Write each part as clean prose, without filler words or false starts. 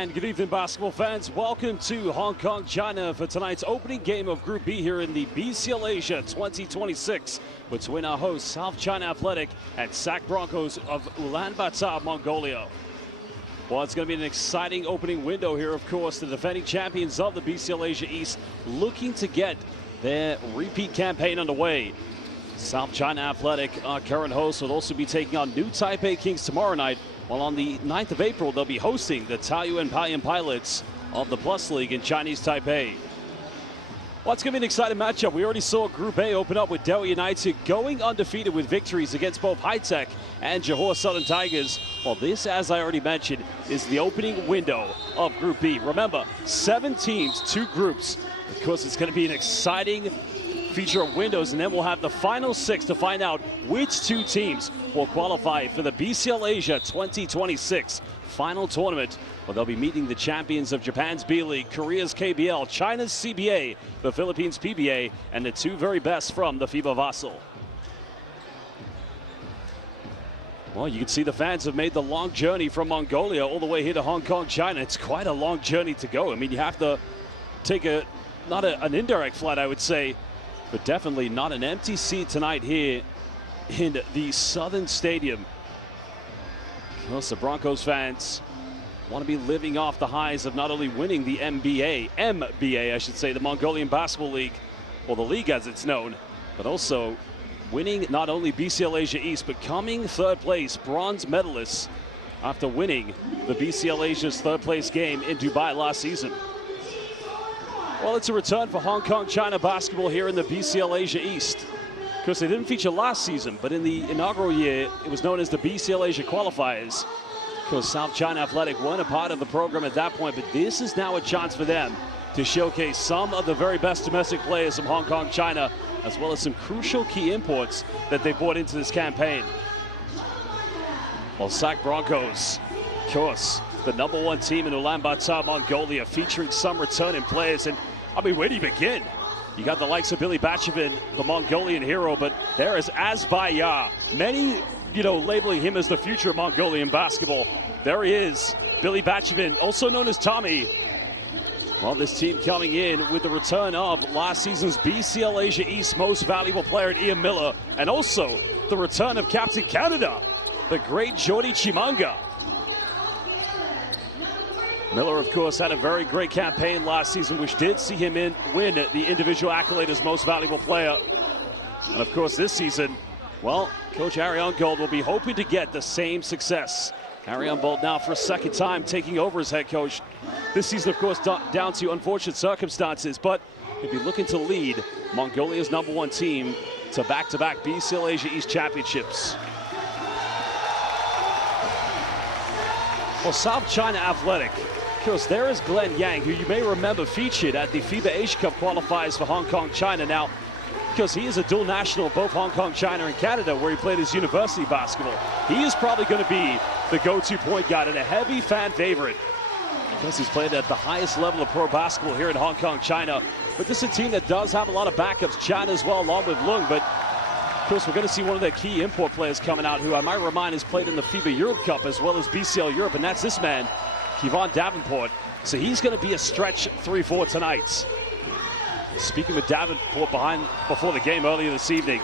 And good evening, basketball fans. Welcome to Hong Kong, China for tonight's opening game of Group B here in the BCL Asia 2026 between our hosts South China Athletic and Chinggis Broncos of Ulaanbaatar, Mongolia. Well, it's going to be an exciting opening window here, of course. The defending champions of the BCL Asia East looking to get their repeat campaign underway. South China Athletic, our current host, will also be taking on New Taipei Kings tomorrow night. While on the 9th of April, they'll be hosting the Taoyuan Paiyuan Pilots of the Plus League in Chinese Taipei. Well, it's going to be an exciting matchup. We already saw Group A open up with Delhi United going undefeated with victories against both High Tech and Johor Southern Tigers. Well, this, as I already mentioned, is the opening window of Group B. Remember, 7 teams, 2 groups. Of course, it's going to be an exciting feature of windows, and then we'll have the final 6 to find out which 2 teams will qualify for the BCL Asia 2026 final tournament, where they'll be meeting the champions of Japan's B League, Korea's KBL, China's CBA, the Philippines PBA, and the 2 very best from the FIBA vassal. Well, you can see the fans have made the long journey from Mongolia all the way here to Hong Kong, China. It's quite a long journey to go. I mean, you have to take an indirect flight, I would say, but definitely not an empty seat tonight here in the Southern Stadium. Well, the Broncos fans want to be living off the highs of not only winning the MBA, I should say, the Mongolian Basketball League, or the league as it's known, but also winning not only BCL Asia East, but coming 3rd place, bronze medalists after winning the BCL Asia's 3rd place game in Dubai last season. Well, it's a return for Hong Kong China basketball here in the BCL Asia East. Of course, they didn't feature last season, but in the inaugural year, it was known as the BCL Asia Qualifiers. Of course, South China Athletic weren't a part of the program at that point, but this is now a chance for them to showcase some of the very best domestic players from Hong Kong, China, as well as some crucial key imports that they brought into this campaign. Well, Chinggis Broncos, of course, the #1 team in Ulaanbaatar, Mongolia, featuring some returning players. And I mean, where do you begin? You got the likes of Billy Bachevin, the Mongolian hero, but there is Azbaya. Many, labeling him as the future of Mongolian basketball. There he is, Billy Bachevin, also known as Tommy. Well, this team coming in with the return of last season's BCL Asia East most valuable player, Ian Miller, and also the return of Captain Canada, the great Jordy Chimanga. Miller, of course, had a very great campaign last season, which did see him win the individual accolade as most valuable player. And of course, this season, well, Coach Ariane Gold will be hoping to get the same success. Ariane Gold now for a 2nd time taking over as head coach. This season, of course, down to unfortunate circumstances, but he'll be looking to lead Mongolia's #1 team to back-to-back BCL Asia East championships. Well, South China Athletic, of course, there is Glenn Yang, who you may remember featured at the FIBA Asia Cup qualifiers for Hong Kong, China. Now, because he is a dual national of both Hong Kong, China, and Canada, where he played his university basketball, he is probably going to be the go-to point guard and a heavy fan favorite. This is played at the highest level of pro basketball here in Hong Kong, China. But this is a team that does have a lot of backups, China as well, along with Lung. But of course, we're going to see one of their key import players coming out, who I might remind has played in the FIBA Europe Cup as well as BCL Europe, and that's this man, Kevon Davenport. So he's going to be a stretch 3-4 tonight. Speaking with Davenport before the game earlier this evening,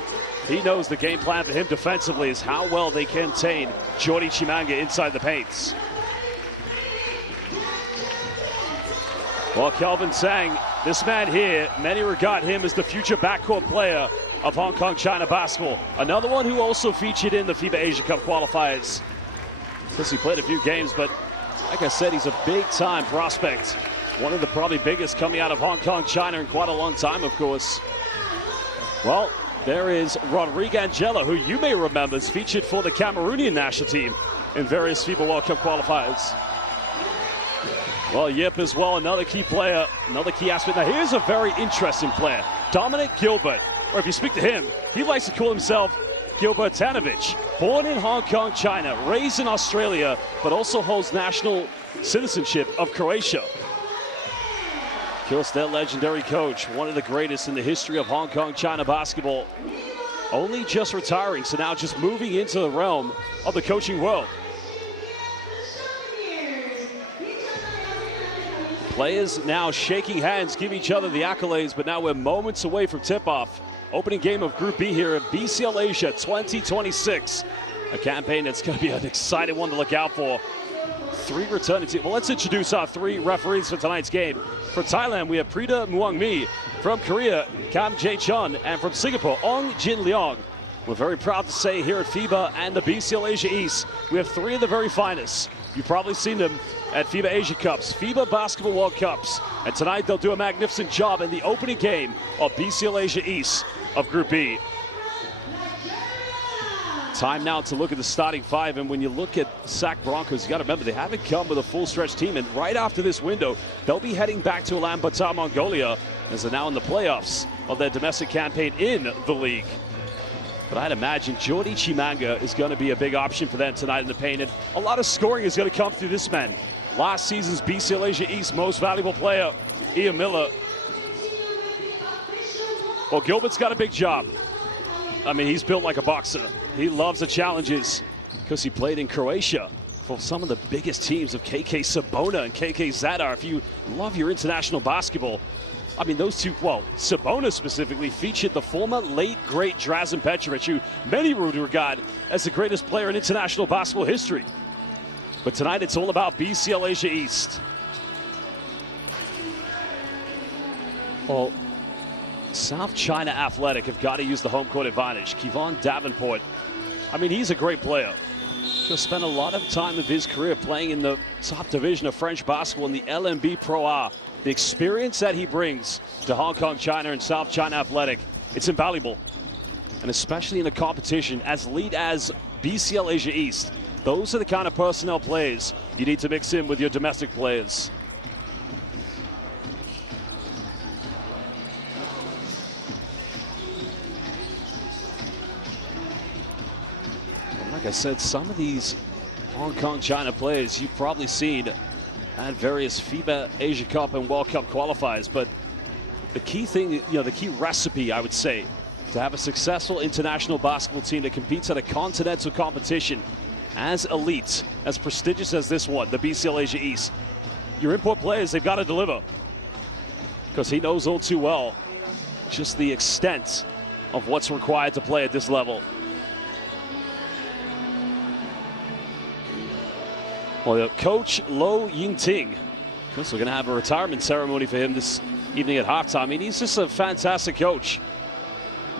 he knows the game plan for him defensively is how well they contain Jordy Chimanga inside the paints. Well, Kelvin Tsang, this man here, many regard him as the future backcourt player of Hong Kong China basketball. Another one who also featured in the FIBA Asia Cup qualifiers. Just he played a few games, but like I said, he's a big-time prospect. One of the probably biggest coming out of Hong Kong, China in quite a long time, of course. Well, there is Rodrigue Angela, who you may remember is featured for the Cameroonian national team in various FIBA World Cup qualifiers. Well, Yip as well, another key player, another key aspect. Now, here's a very interesting player, Dominic Gilbert. Or if you speak to him, he likes to call himself Gilbert Tanovich. Born in Hong Kong, China, raised in Australia, but also holds national citizenship of Croatia. Of course, their legendary coach, one of the greatest in the history of Hong Kong China basketball, only just retiring, so now just moving into the realm of the coaching world. Players now shaking hands, give each other the accolades, but now we're moments away from tip-off. Opening game of Group B here at BCL Asia 2026. A campaign that's going to be an exciting one to look out for. 3 returning teams. Well, let's introduce our 3 referees for tonight's game. From Thailand, we have Prita Muangmi. From Korea, Kam Jae-chun. And from Singapore, Ong Jin Leong. We're very proud to say here at FIBA and the BCL Asia East, we have 3 of the very finest. You've probably seen them at FIBA Asia Cups, FIBA Basketball World Cups. And tonight they'll do a magnificent job in the opening game of BCL Asia East of Group B. Time now to look at the starting 5, and when you look at SAC Broncos, you got to remember they haven't come with a full stretch team, and right after this window, they'll be heading back to Ulaanbaatar, Mongolia, as they're now in the playoffs of their domestic campaign in the league. But I'd imagine Jordi Chimanga is going to be a big option for them tonight in the paint, and a lot of scoring is going to come through this man. Last season's BCL Asia East most valuable player, Ian Miller. Well, Gilbert's got a big job. I mean, he's built like a boxer. He loves the challenges because he played in Croatia for some of the biggest teams of KK Sabona and KK Zadar. If you love your international basketball, I mean, those two, well, Sabona specifically featured the former late, great Drazen Petrovic, who many would regard as the greatest player in international basketball history. But tonight, it's all about BCL Asia East. Well, South China Athletic have got to use the home court advantage. Kevon Davenport, I mean, he's a great player. He spent a lot of time of his career playing in the top division of French basketball in the LMB Pro A. The experience that he brings to Hong Kong, China, and South China Athletic, it's invaluable. And especially in a competition as elite as BCL Asia East, those are the kind of personnel players you need to mix in with your domestic players. Like I said, some of these Hong Kong, China players you've probably seen at various FIBA Asia Cup and World Cup qualifiers, but the key thing, the key recipe, I would say, to have a successful international basketball team that competes at a continental competition as elite, as prestigious as this one, the BCL Asia East, your import players, they've got to deliver, because he knows all too well just the extent of what's required to play at this level. Well, Coach Lo Ying-ting, we're going to have a retirement ceremony for him this evening at halftime. I mean, he's just a fantastic coach.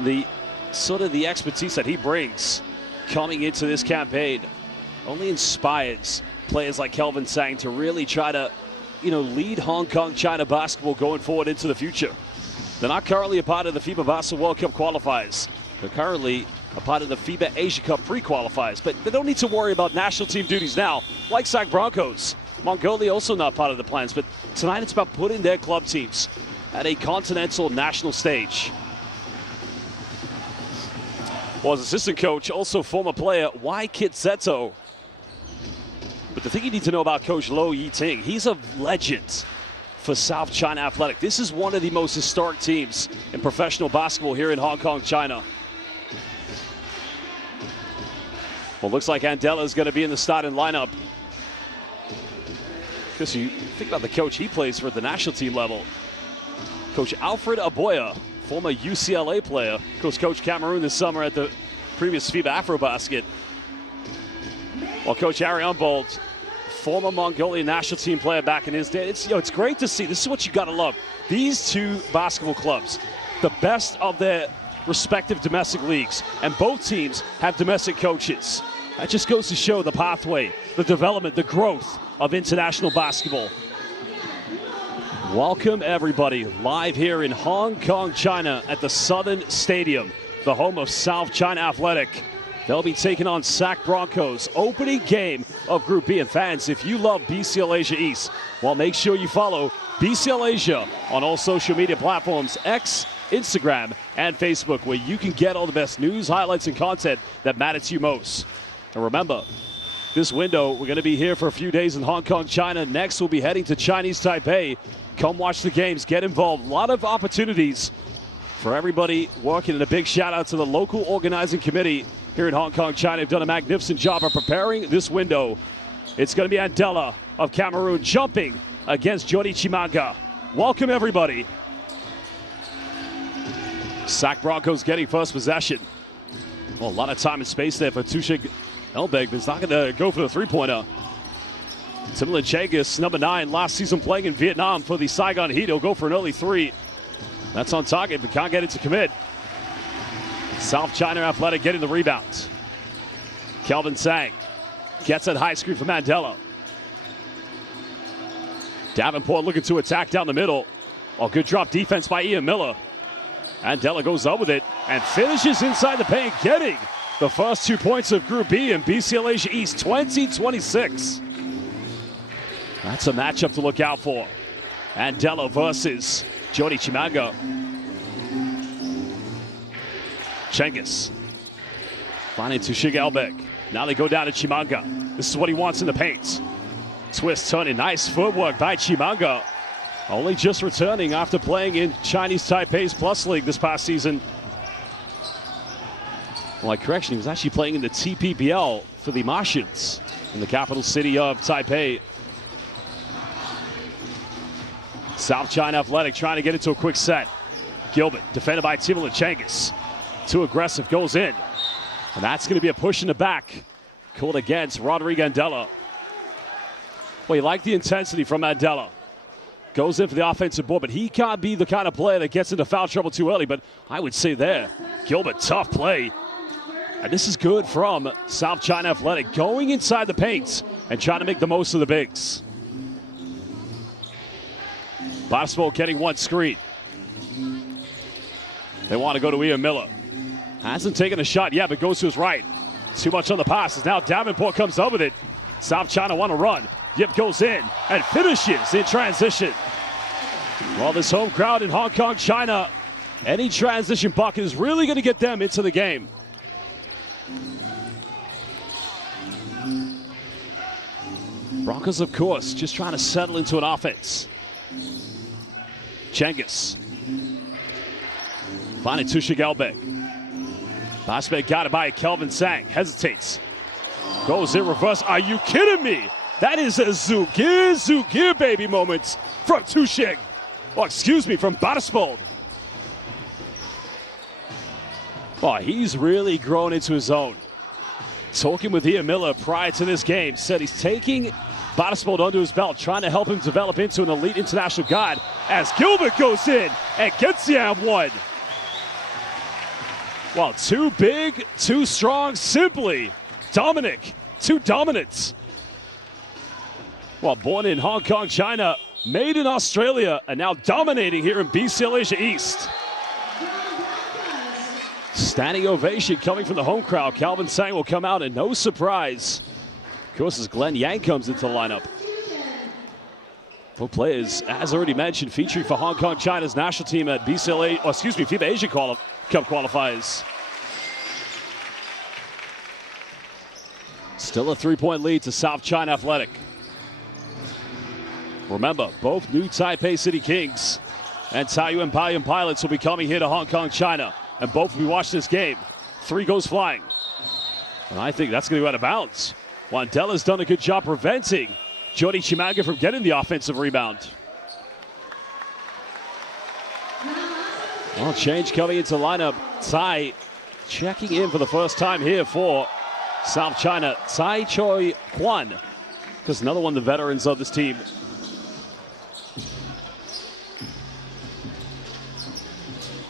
The expertise that he brings coming into this campaign only inspires players like Kelvin Sang to really try to, lead Hong Kong China basketball going forward into the future. They're not currently a part of the FIBA Basketball World Cup qualifiers. They're currently a part of the FIBA Asia Cup pre-qualifiers, but they don't need to worry about national team duties now, like SAC Broncos. Mongolia also not part of the plans, but tonight it's about putting their club teams at a continental national stage. Well, as assistant coach, also former player Y Kit Zeto. But the thing you need to know about Coach Lo Ying-ting, he's a legend for South China Athletic. This is one of the most historic teams in professional basketball here in Hong Kong, China. Well, looks like Andela is going to be in the starting lineup. Because you think about the coach he plays for at the national team level. Coach Alfred Aboya, former UCLA player, coached Cameroon this summer at the previous FIBA Afrobasket. While Coach Harry Humboldt, former Mongolian national team player back in his day. It's great to see. This is what you got to love. These two basketball clubs, the best of their respective domestic leagues, and both teams have domestic coaches. That just goes to show the pathway, the development, the growth of international basketball. Welcome everybody, live here in Hong Kong, China at the Southern Stadium, the home of South China Athletic. They'll be taking on SAC Broncos, opening game of Group B. And fans, if you love BCL Asia East, well, make sure you follow BCL Asia on all social media platforms, X, Instagram, and Facebook, where you can get all the best news, highlights, and content that matter to you most. And remember, this window, we're going to be here for a few days in Hong Kong, China. Next, we'll be heading to Chinese Taipei. Come watch the games, get involved. A lot of opportunities for everybody working, and a big shout out to the local organizing committee here in Hong Kong, China. They've done a magnificent job of preparing this window. It's going to be Andela of Cameroon jumping against Jody Chimanga. Welcome, everybody. Sac Broncos getting first possession. Well, a lot of time and space there for Tushik Elbeg, who's not going to go for the three-pointer. Similar Chinggis, number 9, last season playing in Vietnam for the Saigon Heat. He'll go for an early three. That's on target, but can't get it to commit. South China Athletic getting the rebounds. Kelvin Sang gets that high screen from Mandela. Davenport looking to attack down the middle. Oh, good drop defense by Ian Miller. Mandela goes up with it and finishes inside the paint, getting the first 2 points of Group B in BCL Asia East, 20-26. That's a matchup to look out for. Mandela versus Jody Chimanga. Chinggis finding Tushik Elbeg. Now they go down to Chimanga. This is what he wants in the paint. Twist, turning, nice footwork by Chimanga. Only just returning after playing in Chinese Taipei's Plus League this past season. Well, correction, he was actually playing in the TPBL for the Martians in the capital city of Taipei. South China Athletic trying to get into a quick set. Gilbert, defended by Timothy Chinggis. Too aggressive, goes in. And that's going to be a push in the back. Called against Rodrigo Andela. Well, you like the intensity from Andela. Goes in for the offensive board, but he can't be the kind of player that gets into foul trouble too early. But I would say there, Gilbert, tough play. And this is good from South China Athletic, going inside the paint and trying to make the most of the bigs. Basketball getting one screen. They want to go to Ian Miller. Hasn't taken a shot yet, but goes to his right. Too much on the pass. Now Davenport comes up with it. South China want to run. Yip goes in and finishes in transition. Well, this home crowd in Hong Kong, China, any transition bucket is really going to get them into the game. Broncos, of course, just trying to settle into an offense. Chinggis. Finding Tushik Elbeg. Prospect got it by Kelvin Sang. Hesitates. Goes in reverse. Are you kidding me? That is a Zugir, baby moments from Tushik. Oh, excuse me, from Batispold. Oh, he's really grown into his own. Talking with Ian Miller prior to this game, said he's taking Batispold under his belt, trying to help him develop into an elite international guard as Gilbert goes in and gets the and one. Well, too big, too strong, simply Dominic, too dominant. Well, born in Hong Kong, China, made in Australia, and now dominating here in BCL Asia East. Standing ovation coming from the home crowd. Kelvin Sang will come out, and no surprise, of course, as Glenn Yang comes into the lineup. Both players, as already mentioned, featuring for Hong Kong, China's national team at FIBA Asia Cup qualifiers. Still a three-point lead to South China Athletic. Remember, both new Taipei City Kings and Taiyuan Baiyun Pilots will be coming here to Hong Kong, China. And both will be watching this game. Three goes flying. And I think that's going to go out of bounds. Wandela's done a good job preventing Jody Chimanga from getting the offensive rebound. Well, change coming into lineup. Tsai checking in for the first time here for South China. Tsai Choi Kwan. Just another one of the veterans of this team.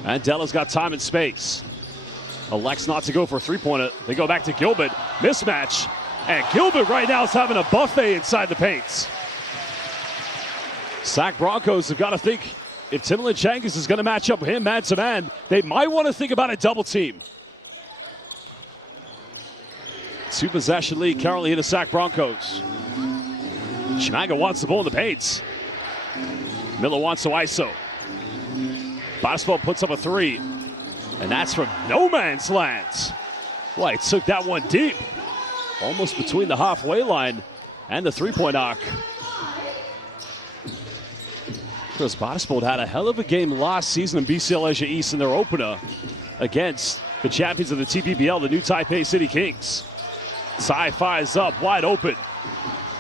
Andela's got time and space. Elects not to go for a three-pointer. They go back to Gilbert. Mismatch. And Gilbert right now is having a buffet inside the paints. Sac Broncos have got to think if Timothy Chinggis is going to match up with him man-to-man, they might want to think about a double team. Two-possession lead currently in the Sac Broncos. Chimanga wants the ball in the paints. Miller wants to ISO. Batispold puts up a three, and that's from no man's land. Well, he took that one deep, almost between the halfway line and the three-point arc. Because Batispold had a hell of a game last season in BCL Asia East in their opener against the champions of the TPBL, the new Taipei City Kings. Tsai fires up, wide open,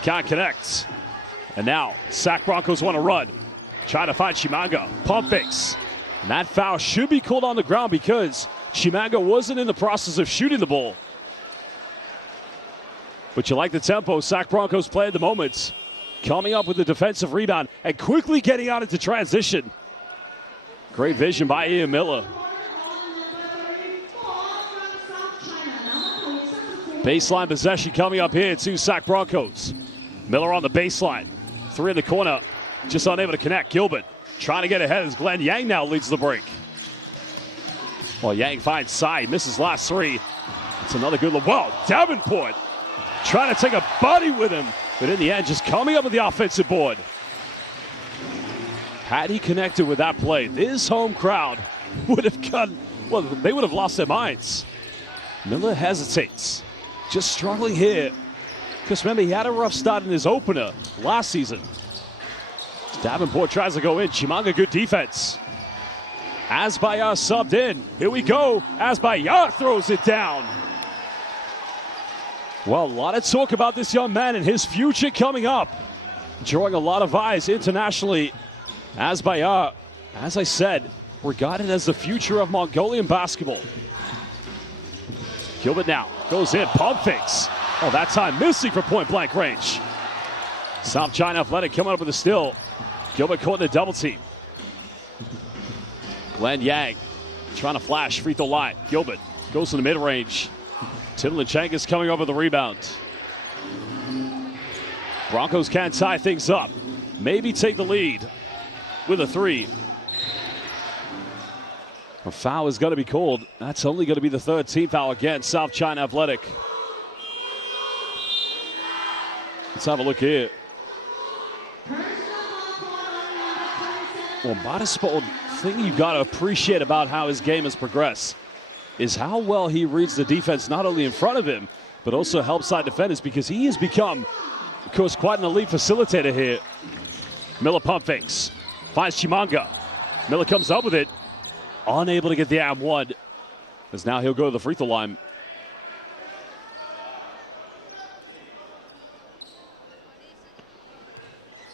can't connect. And now, Sac Broncos want to run. Trying to find Chimanga. Pump fakes. And that foul should be called on the ground because Chimanga wasn't in the process of shooting the ball. But you like the tempo Sac Broncos play at the moment. Coming up with the defensive rebound and quickly getting out into transition. Great vision by Ian Miller. Baseline possession coming up here to Sac Broncos. Miller on the baseline. Three in the corner. Just unable to connect. Gilbert trying to get ahead as Glenn Yang now leads the break. Well, Yang finds side. Misses last three. It's another good look. Whoa, Davenport trying to take a body with him. But in the end, just coming up with the offensive board. Had he connected with that play, this home crowd would have gotten, well, they would have lost their minds. Miller hesitates. Just struggling here. Because remember, he had a rough start in his opener last season. Davenport tries to go in. Chimanga, good defense. Asbayar subbed in. Here we go. Asbayar throws it down. Well, a lot of talk about this young man and his future coming up. Drawing a lot of eyes internationally. Asbayar, as I said, regarded as the future of Mongolian basketball. Gilbert now goes in, pump fakes. Oh, that time missing for point blank range. South China Athletic coming up with a steal. Gilbert caught the double team. Glenn Yang trying to flash free throw line. Gilbert goes to the mid range. Timlin Chinggis coming over the rebound. Broncos can't tie things up. Maybe take the lead with a three. A foul is going to be called. That's only going to be the third team foul against South China Athletic. Let's have a look here. Well, Batispol, the thing you've got to appreciate about how his game has progressed is how well he reads the defense, not only in front of him, but also helps side defenders, because he has become, of course, quite an elite facilitator here. Miller pump fakes. Finds Chimanga. Miller comes up with it. Unable to get the and one, as now he'll go to the free throw line.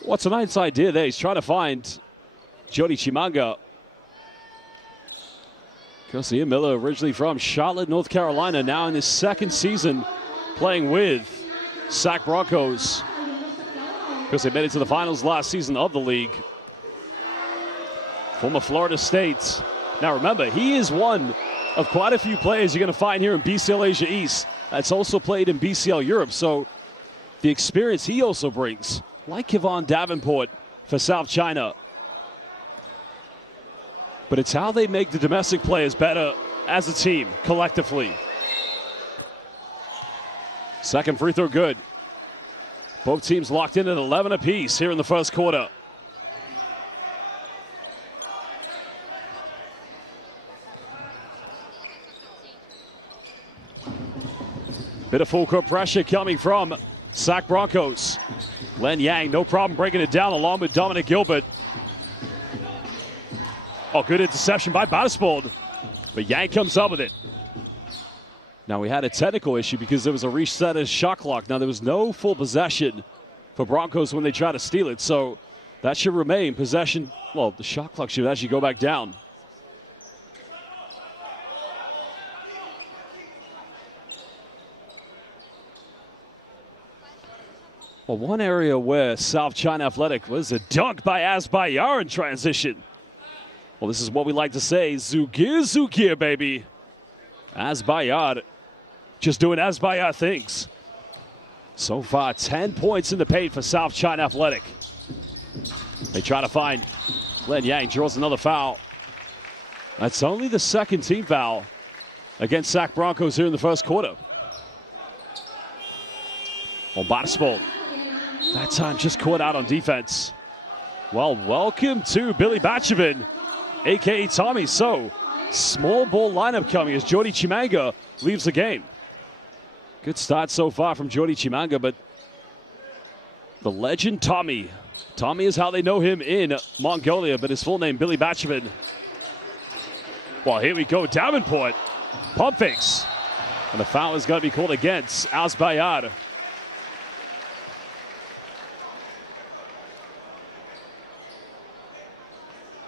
What's a nice idea there? He's trying to find Jody Chimanga. Because Ian Miller, originally from Charlotte, North Carolina, now in his second season playing with Sac Broncos. Because they made it to the finals last season of the league. Former Florida State. Now remember, he is one of quite a few players you're going to find here in BCL Asia East that's also played in BCL Europe. So the experience he also brings, like Kevon Davenport for South China. But it's how they make the domestic players better as a team, collectively. Second free throw good. Both teams locked in at 11 apiece here in the first quarter. Bit of full court pressure coming from Sac Broncos. Glenn Yang, no problem breaking it down along with Dominic Gilbert. Oh, good interception by Batispol. But Yang comes up with it. Now we had a technical issue because there was a reset of shot clock. Now there was no full possession for Broncos when they try to steal it. So that should remain possession. Well, the shot clock should actually go back down. Well, one area where South China Athletic was a dunk by Asbayar in transition. Well, this is what we like to say, Zugir, baby. Asbayar just doing Asbayar things. So far, 10 points in the paint for South China Athletic. They try to find Glenn Yang, draws another foul. That's only the second team foul against Sac Broncos here in the first quarter. Well, Batispol, that time just caught out on defense. Well, welcome to Billy Batchavin, a.k.a. Tommy. So, small ball lineup coming as Jody Chimanga leaves the game. Good start so far from Jody Chimanga, but the legend Tommy. Tommy is how they know him in Mongolia, but his full name, Billy Batchavin. Well, here we go, Davenport. Pump fakes. And the foul is going to be called against Asbayar.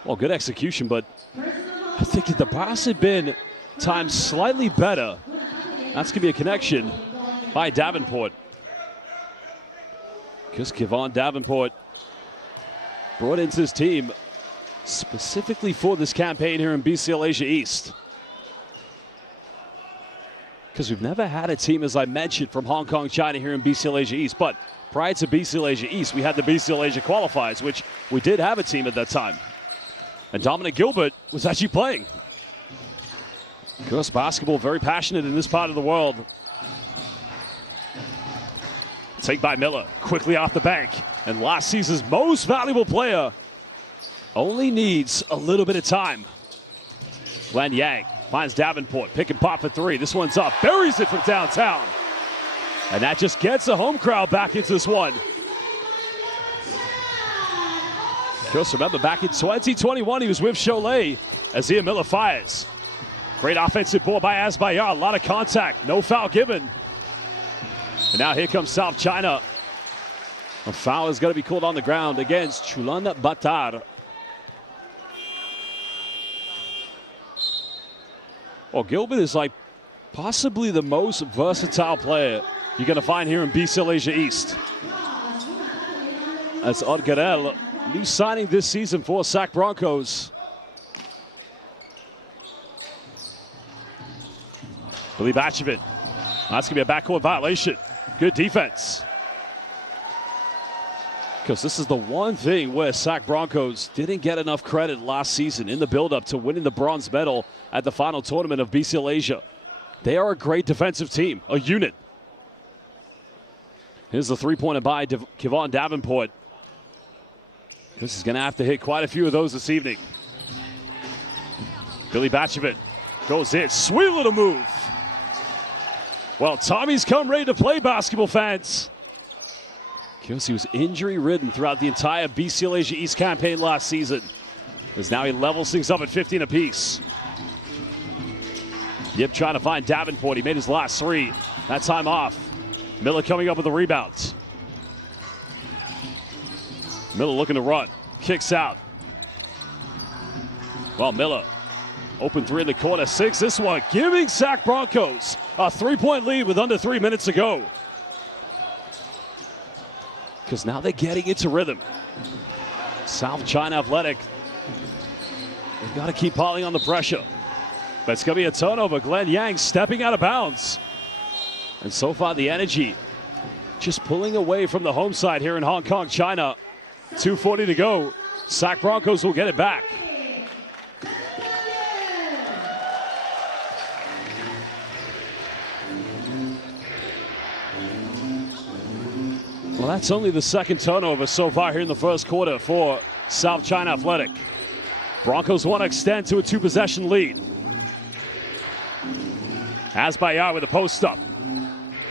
Well, good execution, but I think that the pass had been timed slightly better. That's going to be a connection by Davenport. Because Kevon Davenport brought into his team specifically for this campaign here in BCL Asia East. Because we've never had a team, as I mentioned, from Hong Kong, China here in BCL Asia East. But prior to BCL Asia East, we had the BCL Asia qualifiers, which we did have a team at that time. And Dominic Gilbert was actually playing. Girls basketball, very passionate in this part of the world. Take by Miller, quickly off the bank. And last season's most valuable player only needs a little bit of time. Glenn Yang finds Davenport, pick and pop for three. This one's up, buries it from downtown. And that just gets the home crowd back into this one. Just remember, back in 2021, he was with Cholet as Ian Miller fires. Great offensive ball by Asbayar, a lot of contact, no foul given. And now here comes South China. A foul is going to be called on the ground against Chulan Batar. Well, Gilbert is like possibly the most versatile player you're going to find here in BCL Asia East. That's Odgarel, new signing this season for SAC Broncos. Billy Batchovin. That's going to be a backcourt violation. Good defense. Because this is the one thing where SAC Broncos didn't get enough credit last season in the build-up to winning the bronze medal at the final tournament of BCL Asia. They are a great defensive team, a unit. Here's the three-pointer by Kevon Davenport. This is going to have to hit quite a few of those this evening. Billy Batchovin goes in, sweet little move. Well, Tommy's come ready to play, basketball fans. Because he was injury-ridden throughout the entire BCL Asia East campaign last season. As now he levels things up at 15 apiece. Yip trying to find Davenport. He made his last three. That time off. Miller coming up with the rebounds. Miller looking to run. Kicks out. Well, Miller. Open three in the corner. Six this one. Giving SAC Broncos a three-point lead with under 3 minutes to go. Because now they're getting into rhythm. South China Athletic. They've got to keep piling on the pressure. That's going to be a turnover. Glenn Yang stepping out of bounds. And so far the energy just pulling away from the home side here in Hong Kong, China. 2:40 to go. SAC Broncos will get it back. Well, that's only the second turnover so far here in the first quarter for South China Athletic. Broncos want to extend to a two-possession lead. Asbayar with a post-up.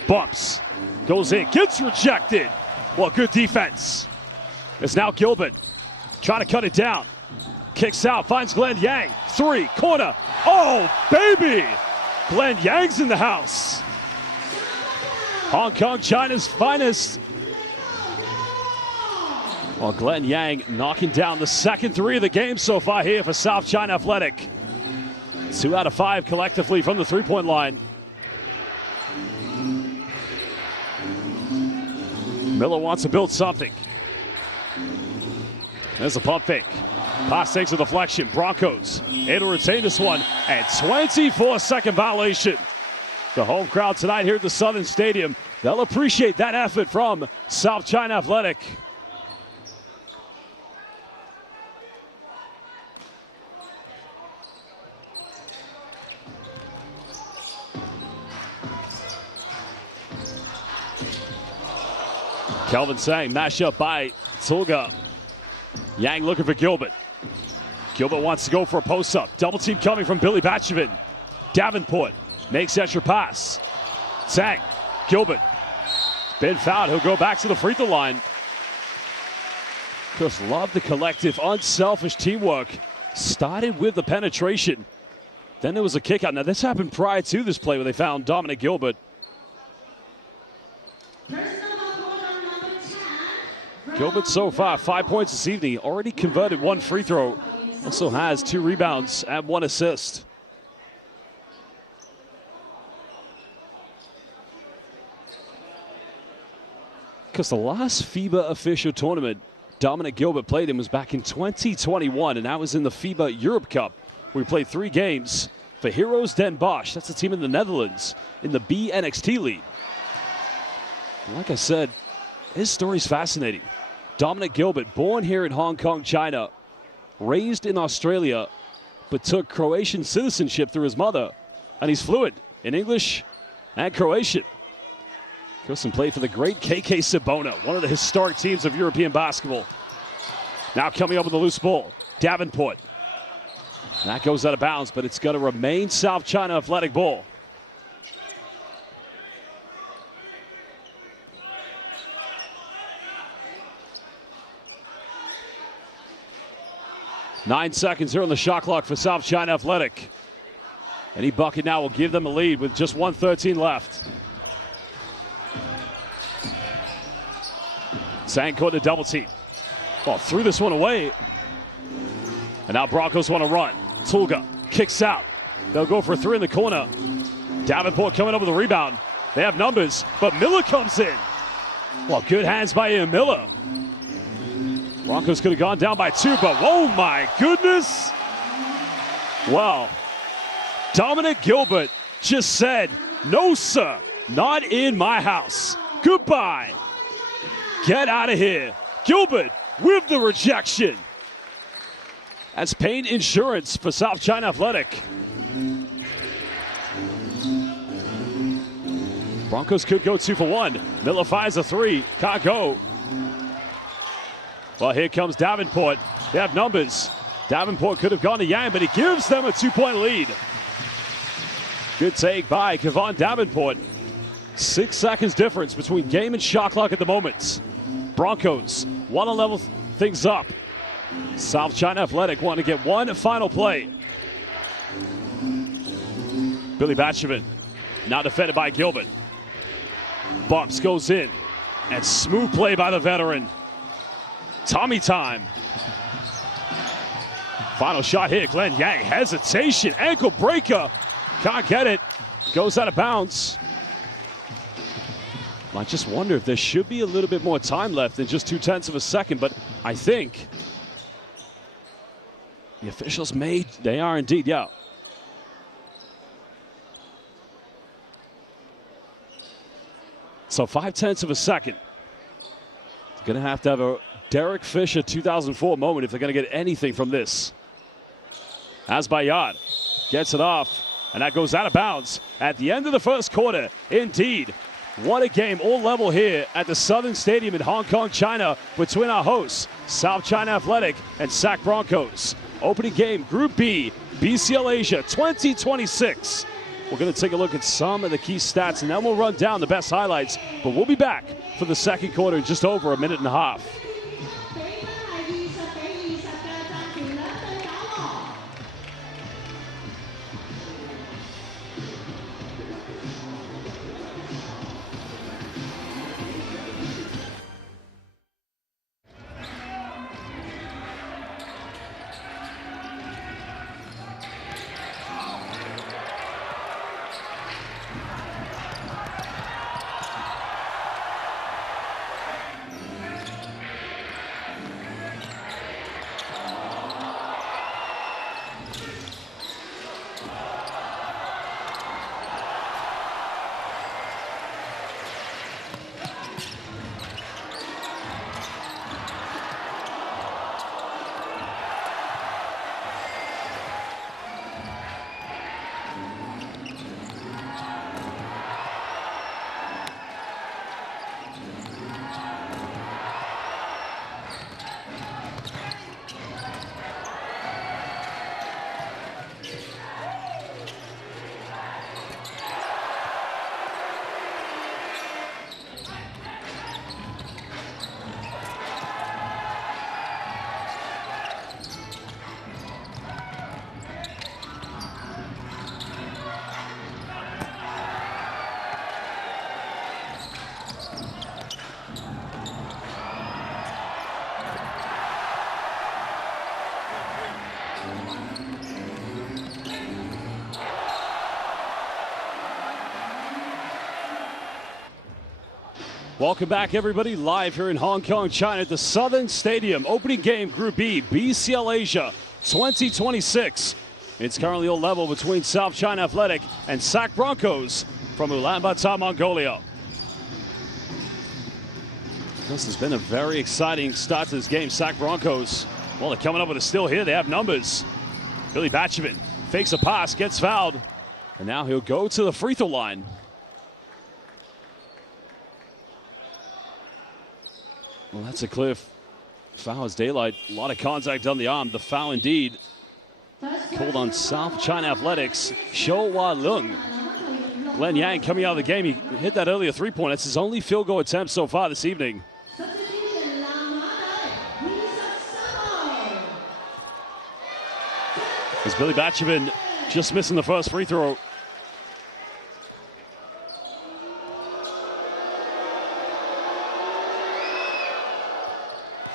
Bumps. Goes in. Gets rejected. Well, good defense. It's now Gilbert. Trying to cut it down. Kicks out. Finds Glenn Yang. Three. Corner. Oh, baby! Glenn Yang's in the house. Hong Kong, China's finest. Well, Glenn Yang knocking down the second three of the game so far here for South China Athletic. 2 out of 5 collectively from the three-point line. Miller wants to build something. There's a pump fake. Pass takes a deflection. Broncos able to retain this one. And 24-second violation. The home crowd tonight here at the Southern Stadium, they'll appreciate that effort from South China Athletic. Kelvin Sang, mashup by Tulga. Yang looking for Gilbert. Gilbert wants to go for a post-up. Double team coming from Billy Batchovin. Davenport makes extra pass. Sang, Gilbert. Been fouled, he'll go back to the free throw line. Just love the collective, unselfish teamwork. Started with the penetration. Then there was a kick out. Now this happened prior to this play where they found Dominic Gilbert. Gilbert Gilbert so far, 5 points this evening. Already converted 1 free throw. Also has 2 rebounds and 1 assist. Because the last FIBA official tournament Dominic Gilbert played in was back in 2021, and that was in the FIBA Europe Cup. We played 3 games for Heroes Den Bosch. That's a team in the Netherlands in the BNXT League. And like I said, his story's fascinating. Dominic Gilbert, born here in Hong Kong, China, raised in Australia, but took Croatian citizenship through his mother, and he's fluent in English and Croatian. Kirsten played for the great KK Sabona, one of the historic teams of European basketball. Now coming up with the loose ball, Davenport. And that goes out of bounds, but it's going to remain South China Athletic ball. Nine seconds here on the shot clock for South China Athletic. Any bucket now will give them a lead with just 1:13 left. Sang caught the double team. Well, threw this one away. And now Broncos want to run. Tulga kicks out. They'll go for 3 in the corner. Davenport coming up with a rebound. They have numbers, but Miller comes in. Well, good hands by Ian Miller. Broncos could have gone down by 2, but oh my goodness. Wow. Dominic Gilbert just said, no sir, not in my house. Goodbye. Get out of here. Gilbert with the rejection. That's pain insurance for South China Athletic. Broncos could go 2 for 1. Miller fires a 3. Can't go. Well, here comes Davenport. They have numbers. Davenport could have gone to Yang, but he gives them a 2-point lead. Good take by Kevon Davenport. 6 seconds difference between game and shot clock at the moment. Broncos want to level things up. South China Athletic want to get one final play. Billy Batchovin now defended by Gilbert. Bucks goes in, and smooth play by the veteran. Tommy time. Final shot here, Glenn Yang, hesitation, ankle breaker. Can't get it, goes out of bounds. I just wonder if there should be a little bit more time left than just 0.2 of a second, but I think the officials they are indeed, yeah. So 0.5 of a second. It's gonna have to have a Derek Fisher 2004 moment if they're gonna get anything from this. As Bayat gets it off, and that goes out of bounds at the end of the first quarter. Indeed, what a game, all level here at the Southern Stadium in Hong Kong, China, between our hosts, South China Athletic and SAC Broncos. Opening game, Group B, BCL Asia 2026. We're going to take a look at some of the key stats, and then we'll run down the best highlights. But we'll be back for the second quarter in just over a minute and a half. Welcome back, everybody, live here in Hong Kong, China at the Southern Stadium. Opening game, Group B, BCL Asia 2026. It's currently all level between South China Athletic and SAC Broncos from Ulaanbaatar, Mongolia. This has been a very exciting start to this game. SAC Broncos, well, they're coming up with a steal here. They have numbers. Billy Batchavin fakes a pass, gets fouled, and now he'll go to the free throw line. Well, that's a clear foul as daylight. A lot of contact on the arm. The foul indeed called on South China Athletics. Shou-Hua Leung. Glenn Yang coming out of the game. He hit that earlier three-pointer. That's his only field goal attempt so far this evening. As Billy Batchavin just missing the first free throw.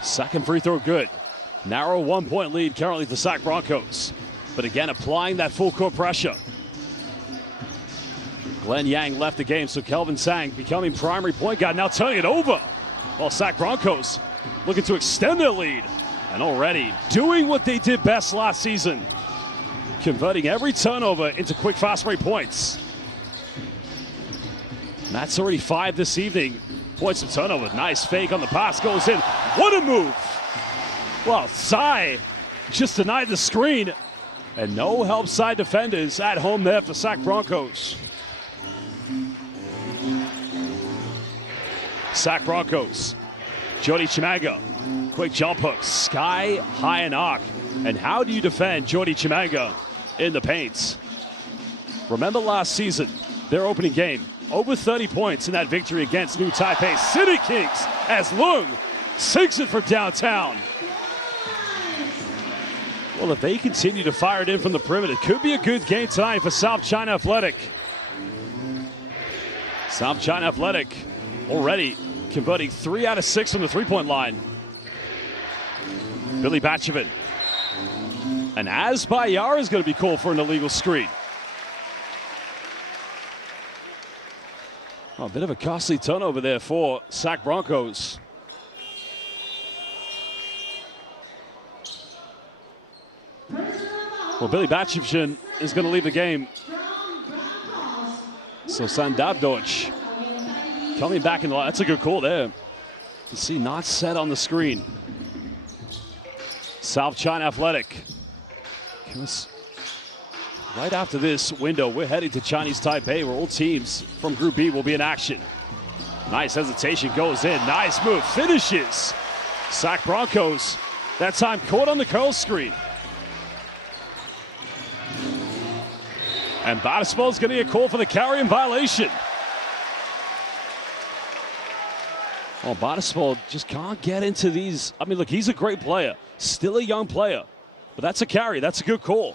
Second free throw good. Narrow 1-point lead currently for SAC Broncos. But again, applying that full court pressure. Glenn Yang left the game, so Kelvin Sang becoming primary point guard, now turning it over. Well, SAC Broncos looking to extend their lead. And already doing what they did best last season. Converting every turnover into quick fast break points. And that's already 5 this evening. Points and turnover. Nice fake on the pass, goes in. What a move! Well, Tsai just denied the screen. And no help side defenders at home there for SAC Broncos. SAC Broncos. Jordy Chimanga. Quick jump hook. Sky high and arc. And how do you defend Jordy Chimanga in the paints? Remember last season, their opening game, over 30 points in that victory against New Taipei City Kings as Leung sinks it from downtown. Well, if they continue to fire it in from the perimeter, it could be a good game tonight for South China Athletic. South China Athletic already converting 3 out of 6 from the three-point line. Billy Batchavin. And Asbayar is going to be called for an illegal screen. Oh, a bit of a costly turnover there for SAC Broncos. Well, Billy Batchavin is going to leave the game. So Sandavdoch coming back in the line. That's a good call there. You see, not set on the screen. South China Athletic. Right after this window, we're heading to Chinese Taipei, where all teams from Group B will be in action. Nice hesitation, goes in. Nice move, finishes. SAC Broncos, that time caught on the curl screen. And Batispol's going to get called for the carry in violation. Well, Batispol just can't get into these. I mean, look, he's a great player, still a young player, but that's a carry. That's a good call.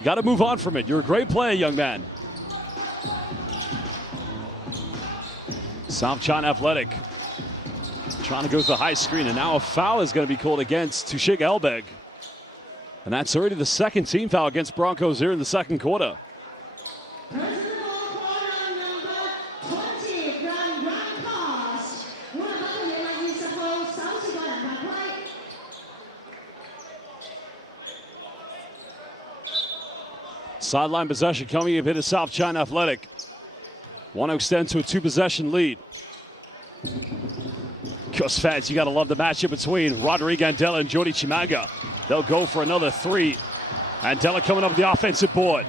You got to move on from it. You're a great player, young man. South China Athletic trying to go for the high screen, and now a foul is going to be called against Tushig Elbeg. And that's already the second team foul against Broncos here in the second quarter. Sideline possession coming up here to South China Athletic. Want to extend to a 2-possession lead. Of course, fans, you got to love the matchup between Rodrigo Andela and Jordy Chimanga. They'll go for another 3. Andela coming up the offensive board.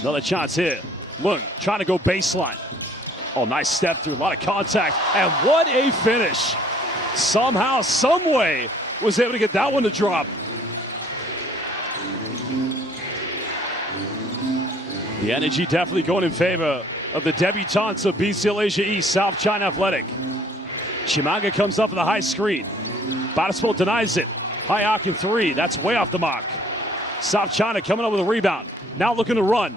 Another chance here. Look, trying to go baseline. Oh, nice step through, a lot of contact. And what a finish. Somehow, some way, was able to get that one to drop. The energy definitely going in favor of the debutantes of BCL Asia East, South China Athletic. Chimanga comes up with a high screen. Batispol denies it. High arc and 3. That's way off the mark. South China coming up with a rebound. Now looking to run.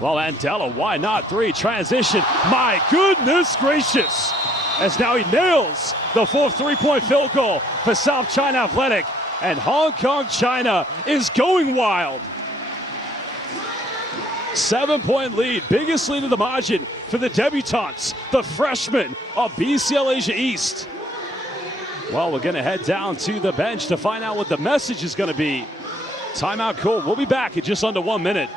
Well, Andela, why not 3? Transition. My goodness gracious. As now he nails the full 3-point field goal for South China Athletic. And Hong Kong China is going wild. 7-point lead, biggest lead of the margin for the debutantes, the freshmen of BCL Asia East. Well, we're going to head down to the bench to find out what the message is going to be. Timeout called. We'll be back in just under 1 minute.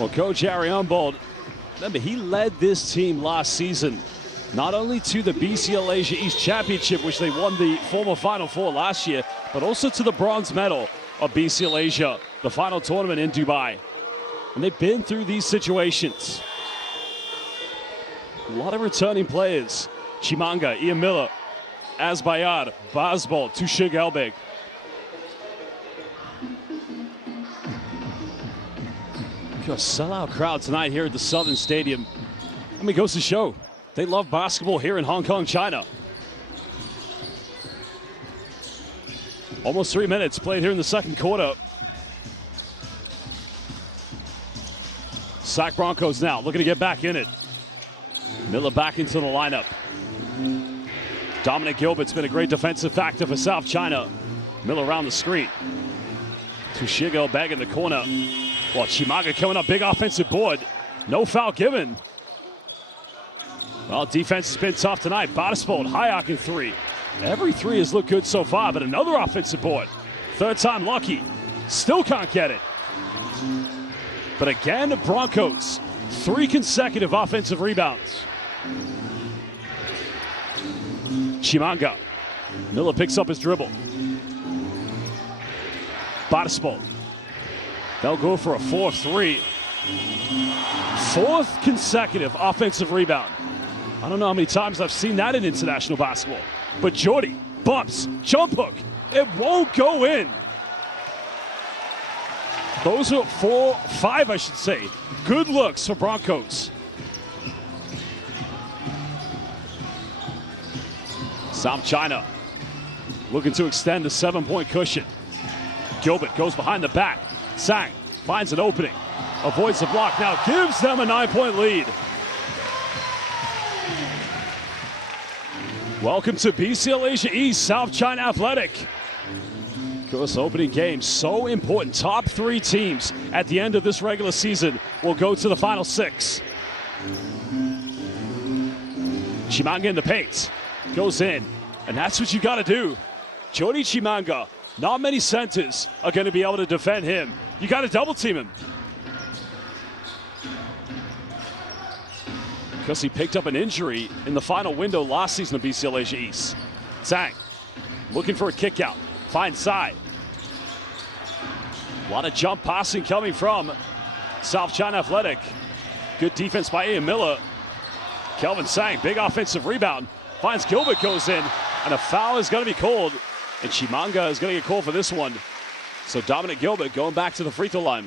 Well, Coach Harry Humboldt, remember, he led this team last season, not only to the BCL Asia East Championship, which they won the former Final Four last year, but also to the bronze medal of BCL Asia, the final tournament in Dubai. And they've been through these situations. A lot of returning players. Chimanga, Ian Miller, Azbayar, Bazbol, Tushig Elbeg. A sellout crowd tonight here at the Southern Stadium. I mean, goes to show they love basketball here in Hong Kong, China. Almost 3 minutes played here in the second quarter. Sac Broncos now looking to get back in it. Miller back into the lineup. Dominic Gilbert's been a great defensive factor for South China. Miller around the screen. Tushigo back in the corner. Well, Chimanga coming up, big offensive board. No foul given. Well, defense has been tough tonight. Bottisfold, high arcing three. Every three has looked good so far, but another offensive board. Third time lucky. Still can't get it. But again, the Broncos, 3 consecutive offensive rebounds. Chimanga. Miller picks up his dribble. Bottisfold. They'll go for a 4-3. 4th consecutive offensive rebound. I don't know how many times I've seen that in international basketball. But Jordy bumps, jump hook. It won't go in. Those are 5, I should say. Good looks for Broncos. South China looking to extend the 7-point cushion. Gilbert goes behind the back. Sang finds an opening, avoids the block, now gives them a 9-point lead. Welcome to BCL Asia East, South China Athletic. This opening game, so important. Top 3 teams at the end of this regular season will go to the final 6. Chimanga in the paint, goes in, and that's what you got to do. Jordy Chimanga, not many centers are going to be able to defend him. You got to double team him. Because he picked up an injury in the final window last season of BCL Asia East. Zhang looking for a kick out, finds side. A lot of jump passing coming from South China Athletic. Good defense by Ian Miller. Kelvin Sang, big offensive rebound. Finds Gilbert, goes in, and a foul is going to be called. And Chimanga is going to get called for this one. So Dominic Gilbert going back to the free throw line.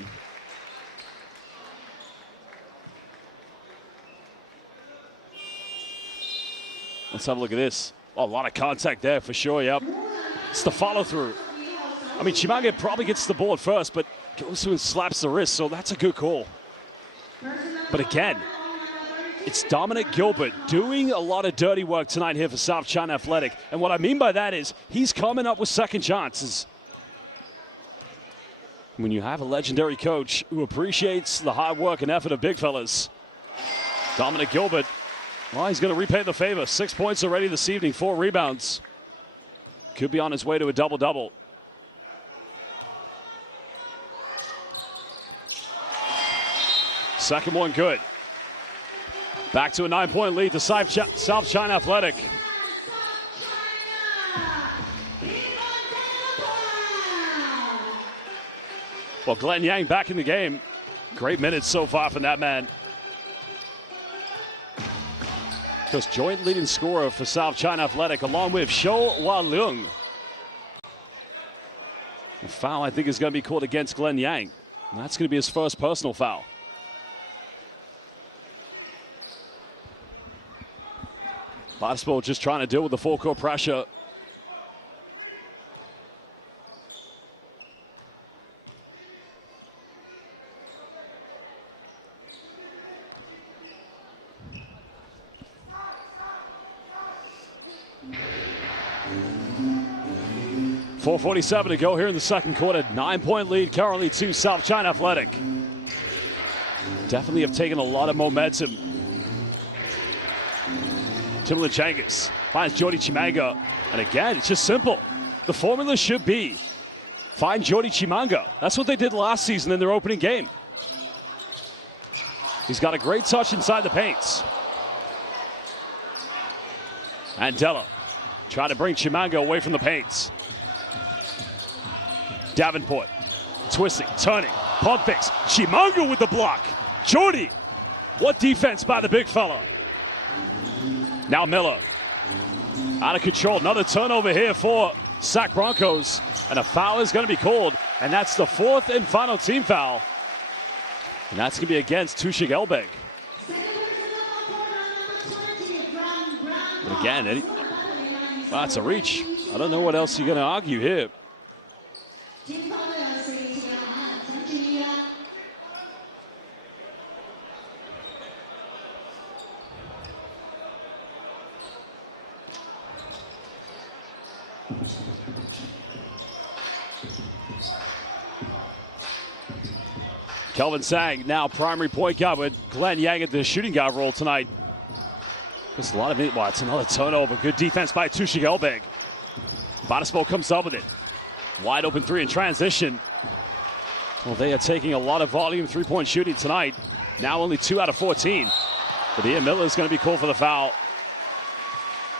Let's have a look at this. Oh, a lot of contact there for sure, yep. It's the follow through. I mean, Chimanga probably gets the board first, but goes through and slaps the wrist, so that's a good call. But again, it's Dominic Gilbert doing a lot of dirty work tonight here for South China Athletic. And what I mean by that is he's coming up with second chances. When you have a legendary coach who appreciates the hard work and effort of big fellas. Dominic Gilbert, well, he's going to repay the favor. 6 points already this evening, 4 rebounds. Could be on his way to a double-double. Second one good. Back to a 9-point lead to South China Athletic. Well, Glenn Yang back in the game. Great minutes so far from that man. Just joint leading scorer for South China Athletic, along with Shou Hua-leung. A foul, I think, is going to be called against Glenn Yang. And that's going to be his first personal foul. Basketball just trying to deal with the full court pressure. .447 to go here in the second quarter. 9-point lead currently to South China Athletic. Definitely have taken a lot of momentum. Timothy Chinggis finds Jordy Chimanga. And again, it's just simple. The formula should be find Jordy Chimanga. That's what they did last season in their opening game. He's got a great touch inside the paints. Andela trying to bring Chimanga away from the paints. Davenport, twisting, turning, pump fakes. Chimanga with the block. Jordy, what defense by the big fella. Now Miller, out of control. Another turnover here for Sac Broncos. And a foul is going to be called. And that's the fourth and final team foul. And that's going to be against Tushig Elbeg. Again, that's a reach. I don't know what else you're going to argue here. Kelvin Sang now primary point guard with Glenn Yang at the shooting guard role tonight. There's a lot of it. Wow, it's another turnover. Good defense by Tushig Elbeg. Basketball comes up with it. Wide open three in transition. Well, they are taking a lot of volume three-point shooting tonight. Now only 2 out of 14. But Ian Miller is going to be called for the foul.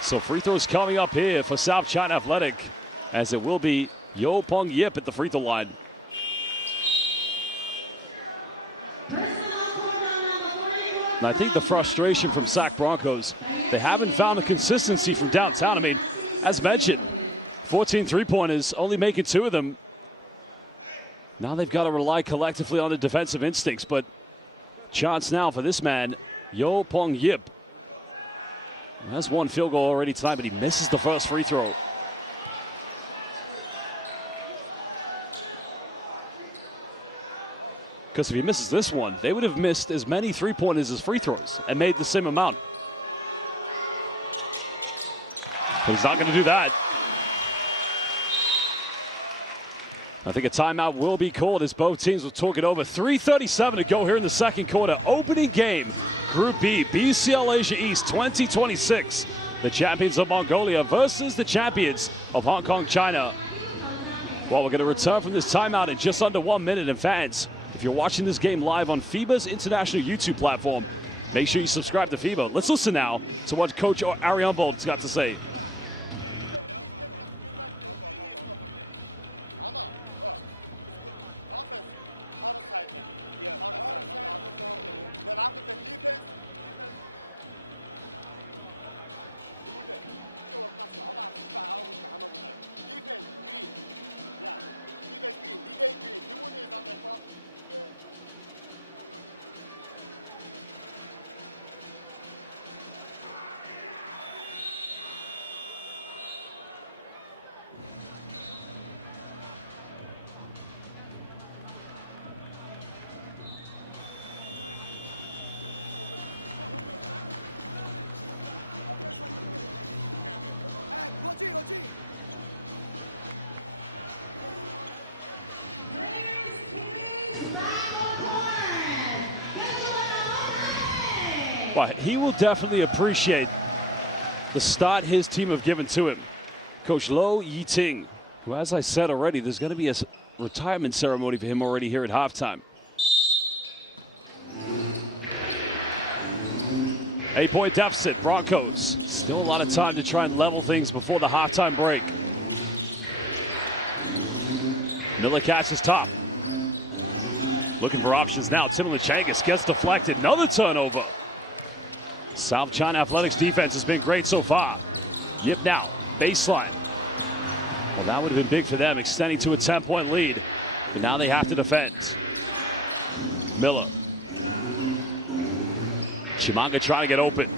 So free throws coming up here for South China Athletic, as it will be Yo Pong Yip at the free throw line. And I think the frustration from Sac Broncos, they haven't found the consistency from downtown. I mean, as mentioned, 14 three-pointers, only making 2 of them. Now they've got to rely collectively on the defensive instincts, but chance now for this man, Yo Pong Yip. He has 1 field goal already tonight, but he misses the first free throw. Because if he misses this one, they would have missed as many three-pointers as free throws and made the same amount. But he's not going to do that. I think a timeout will be called as both teams will talk it over. 3:37 to go here in the second quarter. Opening game, Group B, BCL Asia East 2026. The champions of Mongolia versus the champions of Hong Kong, China. Well, we're going to return from this timeout in just under 1 minute. And fans, if you're watching this game live on FIBA's international YouTube platform, make sure you subscribe to FIBA. Let's listen now to what Coach Ariane Bolt's got to say. Yeah. Then after the defense. Defense green. Yeah. Defense green. Defense green. Timothy is on the top. But he will definitely appreciate the start his team have given to him. Coach Lo Yiting, who, as I said already, there's going to be a retirement ceremony for him already here at halftime. 8-point deficit, Broncos. Still a lot of time to try and level things before the halftime break. Miller catches top. Looking for options now. Chinggis gets deflected. Another turnover. South China Athletics defense has been great so far. Yip now, baseline. Well, that would have been big for them, extending to a 10-point lead. But now they have to defend. Miller. Chimanga trying to get open.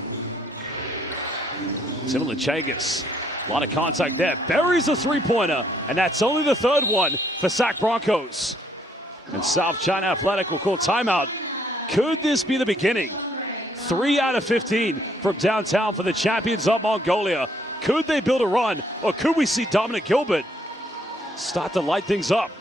Chinggis. A lot of contact there. Buries a three-pointer, and that's only the third one for Sac Broncos. And South China Athletic will call timeout. Could this be the beginning? 3 out of 15 from downtown for the champions of Mongolia. Could they build a run, or could we see Dominic Gilbert start to light things up?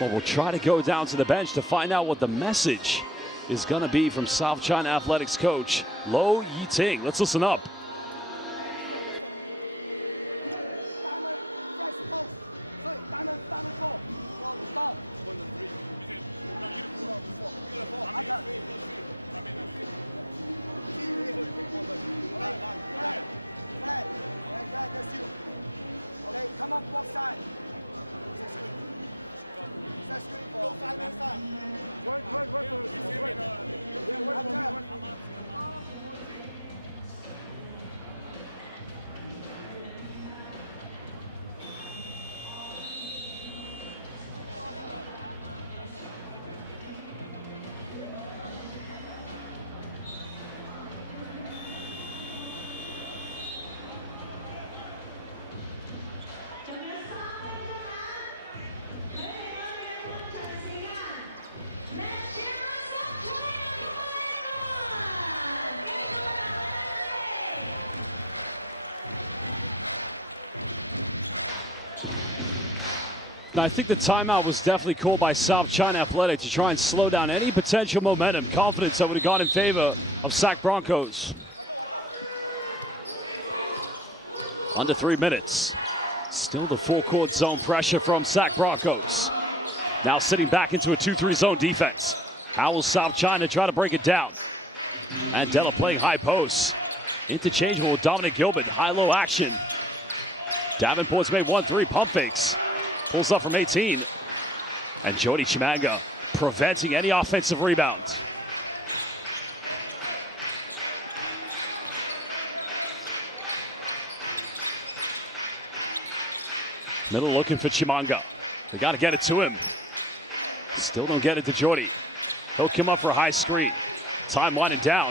Well, we'll try to go down to the bench to find out what the message is going to be from South China Athletics coach Lo Yiting. Let's listen up. Okay, come up both sides. Go side by side. Work. I think the timeout was definitely called by South China Athletic to try and slow down any potential momentum, confidence that would have gone in favor of Sac Broncos. Under 3 minutes. Still the full-court zone pressure from Sac Broncos. Now sitting back into a 2-3 zone defense. How will South China try to break it down? Mandela playing high post. Interchangeable with Dominic Gilbert. High-low action. Davenport's made 1-3 pump fakes. Pulls up from 18. And Jody Chimanga preventing any offensive rebounds. Middle looking for Chimanga. They got to get it to him. Still don't get it to Jody. Hook him up for a high screen. Time winding down.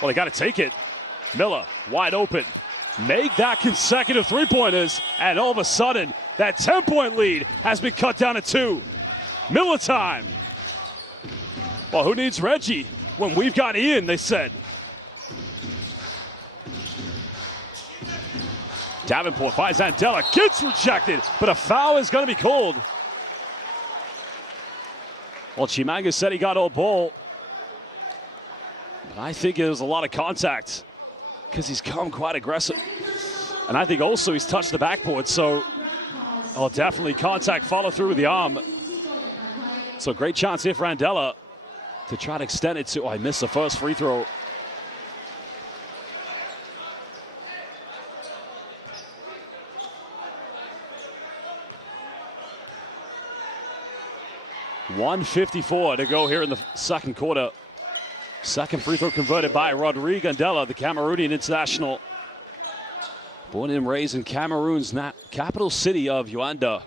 Well, they got to take it. Miller wide open. Made that consecutive three-pointers, and all of a sudden, that 10-point lead has been cut down to 2. Miller time. Well, who needs Reggie when we've got Ian, they said. Davenport finds Mandela, gets rejected, but a foul is going to be called. Well, Chimanga said he got all ball. I think it was a lot of contact because he's come quite aggressive. And I think also he's touched the backboard, so definitely contact follow through with the arm. So great chance here for Mandela to try to extend it to, I missed the first free throw. .154 to go here in the second quarter. Second free throw converted by Rodrigo Andela, the Cameroonian international. Born and raised in Cameroon's capital city of Yaoundé.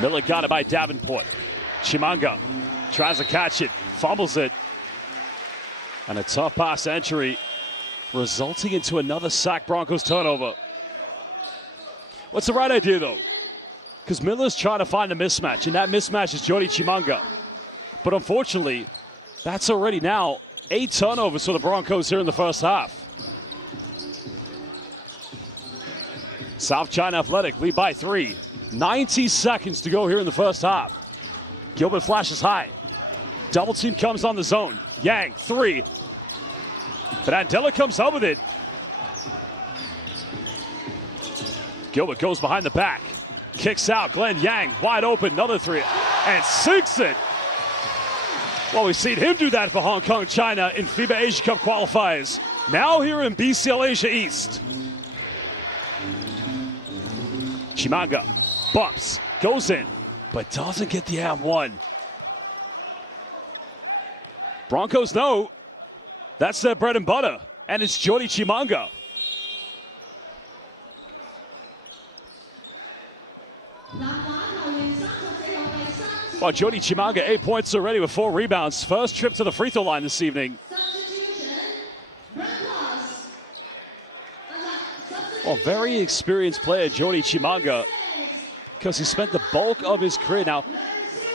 Miller got it by Davenport. Chimanga tries to catch it, fumbles it. And a tough pass entry, resulting into another Sac Broncos turnover. What's the right idea, though? Because Miller's trying to find a mismatch, and that mismatch is Jody Chimanga. But unfortunately, that's already now 8 turnovers for the Broncos here in the first half. South China Athletic lead by 3. 90 seconds to go here in the first half. Gilbert flashes high. Double team comes on the zone. Yang, 3. But Andela comes up with it. Gilbert goes behind the back. Kicks out. Glenn Yang wide open. Another 3. And sinks it. Well, we've seen him do that for Hong Kong, China in FIBA Asia Cup qualifiers. Now here in BCL Asia East. Chimanga bucks, goes in, but doesn't get the and one. Broncos know that's their bread and butter, and it's Jordy Chimanga. Well, Jordy Chimanga, 8 points already with 4 rebounds. First trip to the free throw line this evening. Well, very experienced player, Jordy Chimanga, because he spent the bulk of his career. Now,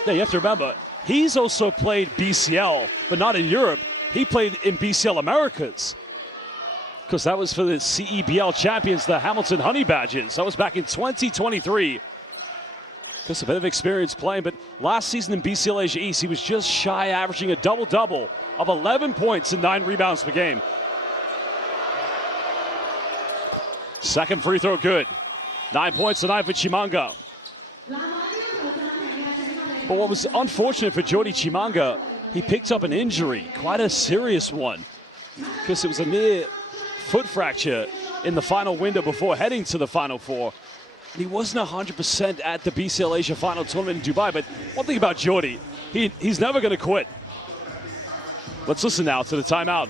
you have to remember, he's also played BCL, but not in Europe. He played in BCL Americas, because that was for the CEBL champions, the Hamilton Honey Badgers. That was back in 2023. Just a bit of experience playing, but last season in BCL Asia East, he was just shy, averaging a double-double of 11 points and 9 rebounds per game. Second free throw good. 9 points tonight for Chimanga. But what was unfortunate for Jordy Chimanga, he picked up an injury, quite a serious one, because it was a near foot fracture in the final window before heading to the Final Four. And he wasn't 100% at the BCL Asia Final Tournament in Dubai, but one thing about Jordy, he's never going to quit. Let's listen now to the timeout.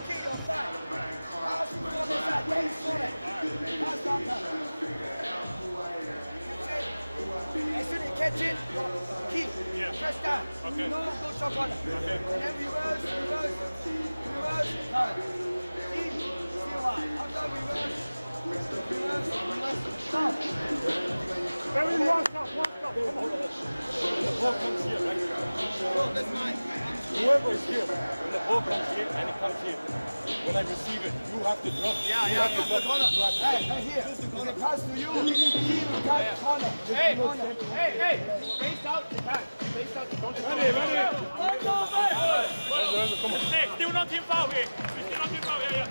Catch it, keep, press down. Okay. No shot corner. Okay. And then reverse, turn. See why. After reverse, stop. Very one stop. Come on. The ball comes here, right? Oh, that's mine. Whoever is here, when the ball comes here and it comes here, when I receive it, you have to drop. Yeah. Hey, here. When it pass to you, keep the corner. Hey. Face out the pass. Face out the corner. Ready. Come on. Hey, still not team foul here. Still not team foul. Yeah.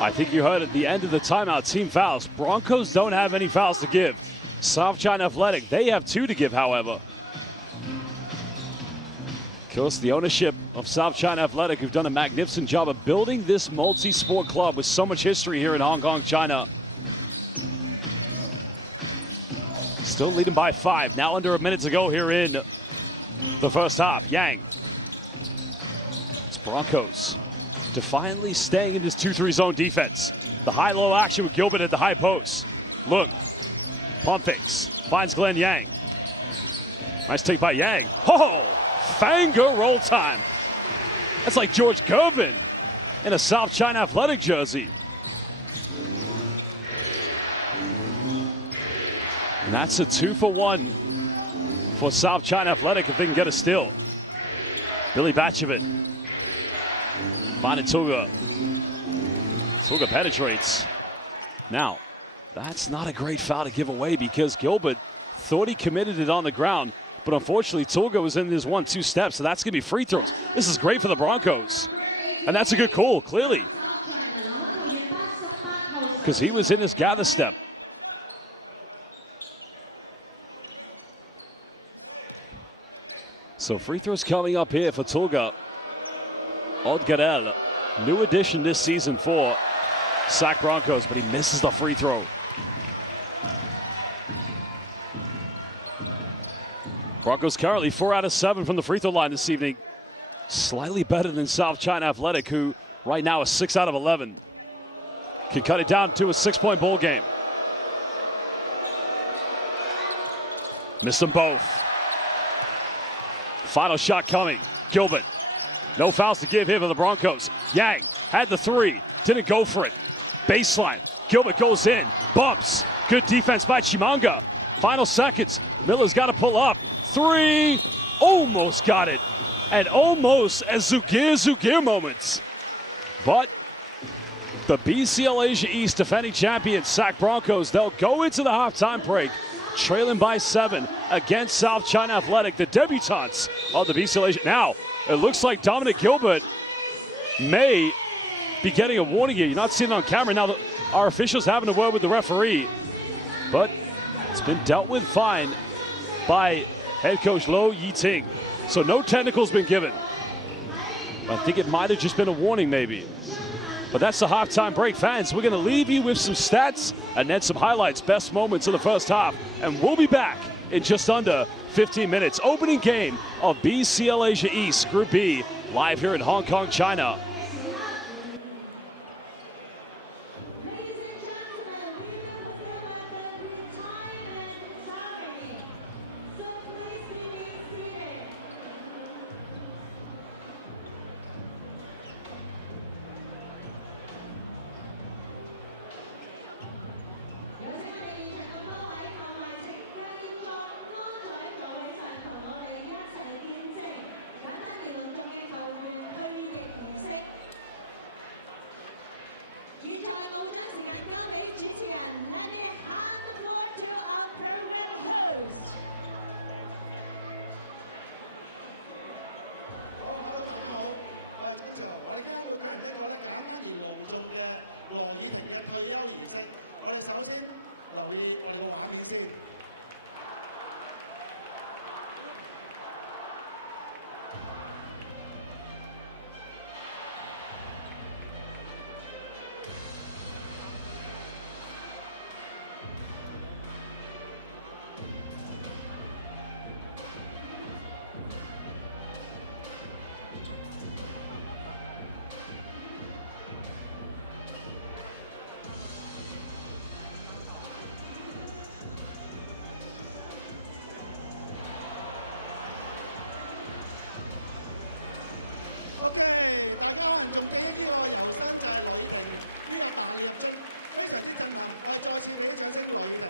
I think you heard at the end of the timeout, team fouls. Broncos don't have any fouls to give. South China Athletic, they have 2 to give, however. Of course, the ownership of South China Athletic, who've done a magnificent job of building this multi-sport club with so much history here in Hong Kong, China. Still leading by 5. Now under a minute to go here in the first half. Yang. It's Broncos defiantly staying in this 2-3 zone defense. The high-low action with Gilbert at the high post. Look, pump fakes, finds Glenn Yang. Nice take by Yang. Oh, Fanger roll time. That's like George Gervin in a South China Athletic jersey. And that's a 2-for-1 for South China Athletic if they can get a steal. Billy Batchovin. Finding Tulga. Tulga penetrates. Now, that's not a great foul to give away because Gilbert thought he committed it on the ground, but unfortunately Tulga was in his 1-2 step, so that's gonna be free throws. This is great for the Broncos. And that's a good call, clearly. Because he was in his gather step. So free throws coming up here for Tulga. Odgadel, new addition this season for Sac Broncos, but he misses the free throw. Broncos currently 4 out of 7 from the free throw line this evening. Slightly better than South China Athletic, who right now is 6 out of 11. Can cut it down to a 6-point bowl game. Missed them both. Final shot coming. Gilbert. No fouls to give him for the Broncos. Yang had the 3, didn't go for it. Baseline. Gilbert goes in, bumps. Good defense by Chimanga. Final seconds. Miller's got to pull up. 3, almost got it. And almost as Zugir moments. But the BCL Asia East defending champions, Sac Broncos, they'll go into the halftime break trailing by 7 against South China Athletic, the debutantes of the BCL Asia. Now, it looks like Dominic Gilbert may be getting a warning here. You're not seeing it on camera. Now, our officials having a word with the referee, but it's been dealt with fine. by head coach Lo Yiting. So no technicals been given. I think it might have just been a warning maybe. But that's the halftime break. Fans, we're going to leave you with some stats and then some highlights, best moments of the first half. And we'll be back in just under 15 minutes. Opening game of BCL Asia East, Group B, live here in Hong Kong, China. Let me hand the floor to our program host. Hello， 大家好，我係曾潮。我哋今日會舉行一個簡單而隆重嘅羅以婷嘅退休儀式。我哋首先留意我哋個畫面先。OK， 大家可能仲記憶呢個游身就係羅以婷呢個大力入樽，非常之震撼。我哋再次俾啲掌聲羅以婷。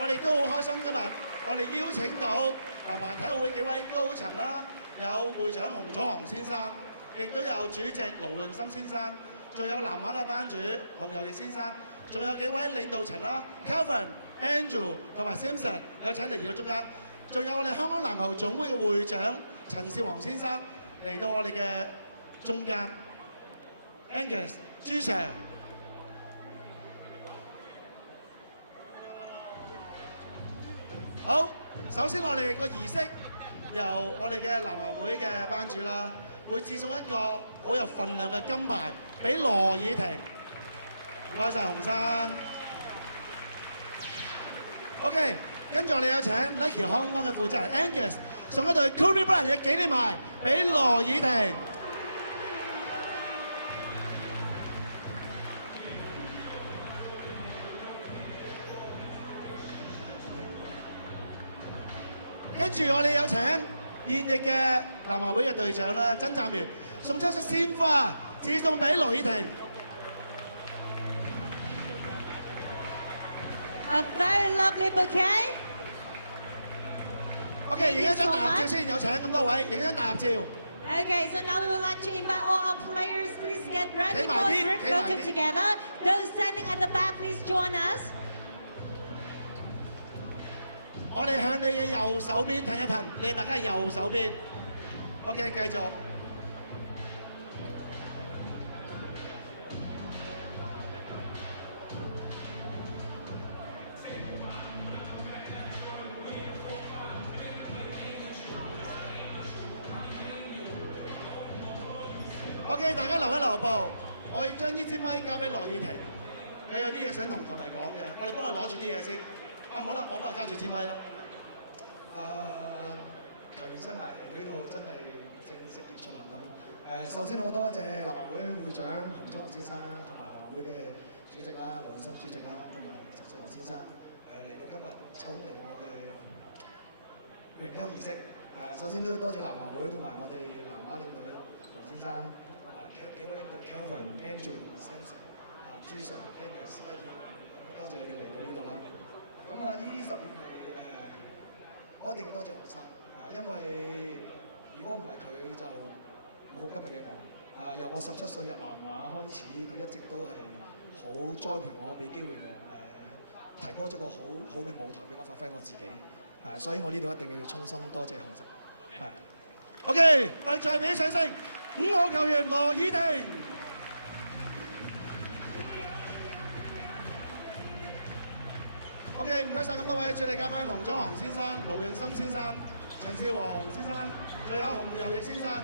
我哋都好開心今日，我哋邀請到南華體育會幾位高層啦，有會長洪楚航先生，亦都有主席盧潤森先生，仲有南華嘅班主洪友義先生，仲有幾位領導層啦 ，Kelvin、Andrew 同埋 Simpson 有請嚟到中間，仲有我哋香港籃球總會嘅會長陳少皇先生。嚟到我哋嘅中間 ，Angus、朱 Sir， 好，首先我哋個儀式由我哋嘅南華會嘅班主啦，會賜送一個好有份量嘅金牌俾羅以婷，唔該曬洪生。OK， 跟住我哋有請 Nike 香港嘅負責人 Angus。送一對 Kobe Bryant 嘅紀念牌俾羅以婷。跟住我哋有請現役嘅南華會嘅隊長啦，曾湛源，送出鮮花，致送俾羅以婷。A very lovely bouquet. OK， 影一張大合照先，有請咁多位影一張大合照。Okay, so now we would like to invite all our players. Please get ready for a group photo together. Those standing at the back, please join us. 我哋向你嘅右手邊騰一騰，你大家右手邊。OK， 繼續。OK， 大家留一留步，我要將呢支咪交俾羅以婷，佢有啲嘢想同球迷講嘅，我哋幫佢攞住啲嘢先。啊，唔好啦，我幫佢揸住支咪啦。球員生涯嚟到呢度真係正式結束啦咁。首先好多謝南華會會長洪楚航先生啦，同埋南華會嘅主席啦、盧生主席啦，同埋陳少皇先生嚟到今日抽嚟我嘅榮休儀式。首先都多謝南華會同埋我哋南華領隊洪先生。幾位領隊 Kelvin、Andrew、Simpson、朱 Sir、Angus、多謝你哋嚟到呢度啦。咁呢10年嚟我一定要多謝學生因為如果唔係佢就冇今日嘅我。由我17歲入南華開始，佢一直都係好栽培我，俾機會我提供咗個好嘅舞台俾我發揮我自己。所以我呢度一定要衷心多謝學生。OK， 我哋再俾啲掌聲，5號球員羅以婷。OK， 唔該曬咁多位主禮嘉賓，洪祖航先生、盧潤森先生、陳少華先生，仲有洪佑翼先生。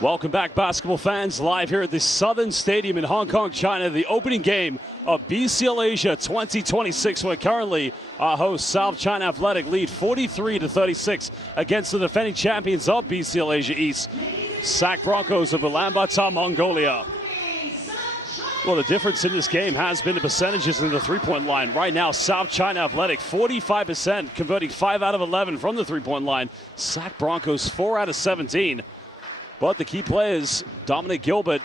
Welcome back, basketball fans, live here at the Southern Stadium in Hong Kong, China, the opening game of BCL Asia 2026, where currently our host South China Athletic lead 43-36 against the defending champions of BCL Asia East, SAC Broncos of Ulaanbaatar, Mongolia. Well, the difference in this game has been the percentages in the three-point line. Right now, South China Athletic 45%, converting 5 out of 11 from the three-point line. SAC Broncos 4 out of 17. But the key players, Dominic Gilbert,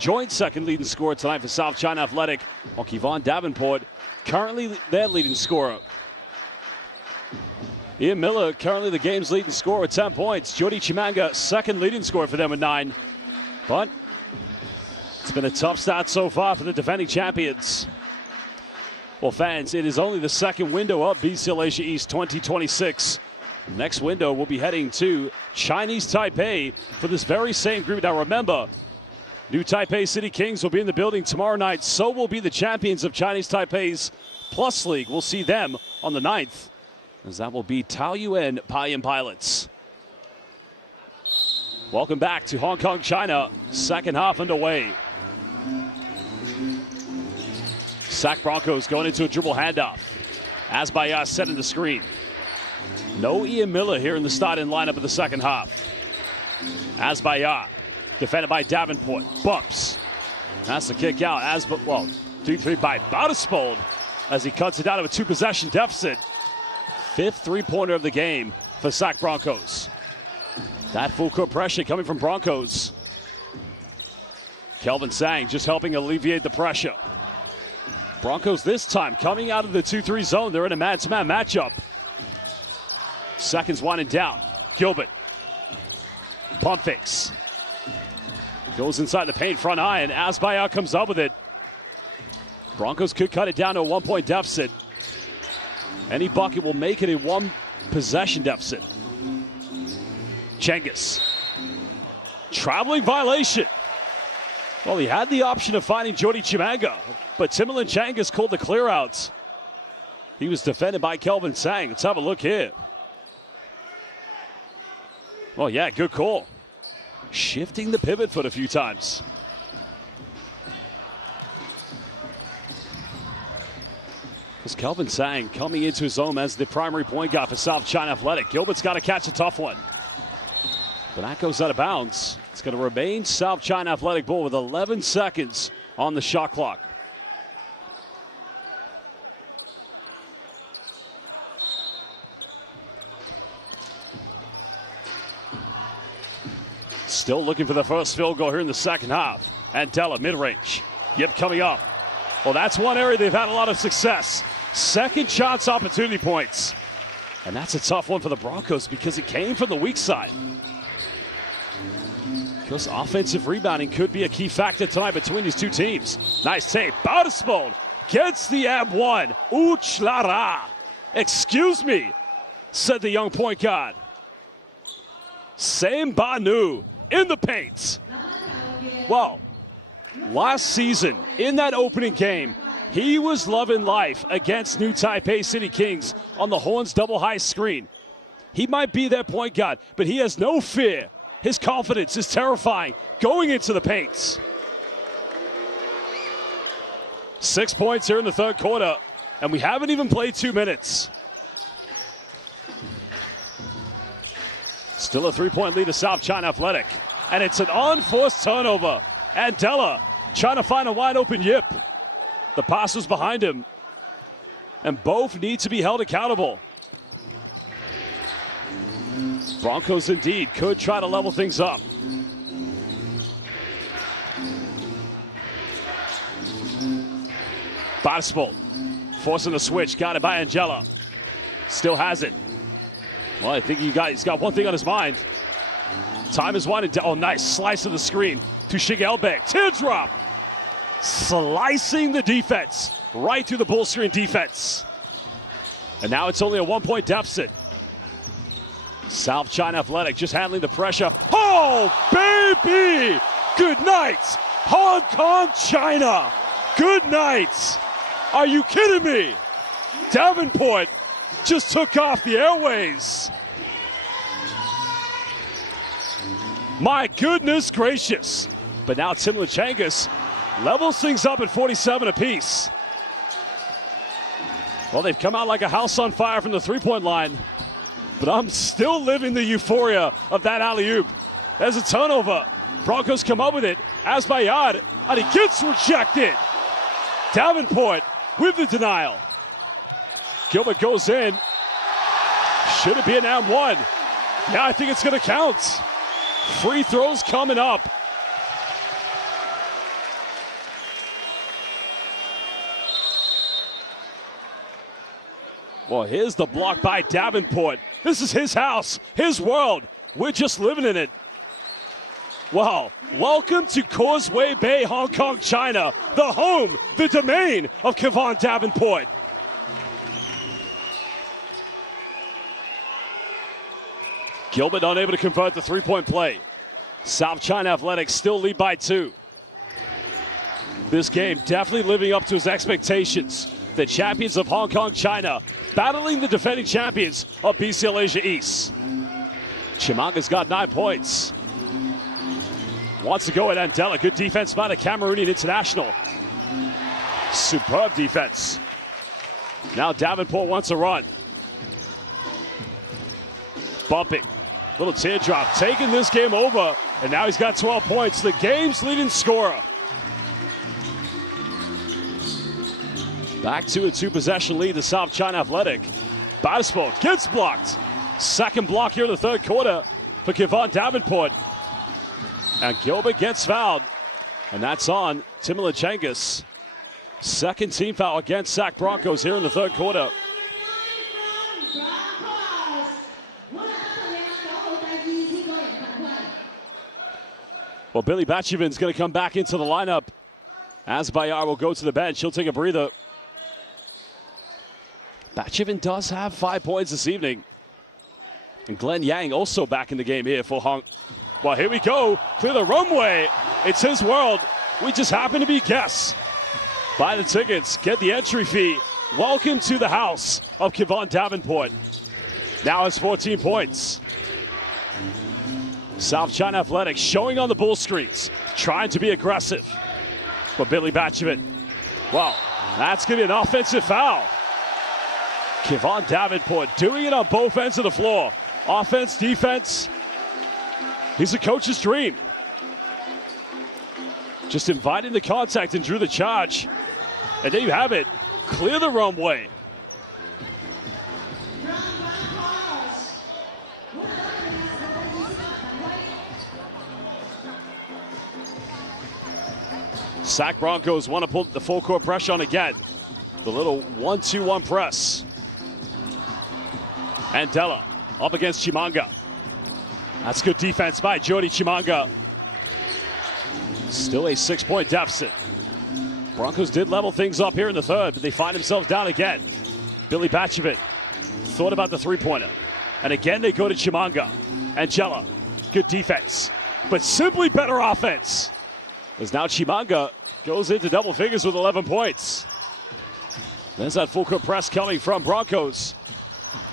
joint second leading scorer tonight for South China Athletic. While Kevon Davenport, currently their leading scorer. Ian Miller, currently the game's leading scorer at 10 points. Jordy Chimanga, second leading scorer for them at 9. But it's been a tough start so far for the defending champions. Well, fans, it is only the second window of BCL Asia East 2026. Next window, we'll be heading to Chinese Taipei for this very same group. Now remember, New Taipei City Kings will be in the building tomorrow night. So will be the champions of Chinese Taipei's Plus League. We'll see them on the 9th, as that will be Taoyuan Payan Pilots. Welcome back to Hong Kong, China. Second half underway. SAC Broncos going into a dribble handoff. Asbayas setting the screen. No Ian Miller here in the starting lineup of the second half. Asbayas, defended by Davenport, bumps. That's the kick out. 3-3 by Baudespol as he cuts it down to a 2-possession deficit. 5th three-pointer of the game for SAC Broncos. That full court pressure coming from Broncos. Kelvin Sang just helping alleviate the pressure. Broncos this time coming out of the 2-3 zone. They're in a man-to-man matchup. Seconds winding down. Gilbert. Pump fakes. Goes inside the paint, front eye, and Asbayas comes up with it. Broncos could cut it down to a 1-point deficit. Any bucket will make it a 1-possession deficit. Chinggis. Traveling violation. Well, he had the option of finding Jordy Chimanga, but Timberland Chinggis called the clear outs. He was defended by Kelvin Sang. Let's have a look here. Oh yeah, good call. Shifting the pivot foot a few times. It's Kelvin Sang coming into his own as the primary point guard for South China Athletic. Gilbert's got to catch a tough one. But that goes out of bounds. It's going to remain South China Athletic ball with 11 seconds on the shot clock. Still looking for the first field goal here in the second half. Andela, mid-range. Yip coming up. Well, that's one area they've had a lot of success. Second chance opportunity points. And that's a tough one for the Broncos because it came from the weak side. Plus, offensive rebounding could be a key factor tonight between these two teams. Nice take. Baudespol gets the M1. Uchlara. Excuse me, said the young point guard. Sam Banu in the paint. Well, last season in that opening game, he was loving life against New Taipei City Kings on the Horns double high screen. He might be their point guard, but he has no fear. His confidence is terrifying going into the paints. 6 points here in the third quarter, and we haven't even played 2 minutes. Still a 3-point lead to South China Athletic. And it's an unforced turnover. Andela trying to find a wide open Yip. The pass was behind him. And both need to be held accountable. Broncos indeed could try to level things up. Baudespol forcing the switch. Got it by Andela. Still has it. Well, I think he's got one thing on his mind. Time is winding down. Oh, nice slice on the screen to Shigelbeck. Teardrop. Slicing the defense. Right through the bull stream defense. And now it's only a 1-point deficit. South China Athletic just handling the pressure. Oh, baby! Good night, Hong Kong, China. Good night. Are you kidding me? Davenport just took off the airways. My goodness gracious. But now Chinggis levels things up at 47 apiece. Well, they've come out like a house on fire from the three-point line. But I'm still living the euphoria of that alley-oop. There's a turnover. Broncos come up with it. Asbayard, and he gets rejected. Davenport with the denial. Gilbert goes in. Should it be an and one? Yeah, I think it's going to count. Free throws coming up. Well, here's the block by Davenport. This is his house, his world. We're just living in it. Wow, welcome to Causeway Bay, Hong Kong, China. The home, the domain of Kevon Davenport. Gilbert unable to convert the three-point play. South China Athletics still lead by 2. This game definitely living up to his expectations. The champions of Hong Kong, China, battling the defending champions of BCL Asia East. Chimanga's got 9 points. Wants to go at Andela. Good defense by the Cameroonian international. Superb defense. Now Davenport wants a run. Bumping. Little teardrop. Taking this game over. And now he's got 12 points. The game's leading scorer. Back to a 2-possession lead to South China Athletic. Baseball gets blocked. Second block here in the third quarter for Kevon Davenport. And Gilbert gets fouled. And that's on Chinggis. Second team foul against Sac Broncos here in the third quarter. Well, Billy Batchevin's going to come back into the lineup. Asbayar will go to the bench. He'll take a breather. Batchevin does have 5 points this evening. And Glenn Yang also back in the game here for Hong. Well, here we go. Clear the runway. It's his world. We just happen to be guests. Buy the tickets. Get the entry fee. Welcome to the house of Kevon Davenport. Now has 14 points. South China Athletics showing on the bull screens. Trying to be aggressive. For Billy Batchevin. Well, that's going to be an offensive foul. Kevon Davenport doing it on both ends of the floor. Offense, defense. He's a coach's dream. Just inviting the contact and drew the charge. And there you have it. Clear the runway. Sac Broncos want to put the full court pressure on again. The little 1-2-1 press. Andela up against Chimanga. That's good defense by Jody Chimanga. Still a 6-point deficit. Broncos did level things up here in the third, but they find themselves down again. Billy Batchevin thought about the three-pointer. And again, they go to Chimanga. Angela, good defense, but simply better offense. As now Chimanga goes into double figures with 11 points. There's that full court press coming from Broncos.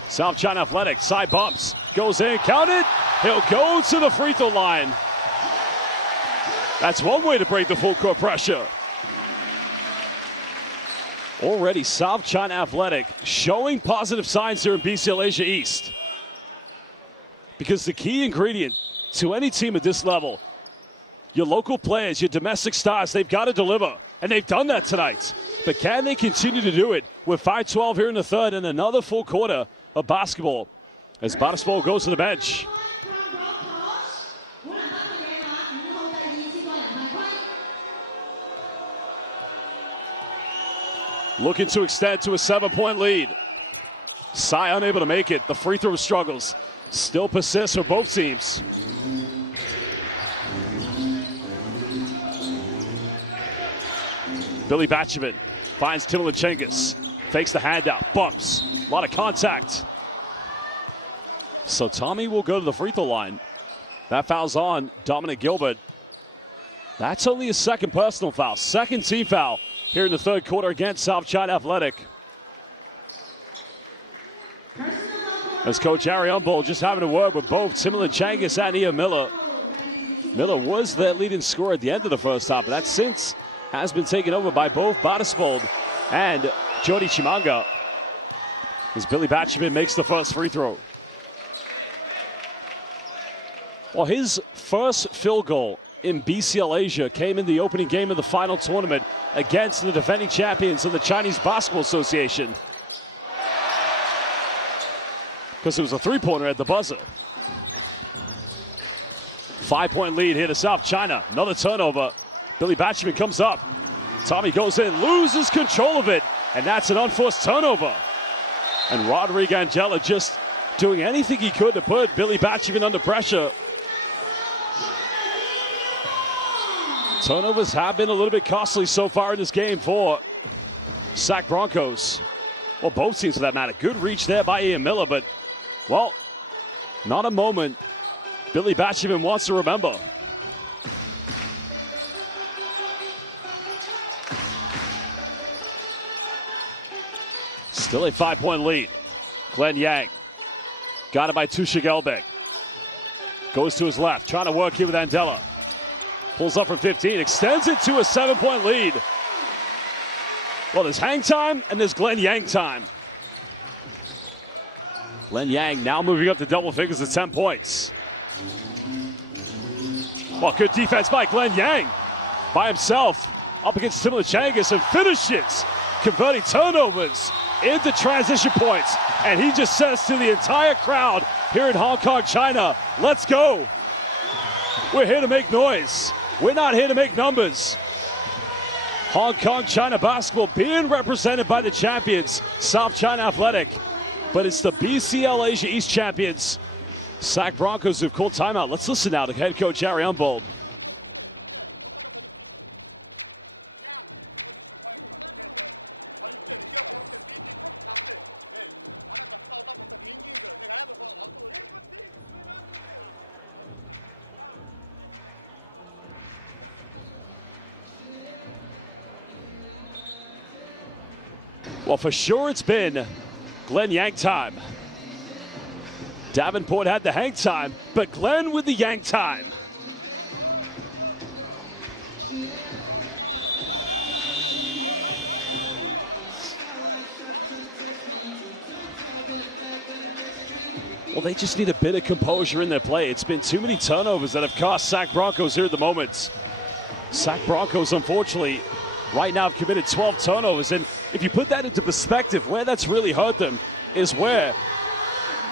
South China Athletic, side bumps, goes in, counted. He'll go to the free throw line. That's one way to break the full court pressure. Already South China Athletic showing positive signs here in BCL Asia East. Because the key ingredient to any team at this level, your local players, your domestic stars, they've got to deliver. And they've done that tonight. But can they continue to do it with 5:12 here in the third and another full quarter of basketball as Basketball goes to the bench. Looking to extend to a 7-point lead. Sai unable to make it. The free throw struggles still persist for both teams. Billy Batchevin finds Chinggis. Fakes the handout, bumps, a lot of contact. So Tommy will go to the free throw line. That foul's on Dominic Gilbert. That's only his second personal foul, second team foul here in the third quarter against South China Athletic. As Coach Harry Umbold just having to work with both Chinggis and Ian Miller. Miller was their leading scorer at the end of the first half. That since has been taken over by both Badispol and Jody Chimanga, as Billy Batcherman makes the first free throw. Well, his first field goal in BCL Asia came in the opening game of the final tournament against the defending champions in the Chinese Basketball Association, because it was a three-pointer at the buzzer. 5-point lead here to South China. Another turnover. Billy Batcherman comes up. Tommy goes in, loses control of it, and that's an unforced turnover. And Rodrigo Angela just doing anything he could to put Billy Batcherman under pressure. Turnovers have been a little bit costly so far in this game for SAC Broncos. Well, both teams for that matter. Good reach there by Ian Miller, but, well, not a moment Billy Batcherman wants to remember. Still a 5-point lead. Glenn Yang got it by Tusha Gelbek. Goes to his left, trying to work here with Andela. Pulls up for 15, extends it to a 7-point lead. Well, there's hang time and there's Glenn Yang time. Glenn Yang now moving up to double figures at 10 points. Oh, good defense by Glenn Yang. By himself, up against Timothy Chinggis, and finishes, converting turnovers into transition points. And he just says to the entire crowd here in Hong Kong, China, let's go. We're here to make noise. We're not here to make numbers. Hong Kong China basketball being represented by the champions, South China Athletic. But it's the BCL Asia East champions, SAC Broncos, who've called timeout. Let's listen now to head coach Harry Umbold. Well, for sure it's been Glenn Yang time. Davenport had the hang time, but Glenn with the Yang time. Well, they just need a bit of composure in their play. It's been too many turnovers that have cost SAC Broncos here at the moment. SAC Broncos, unfortunately, right now have committed 12 turnovers. And if you put that into perspective, where that's really hurt them is where,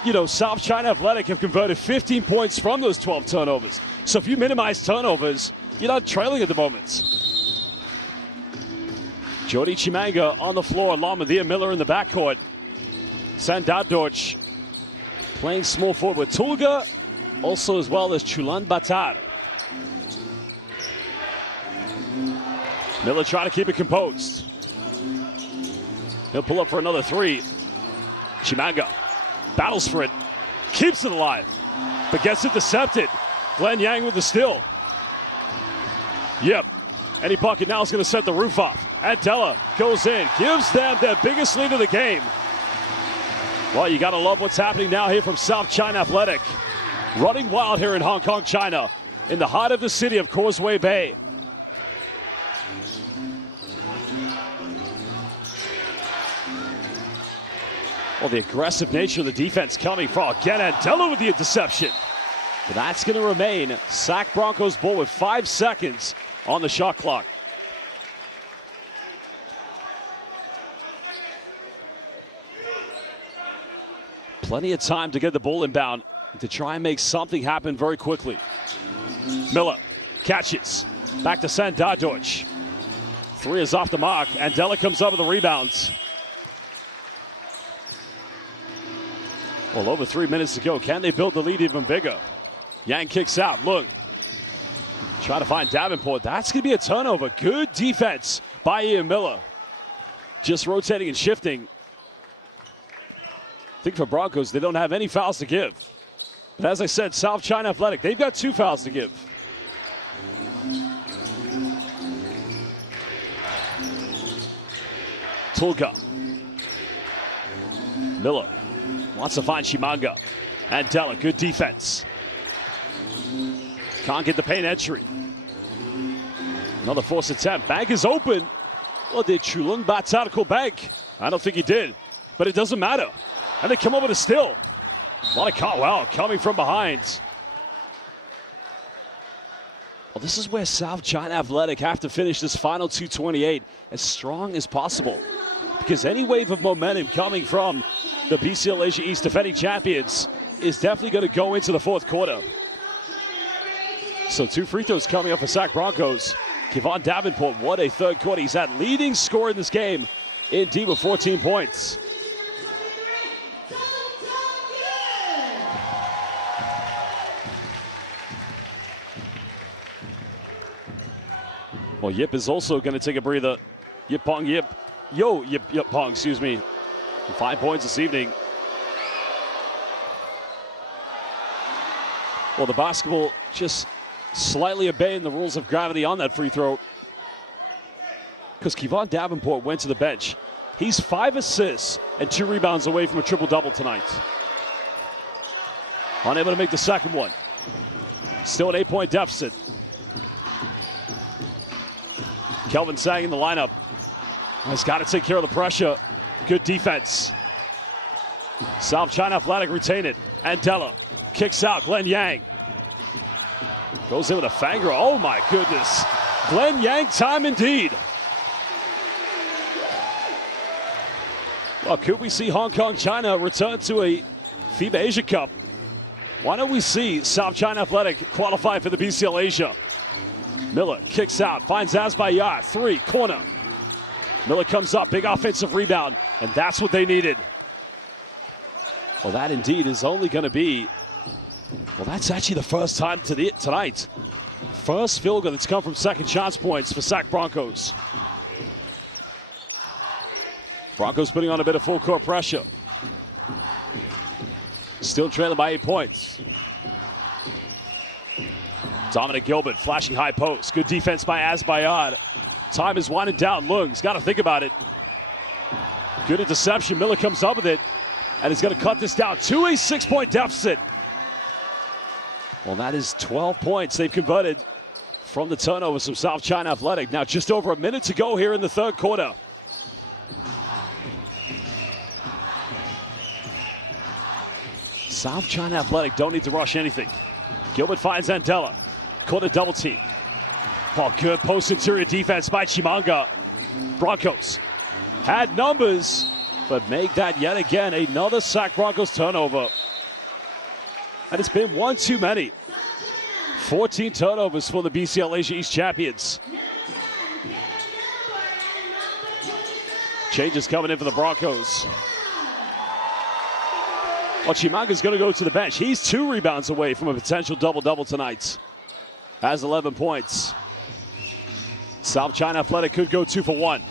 you know, South China Athletic have converted 15 points from those 12 turnovers. So if you minimize turnovers, you're not trailing at the moment. Jody Chimanga on the floor along with Ian Miller in the backcourt. Sandadoj playing small forward with Tulga, also as well as Chulan Batar. Miller trying to keep it composed. He'll pull up for another three. Chimanga battles for it, keeps it alive, but gets intercepted. Glenn Yang with the steal. Yep, any bucket now is going to set the roof up. Andela goes in, gives them their biggest lead of the game. Well, you got to love what's happening now here from South China Athletic. Running wild here in Hong Kong, China, in the heart of the city of Causeway Bay. Well, the aggressive nature of the defense coming from again Andela with the interception. But that's going to remain SAC Broncos ball with 5 seconds on the shot clock. Plenty of time to get the ball inbound to try and make something happen very quickly. Miller catches, back to Sandadoj. Three is off the mark. Andela comes up with the rebounds. Well, over 3 minutes to go. Can they build the lead even bigger? Yang kicks out. Look. Trying to find Davenport. That's going to be a turnover. Good defense by Ian Miller. Just rotating and shifting. I think for Broncos, they don't have any fouls to give. But as I said, South China Athletic, they've got 2 fouls to give. Tulga. Miller wants to find Chimanga. Andela, good defense. Can't get the paint entry. Another forced attempt. Bank is open. Oh, did Chulung Batarko bank? I don't think he did, but it doesn't matter. And they come over to steal. What a call out coming from behind. Well, this is where South China Athletic have to finish this final 228 as strong as possible. Because any wave of momentum coming from the BCL Asia East defending champions is definitely going to go into the fourth quarter. So 2 free throws coming up for Sac Broncos. Kevon Davenport, what a third quarter. He's had leading scorer in this game, indeed with 14 points. Well, Yip is also going to take a breather. Yip Pong Yip. Yip Pong, excuse me. 5 points this evening. Well, the basketball just slightly obeying the rules of gravity on that free throw. Because Kevon Davenport went to the bench. He's 5 assists and 2 rebounds away from a triple-double tonight. Unable to make the second one. Still an 8-point deficit. Kelvin Sang in the lineup. Has got to take care of the pressure. Good defense. South China Athletic retain it. Andela kicks out. Glenn Yang goes in with a fanger. Oh my goodness. Glenn Yang time indeed. Well, could we see Hong Kong China return to a FIBA Asia Cup? Why don't we see South China Athletic qualify for the BCL Asia? Miller kicks out, finds Azbayat, 3, corner. Miller comes up, big offensive rebound, and that's what they needed. Well, that indeed is only going to be, well, that's actually the first time tonight. First field goal that's come from second chance points for Sac Broncos. Broncos putting on a bit of full court pressure. Still trailing by 8 points. Dominic Gilbert flashing high post. Good defense by Azbayad. Time is winding down. Lung's got to think about it. Good interception. Miller comes up with it and is going to cut this down to a 6-point deficit. Well, that is 12 points they've converted from the turnovers from South China Athletic. Now just over a minute to go here in the third quarter. South China Athletic don't need to rush anything. Gilbert finds Andela. Corner double team. Oh, good post interior defense by Chimanga. Broncos had numbers, but make that yet again another Sac Broncos turnover. And it's been one too many. 14 turnovers for the BCL Asia East champions. Changes coming in for the Broncos. Well, Chimanga's going to go to the bench. He's 2 rebounds away from a potential double-double tonight. Has 11 points. South China Athletic could go 2 for 1.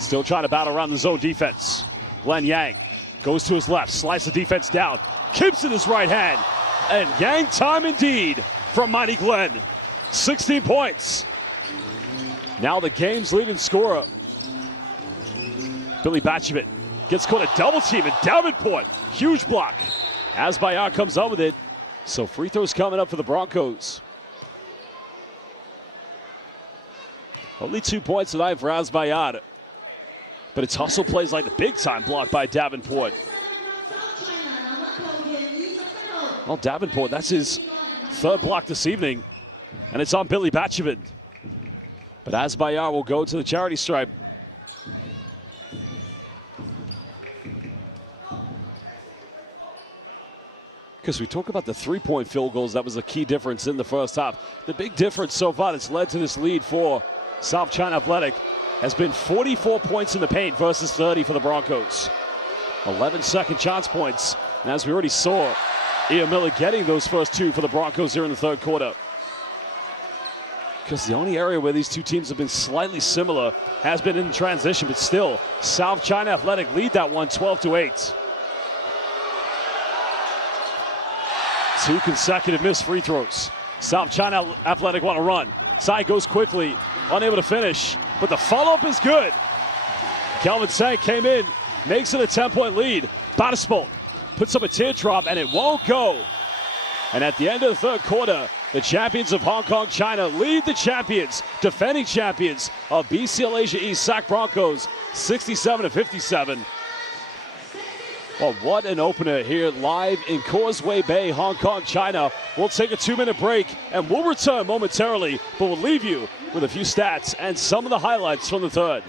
Still trying to battle around the zone defense. Glenn Yang goes to his left, slides the defense down, keeps in his right hand, and Yang time indeed from Mighty Glenn. 16 points. Now the game's leading scorer. Billy Batchman gets caught a double team and Davenport. Huge block. Azbayat comes up with it. So free throws coming up for the Broncos. Only 2 points tonight for Azbayat. But it's hustle plays like a big time block by Davenport. Well, Davenport, that's his 3rd block this evening. And it's on Billy Batchman. But Azbayat will go to the charity stripe. Because we talk about the 3-point field goals, that was a key difference in the first half. The big difference so far that's led to this lead for South China Athletic has been 44 points in the paint versus 30 for the Broncos. 11 second chance points. And as we already saw, Ian Miller getting those first 2 for the Broncos here in the third quarter. Because the only area where these two teams have been slightly similar has been in transition, but still, South China Athletic lead that one 12-8. 2 consecutive missed free throws. South China Athletic want to run. Side goes quickly, unable to finish, but the follow-up is good. Kelvin Sang came in, makes it a 10-point lead. Basketball puts up a teardrop, and it won't go. And at the end of the third quarter, the champions of Hong Kong, China lead the champions, defending champions of BCL Asia East, SAC Broncos, 67-57. Well, what an opener here live in Causeway Bay, Hong Kong, China. We'll take a 2-minute break, and we'll return momentarily, but we'll leave you with a few stats and some of the highlights from the third.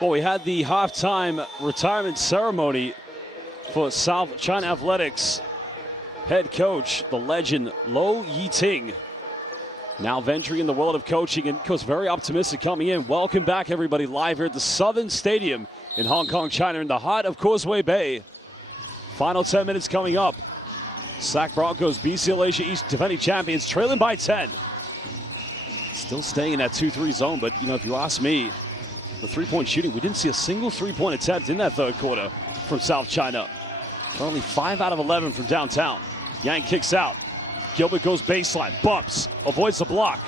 Well, we had the halftime retirement ceremony for South China Athletics head coach, the legend Lo Yiting, now venturing in the world of coaching, and of course very optimistic coming in. Welcome back, everybody, live here at the Southern Stadium in Hong Kong, China, in the heart of Causeway Bay. Final 10 minutes coming up. SAC Broncos, BCL Asia East defending champions, trailing by 10. Still staying in that 2-3 zone, but you know, if you ask me, the three-point shooting, we didn't see a single three-point attempt in that third quarter from South China. Only 5 out of 11 from downtown. Yang kicks out. Gilbert goes baseline, bumps, avoids the block.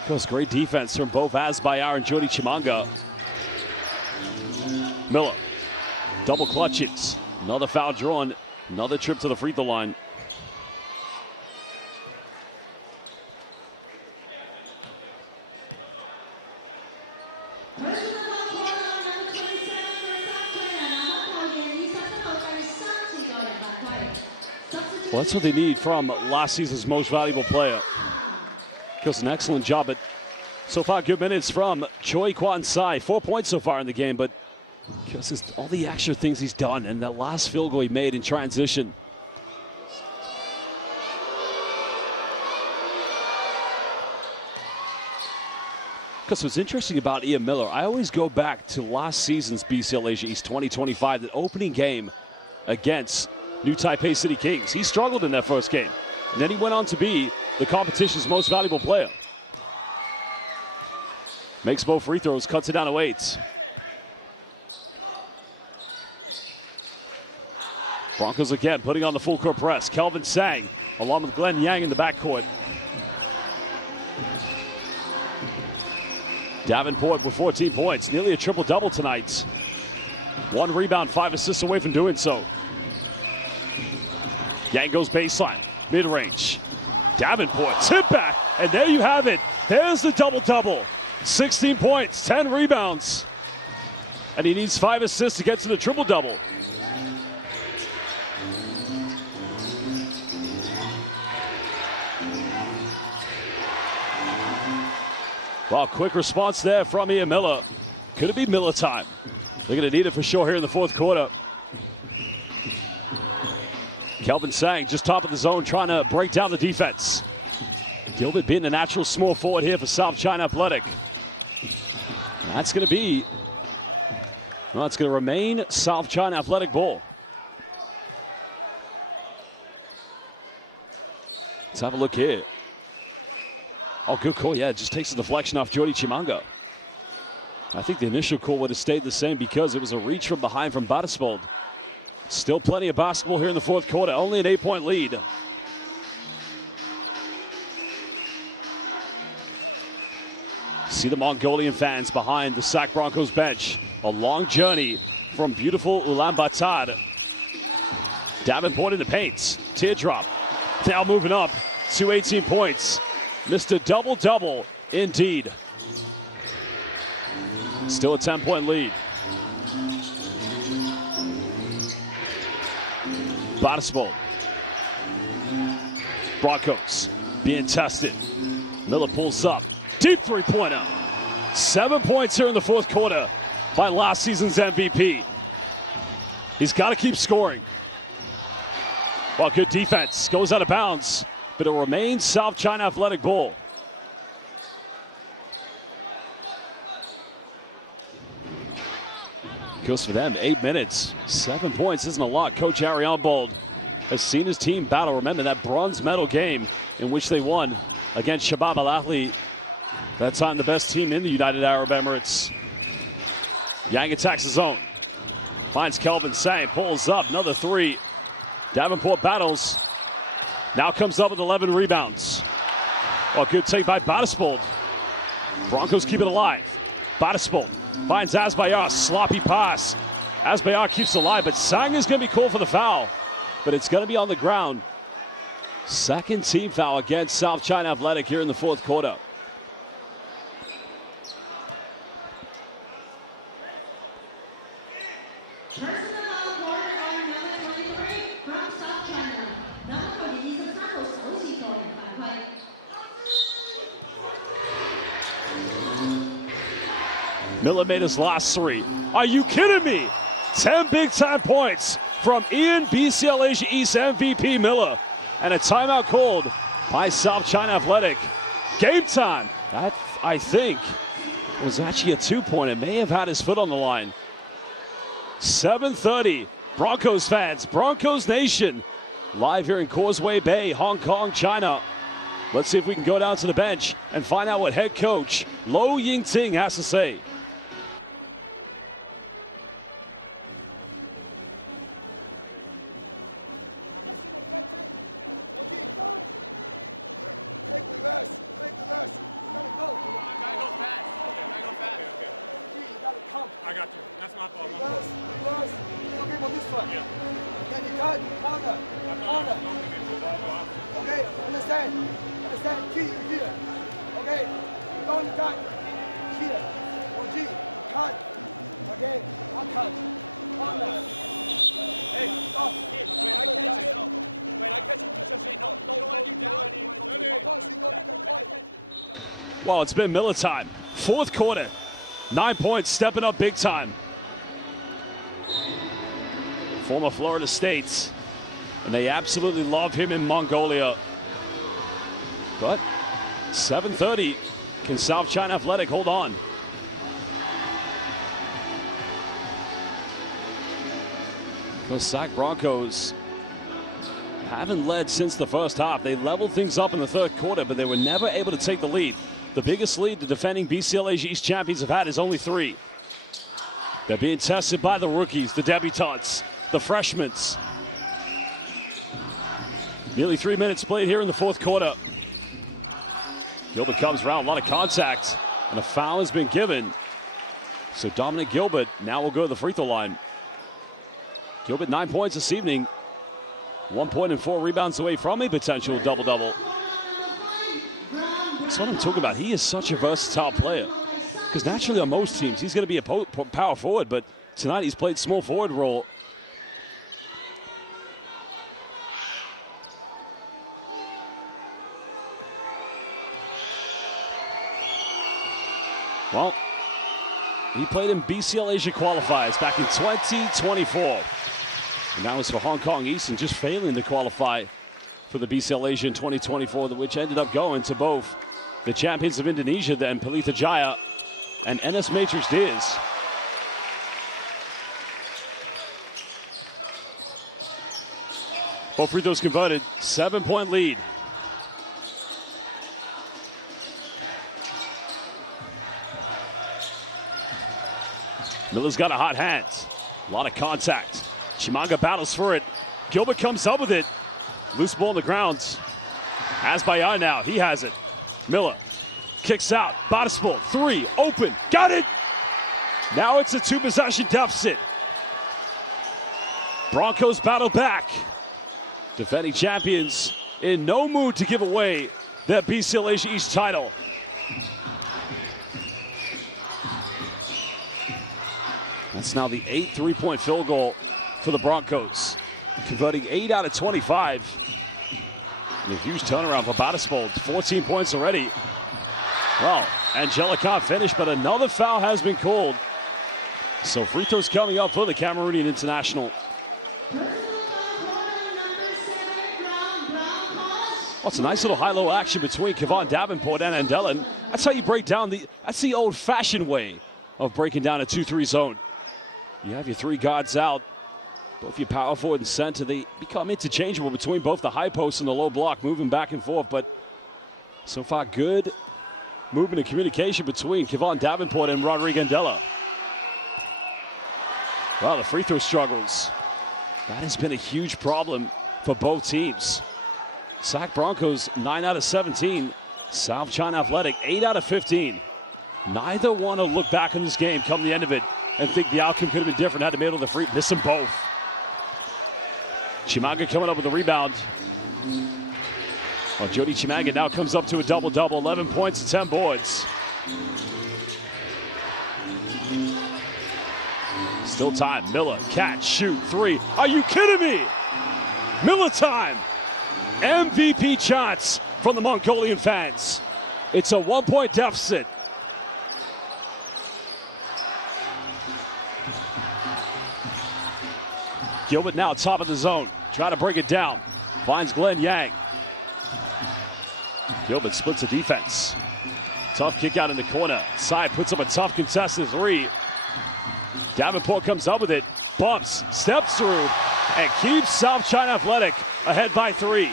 Of course, great defense from both Azbayar and Jordi Chimanga. Miller, double clutchings. Another foul drawn, another trip to the free throw line. Well, that's what they need from last season's most valuable player. Does an excellent job, but so far good minutes from Choi Kwan Sai. 4 points so far in the game, but just all the extra things he's done, and that last field goal he made in transition. Because what's interesting about Ian Miller, I always go back to last season's BCL Asia East 2025, the opening game against New Taipei City Kings. He struggled in that first game, and then he went on to be the competition's most valuable player. Makes both free throws, cuts it down to 8. Broncos again putting on the full court press. Kelvin Sang along with Glenn Yang in the backcourt. Davenport with 14 points, nearly a triple-double tonight. 1 rebound, 5 assists away from doing so. Yang goes baseline, mid-range. Davenport, tip back, and there you have it. There's the double-double. 16 points, 10 rebounds. And he needs 5 assists to get to the triple-double. Well, quick response there from Ian Miller. Could it be Miller time? They're going to need it for sure here in the fourth quarter. Kelvin Sang just top of the zone trying to break down the defense. Gilbert being the natural small forward here for South China Athletic. That's going to be, well, it's going to remain South China Athletic ball. Let's have a look here. Oh, good call. Yeah, it just takes the deflection off Jordi Chimanga. I think the initial call would have stayed the same because it was a reach from behind from Batisbold. Still plenty of basketball here in the fourth quarter. Only an 8-point lead. See the Mongolian fans behind the SAC Broncos bench. A long journey from beautiful Ulaanbaatar. Davenport in the paint. Teardrop. Now moving up to 18 points. Mr. Double-double indeed. Still a 10-point lead. Batisbold. Broncos being tested. Miller pulls up. Deep three-pointer. 7 points here in the fourth quarter by last season's MVP. He's got to keep scoring. Well, good defense. Goes out of bounds, but it remains South China Athletic ball. Goes for them, 8 minutes. 7 points isn't a lot. Coach Harry Armbold has seen his team battle. Remember that bronze medal game in which they won against Shabab Al Ahly. That time the best team in the United Arab Emirates. Yang attacks his zone. Finds Kelvin Sang, pulls up, another three. Davenport battles. Now comes up with 11 rebounds. Oh, good take by Batisbold. Broncos keep it alive. Batisbold finds Asbayar, sloppy pass. Asbayar keeps it alive, but Sang is going to be called for the foul. But it's going to be on the ground. Second team foul against South China Athletic here in the fourth quarter. Miller made his last three. Are you kidding me? 10 big-time points from Ian BCL Asia East MVP Miller. And a timeout called by South China Athletic. Game time. That, I think, was actually a two-pointer. May have had his foot on the line. 7:30. Broncos fans, Broncos Nation. Live here in Causeway Bay, Hong Kong, China. Let's see if we can go down to the bench and find out what head coach Lo Yingting has to say. I got you. That's my fault. Reverse. Okay, for this one. Yeah. Then you cut, corner. Okay, understand. Key here. Okay, don't cut. Here. OG, cut. Okay, I'll cut. Corner. Hey, stop. Wait, I catch it. Wait, I catch it. Don't let you down. Well, it's been Miller time. Fourth quarter. 9 points, stepping up big time. Former Florida State. And they absolutely love him in Mongolia. But 7:30. Can South China Athletic hold on? The SAC Broncos haven't led since the first half. They leveled things up in the third quarter, but they were never able to take the lead. The biggest lead the defending BCL Asia East champions have had is only 3. They're being tested by the rookies, the debutants, the freshmen. Nearly 3 minutes played here in the fourth quarter. Gilbert comes around, a lot of contact, and the foul has been given. So Dominic Gilbert now will go to the free throw line. Gilbert 9 points this evening. 1 point and 4 rebounds away from a potential double-double. That's what I'm talking about. He is such a versatile player. Because naturally on most teams, he's going to be a power forward, but tonight he's played small forward role. Well, he played in BCL Asia qualifiers back in 2024. And that was for Hong Kong Eastern, just failing to qualify for the BCL Asia in 2024, which ended up going to both the champions of Indonesia, then Pelita Jaya and NS Matrix Diaz. Both free throws converted, 7-point lead. Miller's got a hot hand. A lot of contact. Chimanga battles for it. Gilbert comes up with it. Loose ball on the ground. Asbayar now, he has it. Miller kicks out. Batispol, 3, open, got it! Now it's a 2-possession deficit. Broncos battle back. Defending champions in no mood to give away their BCL Asia East title. That's now the 8th three-point field goal for the Broncos. Converting 8 out of 25. A huge turnaround for Batispol, 14 points already. Well, Angelica finished, but another foul has been called. So free throws coming up for the Cameroonian international. Well, it's a nice little high-low action between Kevon Davenport and Andelen. That's how you break down that's the old-fashioned way of breaking down a 2-3 zone. You have your 3 guards out. Both your power forward and center, they become interchangeable between both the high post and the low block, moving back and forth. But so far, good movement and communication between Kevon Davenport and Rodrigo Andela. Well, the free throw struggles. That has been a huge problem for both teams. Sac Broncos, 9 out of 17. South China Athletic, 8 out of 15. Neither want to look back on this game come the end of it and think the outcome could have been different had they been able to free. Listen, both. Chimanga coming up with the rebound. Well, Jody Chimanga now comes up to a double-double, 11 points and 10 boards. Still time. Miller, catch, shoot, 3. Are you kidding me? Miller time. MVP chants from the Mongolian fans. It's a 1-point deficit. Gilbert now top of the zone, trying to break it down. Finds Glenn Yang. Gilbert splits the defense. Tough kick out in the corner. Side puts up a tough contested 3. Davenport comes up with it, bumps, steps through, and keeps South China Athletic ahead by 3.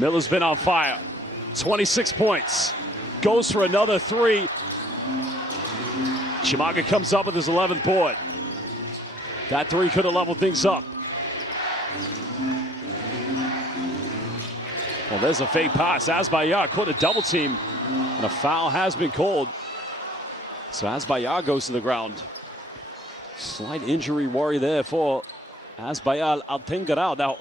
Miller's been on fire. 26 points. Goes for another 3. Chimanga comes up with his 11th board. That 3 could have leveled things up. Well, there's a fake pass. Asbayar caught a double team. And a foul has been called. So Asbayar goes to the ground. Slight injury worry there for Asbayar Altingarao. Now,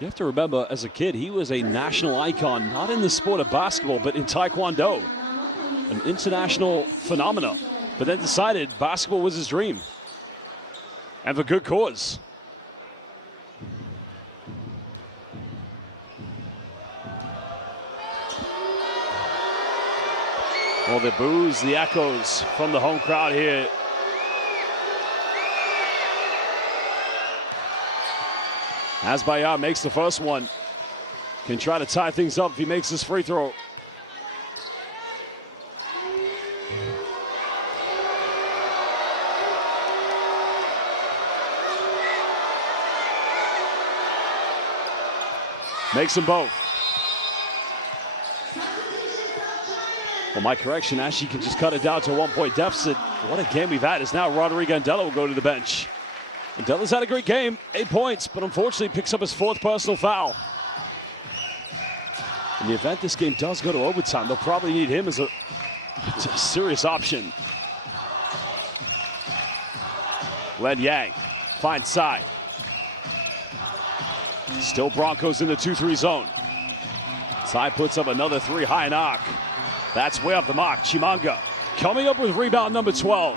you have to remember, as a kid, he was a national icon, not in the sport of basketball, but in Taekwondo. An international phenomenon. But then decided basketball was his dream. And for good cause. Well, the boos, the echoes from the home crowd here. Asbayar makes the first one. Can try to tie things up if he makes this free throw. Makes them both. Well, my correction, actually can just cut it down to a 1-point deficit. What a game we've had is now Rodrigo Andela will go to the bench. Andela's had a great game, 8 points, but unfortunately picks up his 4th personal foul. In the event this game does go to overtime, they'll probably need him as a serious option. Len Yang finds side. Still Broncos in the 2-3 zone. Side puts up another 3, high knock. That's way up the mark. Chimanga coming up with rebound number 12.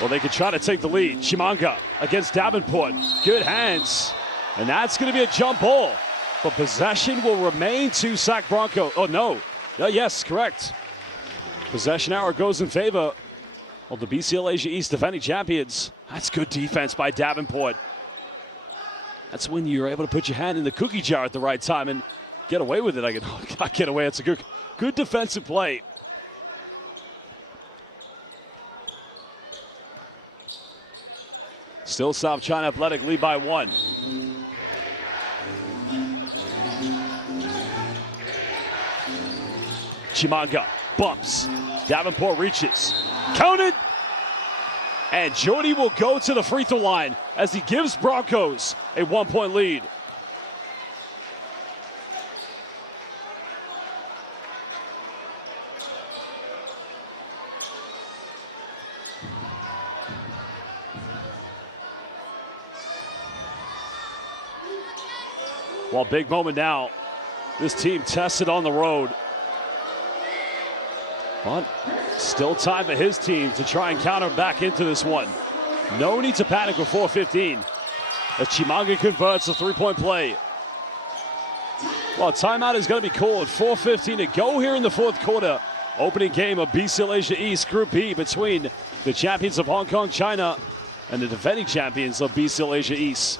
Well, they could try to take the lead. Chimanga against Davenport. Good hands. And that's going to be a jump ball. But possession will remain to Sac Broncos. Oh, no. Yes, correct. Possession hour goes in favor of the BCL Asia East defending champions. That's good defense by Davenport. That's when you're able to put your hand in the cookie jar at the right time and get away with it. I get away. It's a Good defensive play. Still South China Athletic lead by 1. Chimanga bumps. Davenport reaches. Counted. And Jordy will go to the free throw line as he gives Broncos a 1-point lead. Well, big moment now. This team tested on the road. But still time for his team to try and counter back into this one. No need to panic with 4:15. As Chimanga converts a 3-point play. Well, timeout is going to be called. 4:15 to go here in the 4th quarter. Opening game of BCL Asia East Group E between the champions of Hong Kong, China, and the defending champions of BCL Asia East.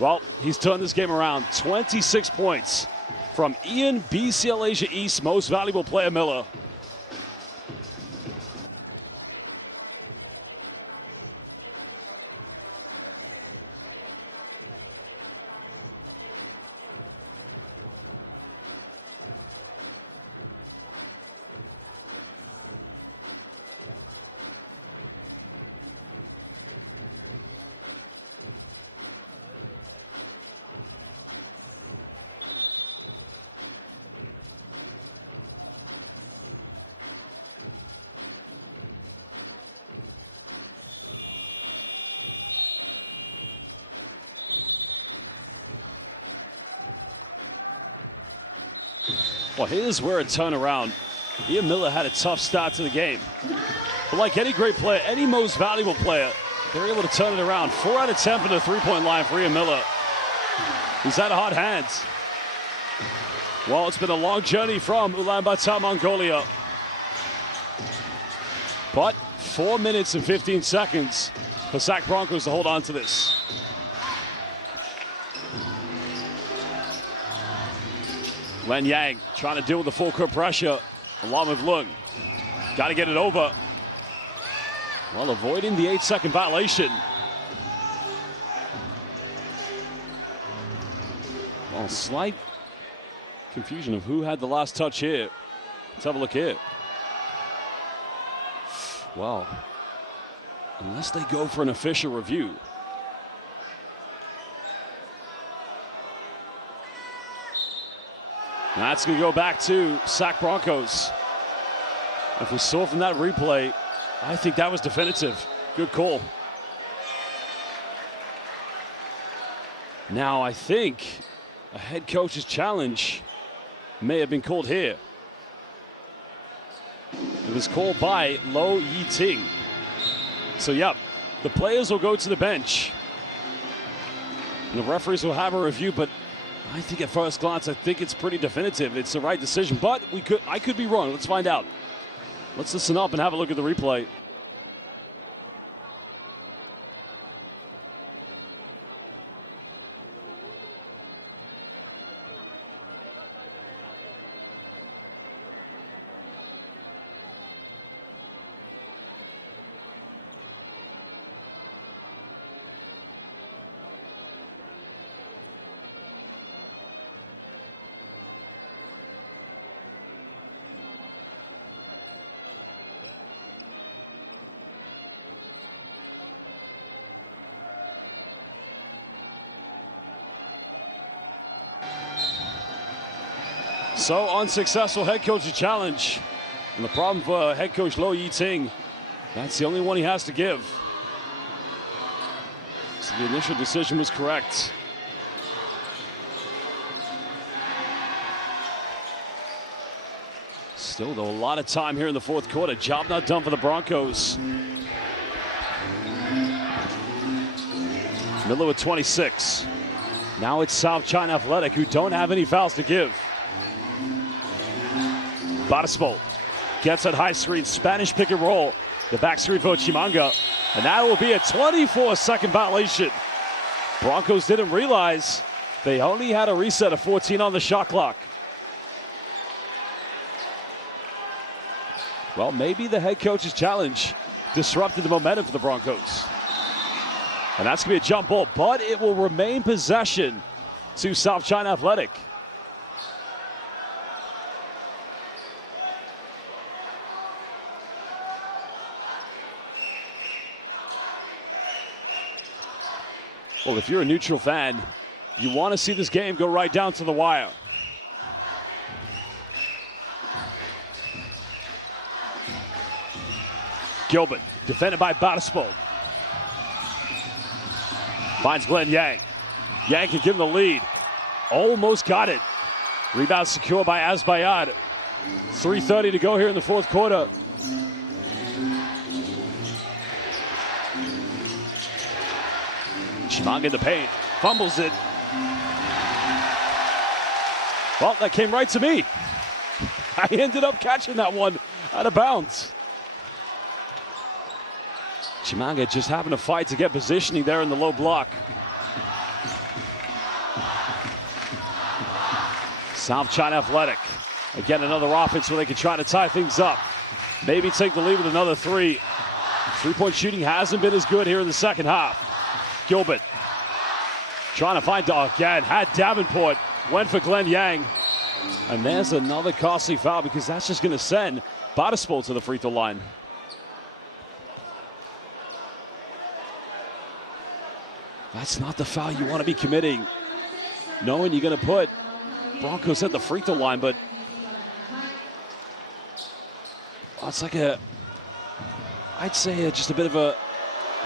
Well, he's turned this game around. 26 points from Ian BCL Asia East Most Valuable Player Miller. Well, here's where a turnaround. Ian Miller had a tough start to the game. But like any great player, any most valuable player, they're able to turn it around. 4 out of 10 from the 3-point line for Ian Miller. He's had hot hands. Well, it's been a long journey from Ulaanbaatar, Mongolia. But 4 minutes and 15 seconds for SAC Broncos to hold on to this. Len Yang trying to deal with the full court pressure. Along with Lung. Got to get it over. Well, avoiding the 8-second violation. A slight confusion of who had the last touch here. Let's have a look here. Wow. Unless they go for an official review. That's going to go back to SAC Broncos. If we saw from that replay, I think that was definitive. Good call. Now, I think a head coach's challenge may have been called here. It was called by Lo Yi-Ting. So, yeah, the players will go to the bench. And the referees will have a review, but I think at first glance, I think it's pretty definitive. It's the right decision, but I could be wrong. Let's find out. Let's listen up and have a look at the replay. So unsuccessful head coach's challenge. And the problem for head coach Lo Yi-Ting, that's the only one he has to give. So the initial decision was correct. Still though, a lot of time here in the 4th quarter. Job not done for the Broncos. Miller with 26. Now it's South China Athletic, who don't have any fouls to give. Batismo gets that high screen, Spanish pick and roll. The back screen for Chimanga. And that will be a 24-second violation. Broncos didn't realize they only had a reset of 14 on the shot clock. Well, maybe the head coach's challenge disrupted the momentum for the Broncos. And that's going to be a jump ball, but it will remain possession to South China Athletic. Well, if you're a neutral fan, you want to see this game go right down to the wire. Gilbert, defended by Battispo. Finds Glenn Yang. Yang can give him the lead. Almost got it. Rebound secured by Azbayad. 3:30 to go here in the fourth quarter. Chimanga in the paint. Fumbles it. Well, that came right to me. I ended up catching that one out of bounds. Chimanga just having to fight to get positioning there in the low block. South China Athletic. Again, another offense where they can try to tie things up. Maybe take the lead with another three. Three-point shooting hasn't been as good here in the second half. Gilbert trying to find again. Had Davenport. Went for Glenn Yang. And there's another costly foul because that's just going to send Battispo to the free throw line. That's not the foul you want to be committing. Knowing you're going to put Broncos at the free throw line, but it's like I'd say just a bit of a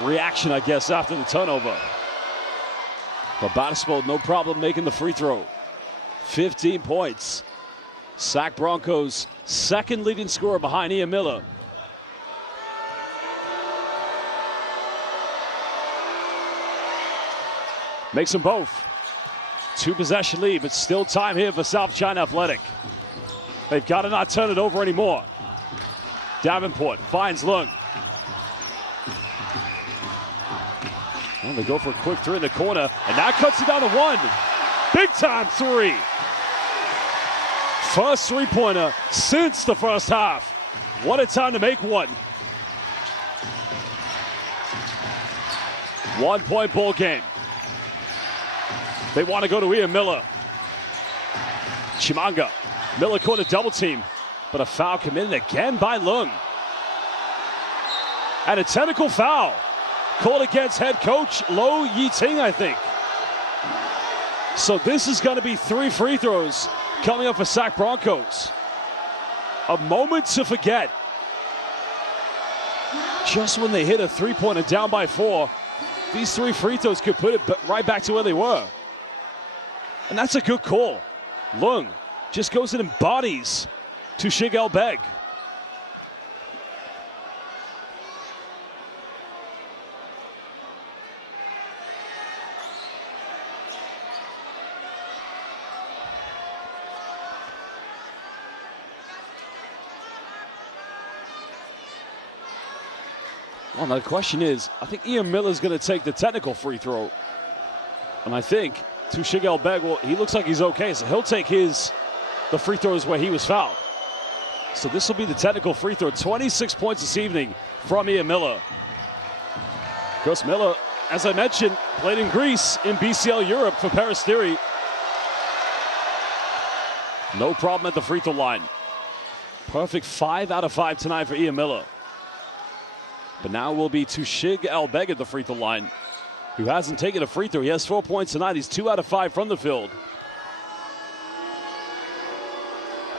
reaction, I guess, after the turnover. But Battispo, no problem making the free throw. 15 points. Sac Broncos' second leading scorer behind Ian Miller. Makes them both. Two-possession lead, but still time here for South China Athletic. They've got to not turn it over anymore. Davenport finds Lung. And they go for a quick three in the corner, and that cuts it down to one. Big time three. First three-pointer since the first half. What a time to make one. 1 point ball game. They want to go to Ian Miller. Chimanga. Miller caught a double team, but a foul committed again by Lung. And a technical foul called against head coach Lo Yiting, I think. So this is going to be 3 free throws coming up for Sac Broncos. A moment to forget. Just when they hit a three-pointer down by 4, these 3 free throws could put it right back to where they were. And that's a good call. Lung just goes and embodies to Chinggis Broncos. Well, my question is, I think Ian Miller's going to take the technical free throw. And I think to Chinggis Broncos, well, he looks like he's okay, so he'll take the free throws where he was fouled. So this will be the technical free throw. 26 points this evening from Ian Miller. Of course, Miller, as I mentioned, played in Greece in BCL Europe for Peristeri. No problem at the free throw line. Perfect 5 out of 5 tonight for Ian Miller. But now will be to Chinggis Broncos at the free throw line, who hasn't taken a free throw. He has 4 points tonight. He's 2 out of 5 from the field.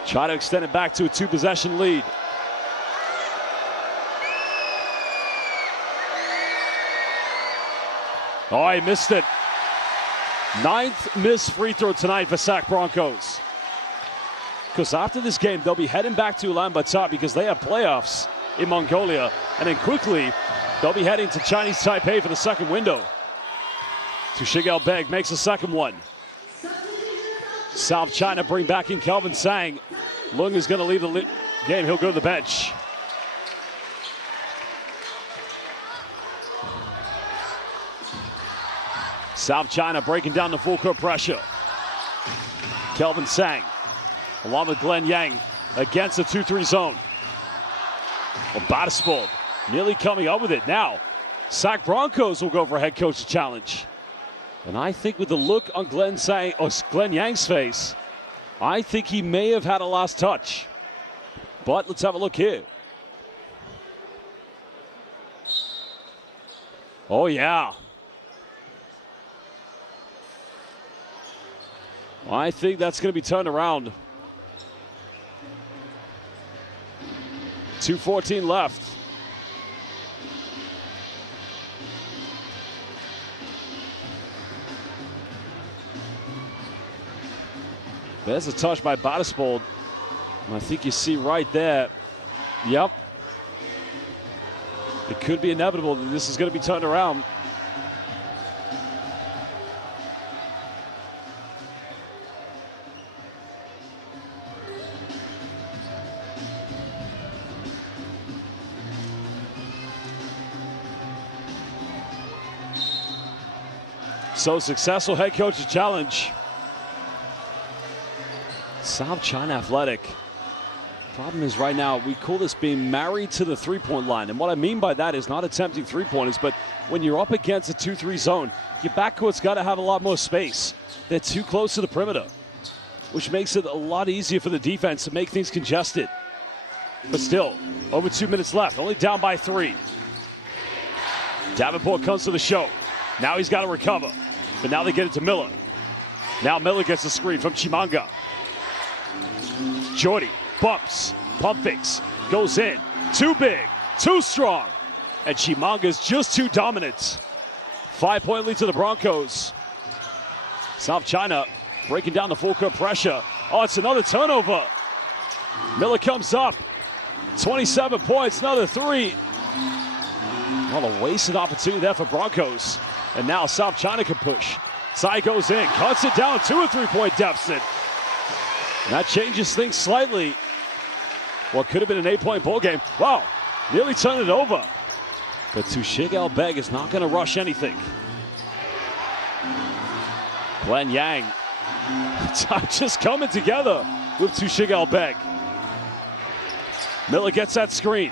Try to extend it back to a 2-possession lead. Oh, he missed it. 9th missed free throw tonight for Sac Broncos. Because after this game, they'll be heading back to Ulaanbaatar because they have playoffs in Mongolia. And then quickly, they'll be heading to Chinese Taipei for the second window. So Chinggis Broncos makes the second one. South China bring back in Kelvin Sang. Lung is going to leave the game. He'll go to the bench. South China breaking down the full court pressure. Kelvin Sang along with Glenn Yang against the 2-3 zone. Batispol nearly coming up with it. Now, Sac Broncos will go for a head coach challenge. And I think with the look on Glenn Yang's face, I think he may have had a last touch. But let's have a look here. Oh, yeah. I think that's going to be turned around. 2:14 left. There's a touch by Batispol. And I think you see right there. Yep. It could be inevitable that this is going to be turned around. So successful head coach's challenge. South China Athletic. Problem is right now, we call this being married to the three-point line. And what I mean by that is not attempting three-pointers, but when you're up against a 2-3 zone, your backcourt's got to have a lot more space. They're too close to the perimeter, which makes it a lot easier for the defense to make things congested. But still, over 2 minutes left, only down by 3. Davenport comes to the show. Now he's got to recover. But now they get it to Miller. Now Miller gets the screen from Chimanga. Jordy bumps, pump fakes, goes in. Too big, too strong. And Chimanga's just too dominant. 5-point lead to the Broncos. South China breaking down the full court pressure. Oh, it's another turnover. Miller comes up. 27 points, another 3. What a wasted opportunity there for Broncos. And now South China can push. Tsai goes in, cuts it down to a 3-point deficit. That changes things slightly. What could have been an 8-point ball game. Wow, nearly turned it over. But Chinggis Broncos is not going to rush anything. Glenn Yang. It's just coming together with Chinggis Broncos. Miller gets that screen.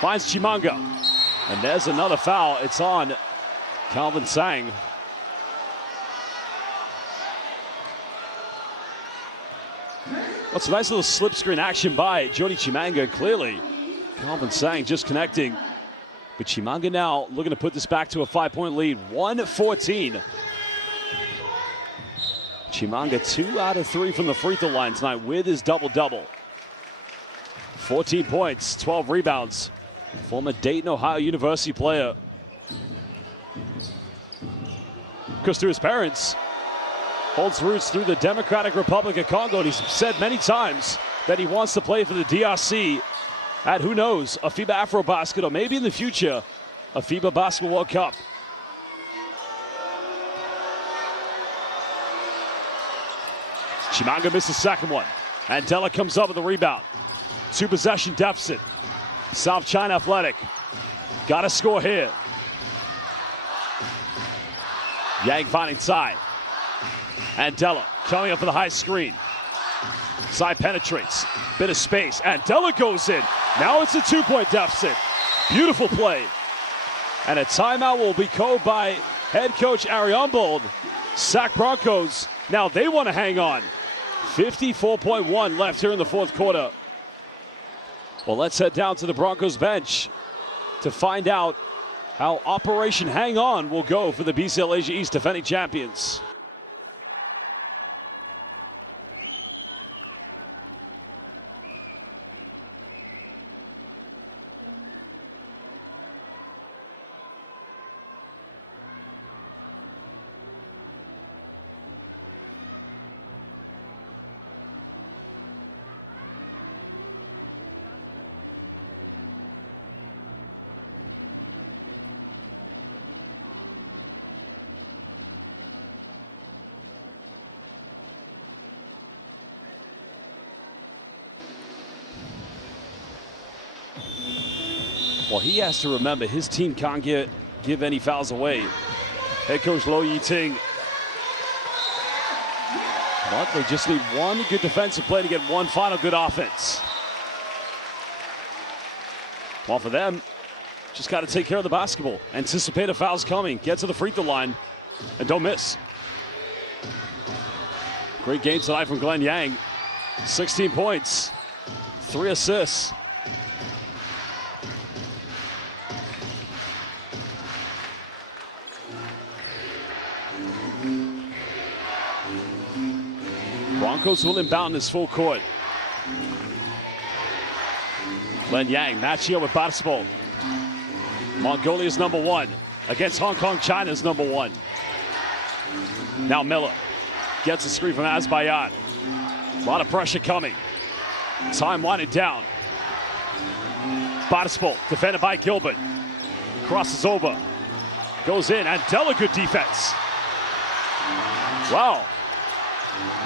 Finds Chimanga. And there's another foul. It's on Calvin Sang. What's a nice little slip screen action by Jordy Chimanga. Clearly, Calvin Sang just connecting. But Chimanga now looking to put this back to a 5-point lead. 1-14. Chimanga 2 out of 3 from the free throw line tonight with his double-double. 14 points, 12 rebounds. Former Dayton, Ohio University player. Goes through his parents. Holds roots through the Democratic Republic of Congo. And he's said many times that he wants to play for the DRC at, who knows, a FIBA Afrobasket, or maybe in the future, a FIBA Basketball World Cup. Chimanga misses the second one. And Della comes up with the rebound. 2-possession deficit. South China Athletic. Got to score here. Yang finding Tsai. And Della coming up for the high screen. Tsai penetrates. Bit of space. And Della goes in. Now it's a 2-point deficit. Beautiful play. And a timeout will be called by head coach Ariambold. Sac Broncos. Now they want to hang on. 54.1 left here in the fourth quarter. Well, let's head down to the Broncos bench to find out how Operation Hang On will go for the BCL Asia East defending champions. Well, he has to remember his team can't give any fouls away. Head coach Lo Yiting. But they just need one good defensive play to get one final good offense. Well, for them, just got to take care of the basketball. Anticipate a foul's coming. Get to the free throw line and don't miss. Great game tonight from Glenn Yang. 16 points, 3 assists. Broncos will inbound this full court. Glenn Yang matching up with basketball. Mongolia's #1 against Hong Kong, China's #1. Now Miller gets a screen from Azbayat. A lot of pressure coming. Time winding down. Basketball defended by Gilbert. Crosses over. Goes in, and Della, good defense. Wow.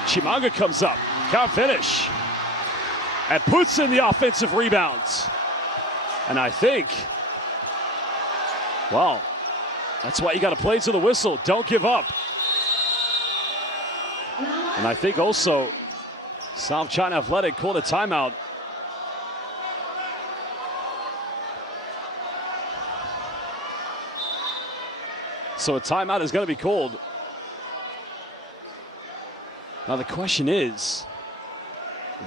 Chimanga comes up. Can't finish. And puts in the offensive rebounds. And I think, well, that's why you got to play to the whistle. Don't give up. And I think also South China Athletic called a timeout. So a timeout is going to be called. Now the question is,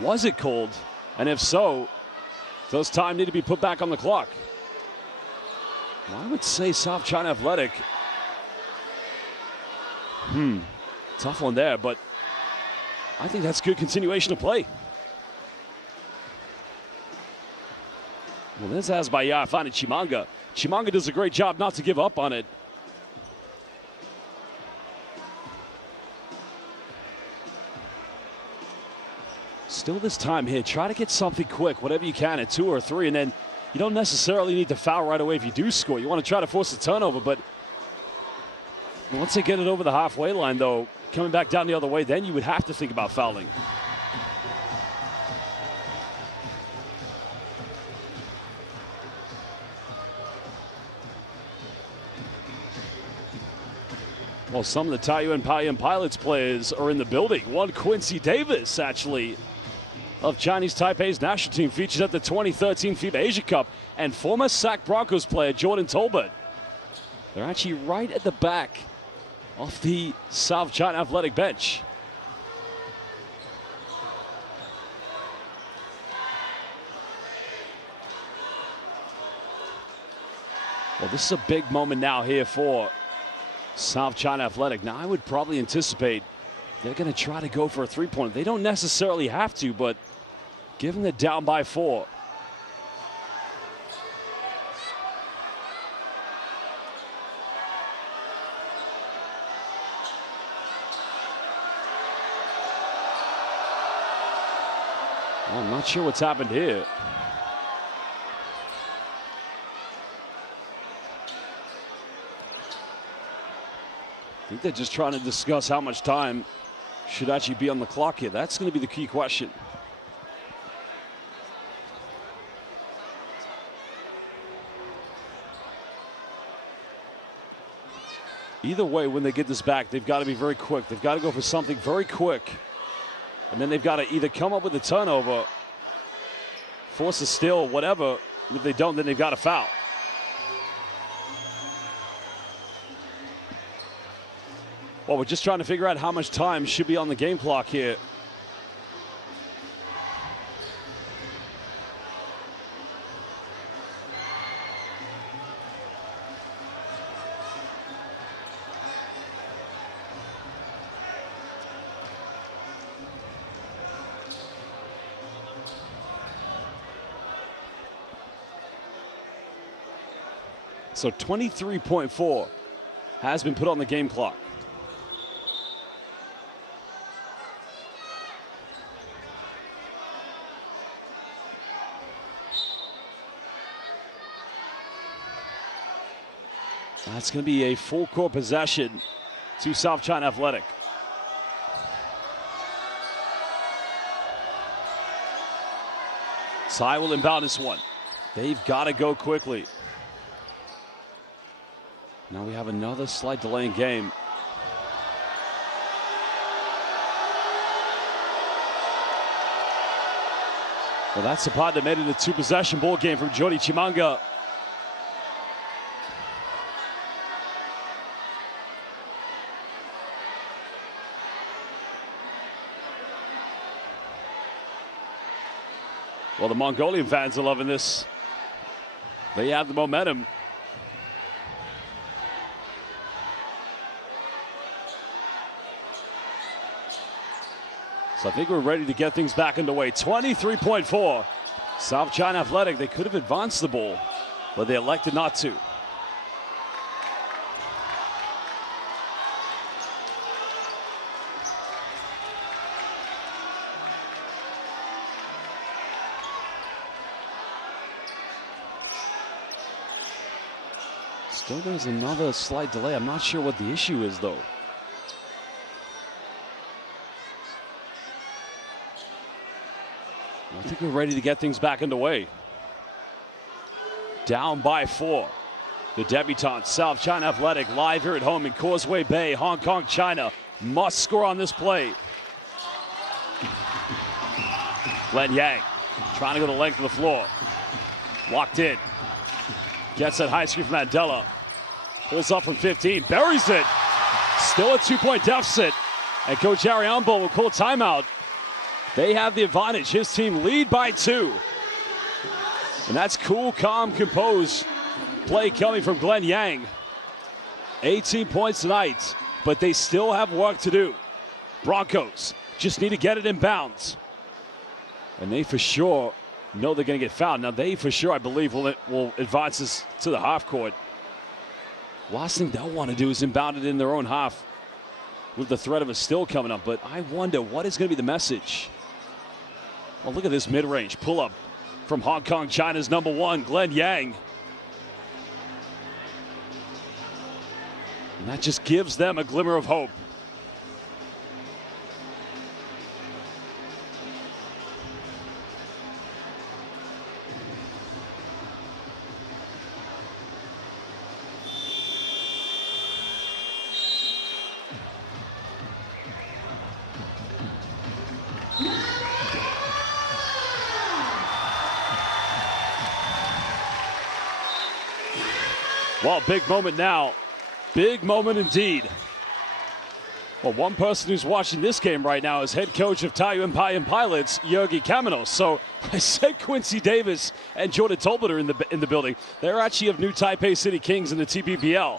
was it called? And if so, does time need to be put back on the clock? I would say South China Athletic. Tough one there, but I think that's good continuation of play. And this has by finding Chimanga. Chimanga does a great job not to give up on it. Still this time here, try to get something quick, whatever you can at 2 or 3, and then you don't necessarily need to foul right away if you do score. You want to try to force a turnover, but once they get it over the halfway line, though, coming back down the other way, then you would have to think about fouling. Well, some of the Taiyuan Pilots players are in the building. One Quincy Davis, actually, of Chinese Taipei's national team, featured at the 2013 FIBA Asia Cup, and former SAC Broncos player Jordan Tolbert. They're actually right at the back of the South China Athletic bench. Well, this is a big moment now here for South China Athletic. Now, I would probably anticipate they're going to try to go for a three-pointer. They don't necessarily have to, but given they're down by 4. I'm not sure what's happened here. I think they're just trying to discuss how much time should actually be on the clock here. That's going to be the key question. Either way, when they get this back, they've got to be very quick. They've got to go for something very quick. And then they've got to either come up with a turnover, force a steal, whatever. If they don't, then they've got to foul. Well, we're just trying to figure out how much time should be on the game clock here. So 23.4 has been put on the game clock. That's going to be a full court possession to South China Athletic. Tsai will inbound this one. They've got to go quickly. Now we have another slight delay in game. Well, that's the part that made it a two-possession ball game from Jody Chimanga. Well, the Mongolian fans are loving this. They have the momentum. So I think we're ready to get things back underway. 23.4. South China Athletic, they could have advanced the ball, but they elected not to. Still there's another slight delay. I'm not sure what the issue is, though. I think we're ready to get things back underway. Down by 4. The debutante, South China Athletic, live here at home in Causeway Bay, Hong Kong, China. Must score on this play. Glenn Yang trying to go the length of the floor. Locked in. Gets that high screen from Mandela. Goes up from 15. Buries it. Still a 2-point deficit. And Coach Ariambo will call timeout. They have the advantage. His team lead by 2. And that's cool, calm, composed play coming from Glenn Yang. 18 points tonight, but they still have work to do. Broncos just need to get it in bounds. And they for sure know they're going to get fouled. Now they for sure, I believe, will advance this to the half court. Last thing they'll want to do is inbound it in their own half with the threat of a steal coming up. But I wonder what is going to be the message. Well, look at this mid-range pull-up from Hong Kong, China's #1, Glenn Yang. And that just gives them a glimmer of hope. Well, big moment now. Big moment indeed. Well, one person who's watching this game right now is head coach of Taiyuan Pilots, Jurgi Kamenos. So I said Quincy Davis and Jordan Tolbert are in the building. They're actually of New Taipei City Kings in the TBBL.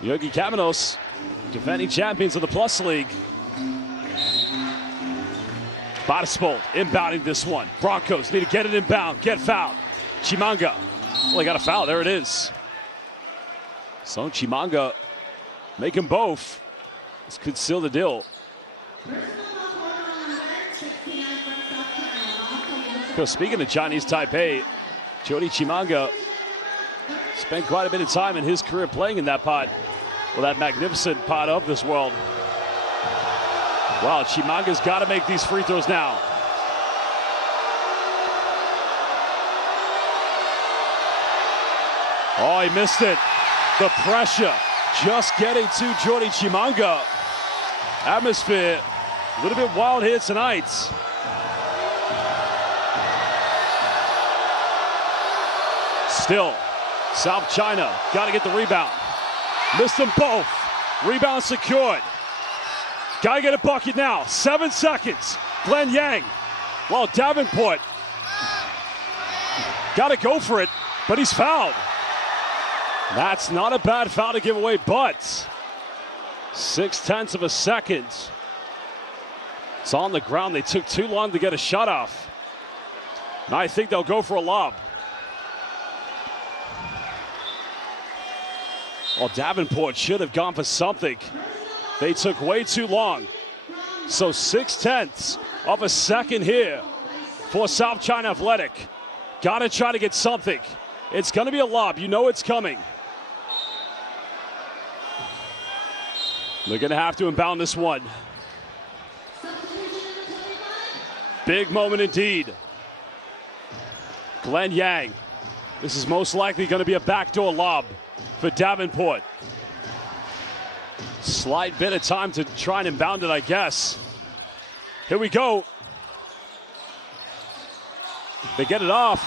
Jurgi Kamenos, defending champions of the Plus League. Batispol inbounding this one. Broncos need to get it inbound, get fouled. Chimanga. Well, they got a foul. There it is. So Chimanga make them both. This could seal the deal. Because speaking of Chinese Taipei, Jody Chimanga spent quite a bit of time in his career playing in that part, well, that magnificent part of this world. Wow, Chimanga's got to make these free throws now. Oh, he missed it. The pressure just getting to Jody Chimanga. Atmosphere a little bit wild here tonight. Still, South China got to get the rebound. Missed them both. Rebound secured. Got to get a bucket now. 7 seconds. Glenn Yang. Well, Davenport got to go for it, but he's fouled. That's not a bad foul to give away, but 0.6 of a second. It's on the ground. They took too long to get a shot off. And I think they'll go for a lob. Well, Davenport should have gone for something. They took way too long. So 0.6 of a second here for South China Athletic. Got to try to get something. It's going to be a lob. You know it's coming. They're going to have to inbound this one. Big moment indeed. Glenn Yang. This is most likely going to be a backdoor lob for Davenport. Slight bit of time to try and inbound it, I guess. Here we go. They get it off.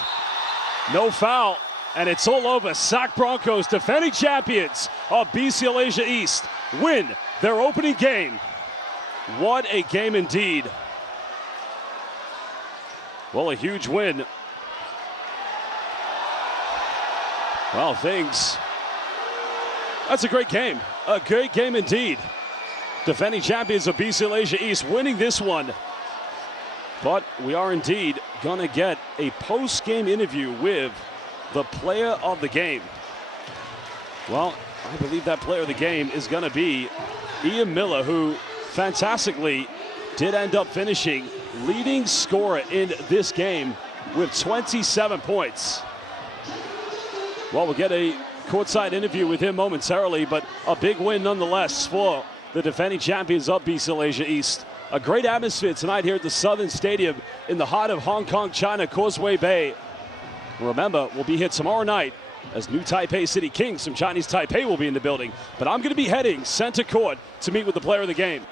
No foul. And it's all over. Sac Broncos, defending champions of BCL Asia East, win their opening game. What a game indeed. Well, a huge win. Well, that's a great game. A great game indeed. Defending champions of BCL Asia East winning this one. But we are indeed going to get a post-game interview with the player of the game. Well, I believe that player of the game is going to be Ian Miller, who fantastically did end up finishing leading scorer in this game with 27 points. Well, we'll get a courtside interview with him momentarily, but a big win nonetheless for the defending champions of BCL Asia East. A great atmosphere tonight here at the Southern Stadium in the heart of Hong Kong, China, Causeway Bay. Remember, we'll be here tomorrow night as New Taipei City Kings from Chinese Taipei will be in the building. But I'm going to be heading center court to meet with the player of the game.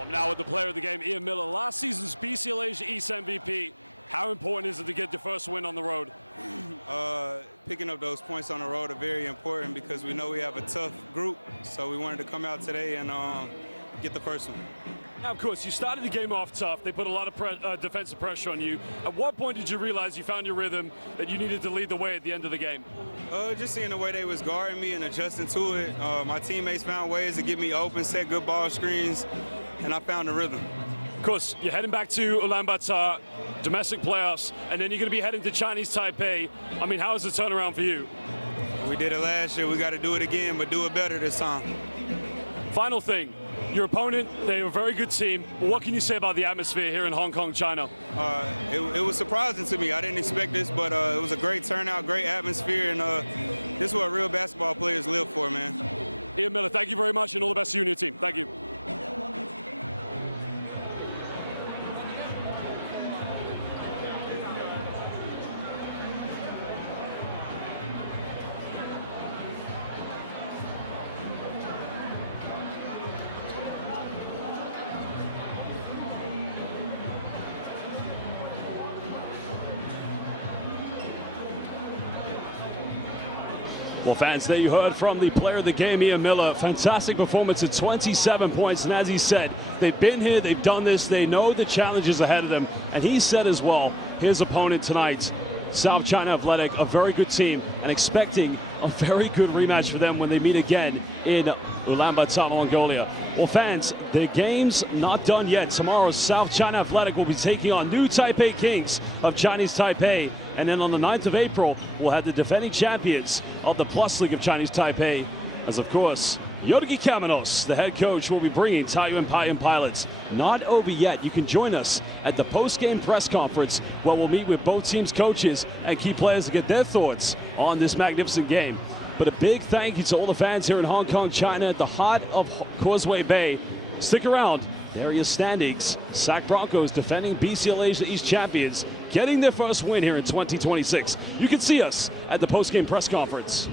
I'm now with the player of the game, Ian Miller, last season's BCL Asia East MVP. How important is it to get the first win on the road? Picking up those points on the road are very important because we know we have a tough group, so we wanted to come out today and get the first one. Now, of course, you started the game off tough. They put a lot of defensive pressure on you. At what point did you realize you found your rhythm, that you needed to lead the way at the end of the game? Just seeing the way they was guarding me and adjusting to it. My teammates found ways to get me open, set good ball screens, and I found the rhythm. Of course, you're heading back to Ulaanbaatar, domestic playoffs, and then you're going to be heading to Chinese Taipei. I mean, how is the turnaround for you? We did it last year. We got to do it again, but do it better this time. Final thing. Your opponent, they're a very good team. But what can you say about the atmosphere here in Hong Kong, China? It was surprising to me. I didn't expect this, but it was a great turnout, great atmosphere, and this is what real basketball players live for, man. Ian Miller, thank you very much, and all the best to you and your team. Thank you. Well, fans, there you heard from the player of the game, Ian Miller. Fantastic performance at 27 points. And as he said, they've been here, they've done this, they know the challenges ahead of them. And he said as well, his opponent tonight, South China Athletic, a very good team, and expecting a very good rematch for them when they meet again in Ulaanbaatar, Mongolia. Well, fans, the game's not done yet. Tomorrow, South China Athletic will be taking on New Taipei Kings of Chinese Taipei. And then on the 9th of April, we'll have the defending champions of the Plus League of Chinese Taipei As of course, Yorgi Kamenos, the head coach, will be bringing Taiyuan pilots. Not over yet. You can join us at the post-game press conference where we'll meet with both teams' coaches and key players to get their thoughts on this magnificent game. But a big thank you to all the fans here in Hong Kong, China, at the heart of Causeway Bay. Stick around. There are your standings. SAC Broncos defending BCLA's East champions, getting their first win here in 2026. You can see us at the post-game press conference.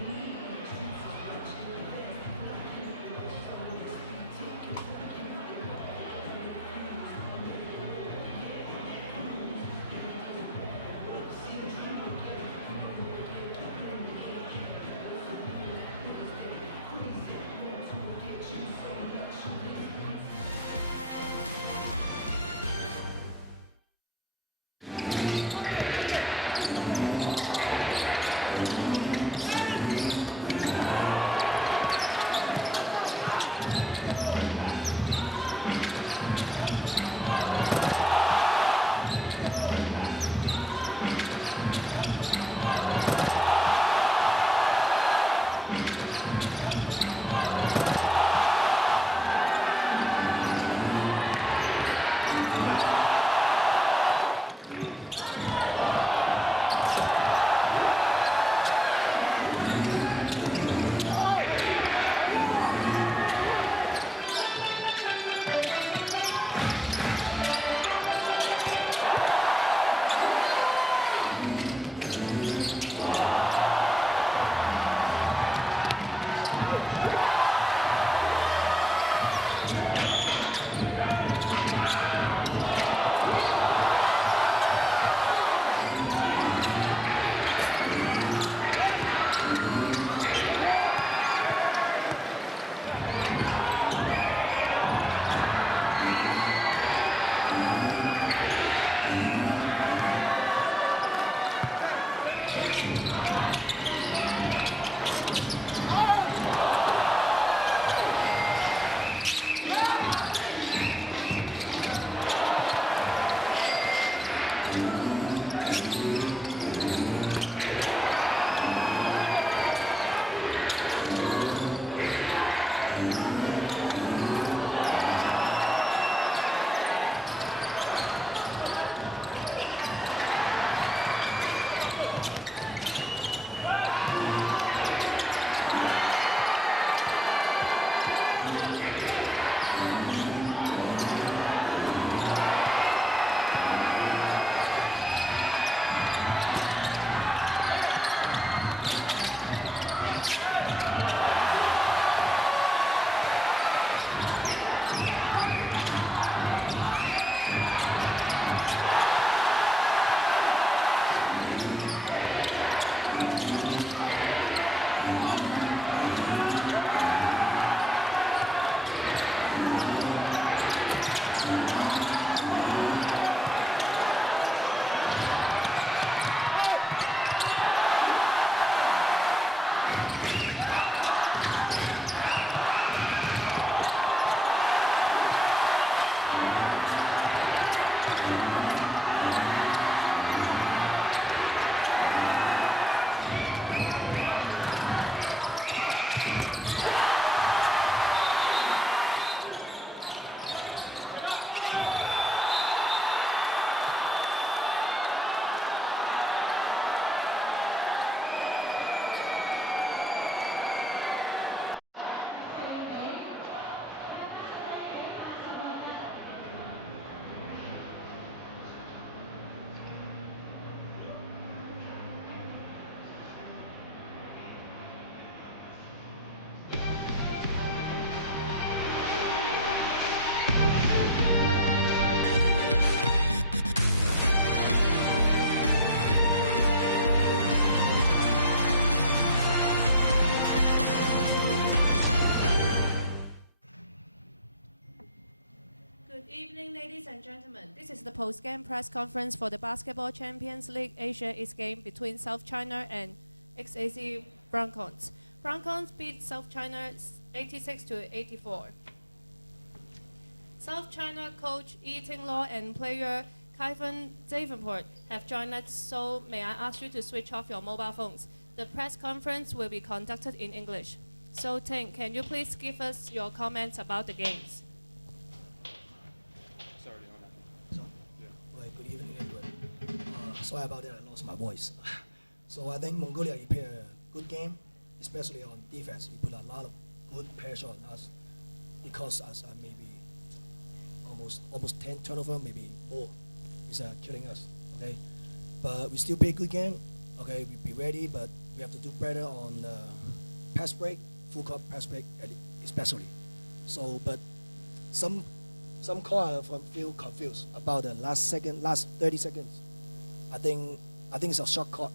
Ladies and gentlemen, this is the post-game press conference for the Basketball Champions League Asia East game between South China and XAC Broncos. Broncos beat South China 86-84. South China coach Yi Ting-law and player Kevin Davenport have joined us, so may I ask you to switch off your mobile phones. The press conference will be conducted in English. So Ting, can you please give us your comments about the games? Well, good evening, everyone. Sorry about that, I lost my voice. So I think Mongolia played a good game, especially on defense. We put a lot of good pressure on us. It cost us maybe almost 10 turnover, maybe more. It's killing us, okay? But we still play a good game, okay? We be ready, but we have to do better on pass break, full court pass break, especially. So, but some call feel confused about the last 30 seconds. I think it's a short clock,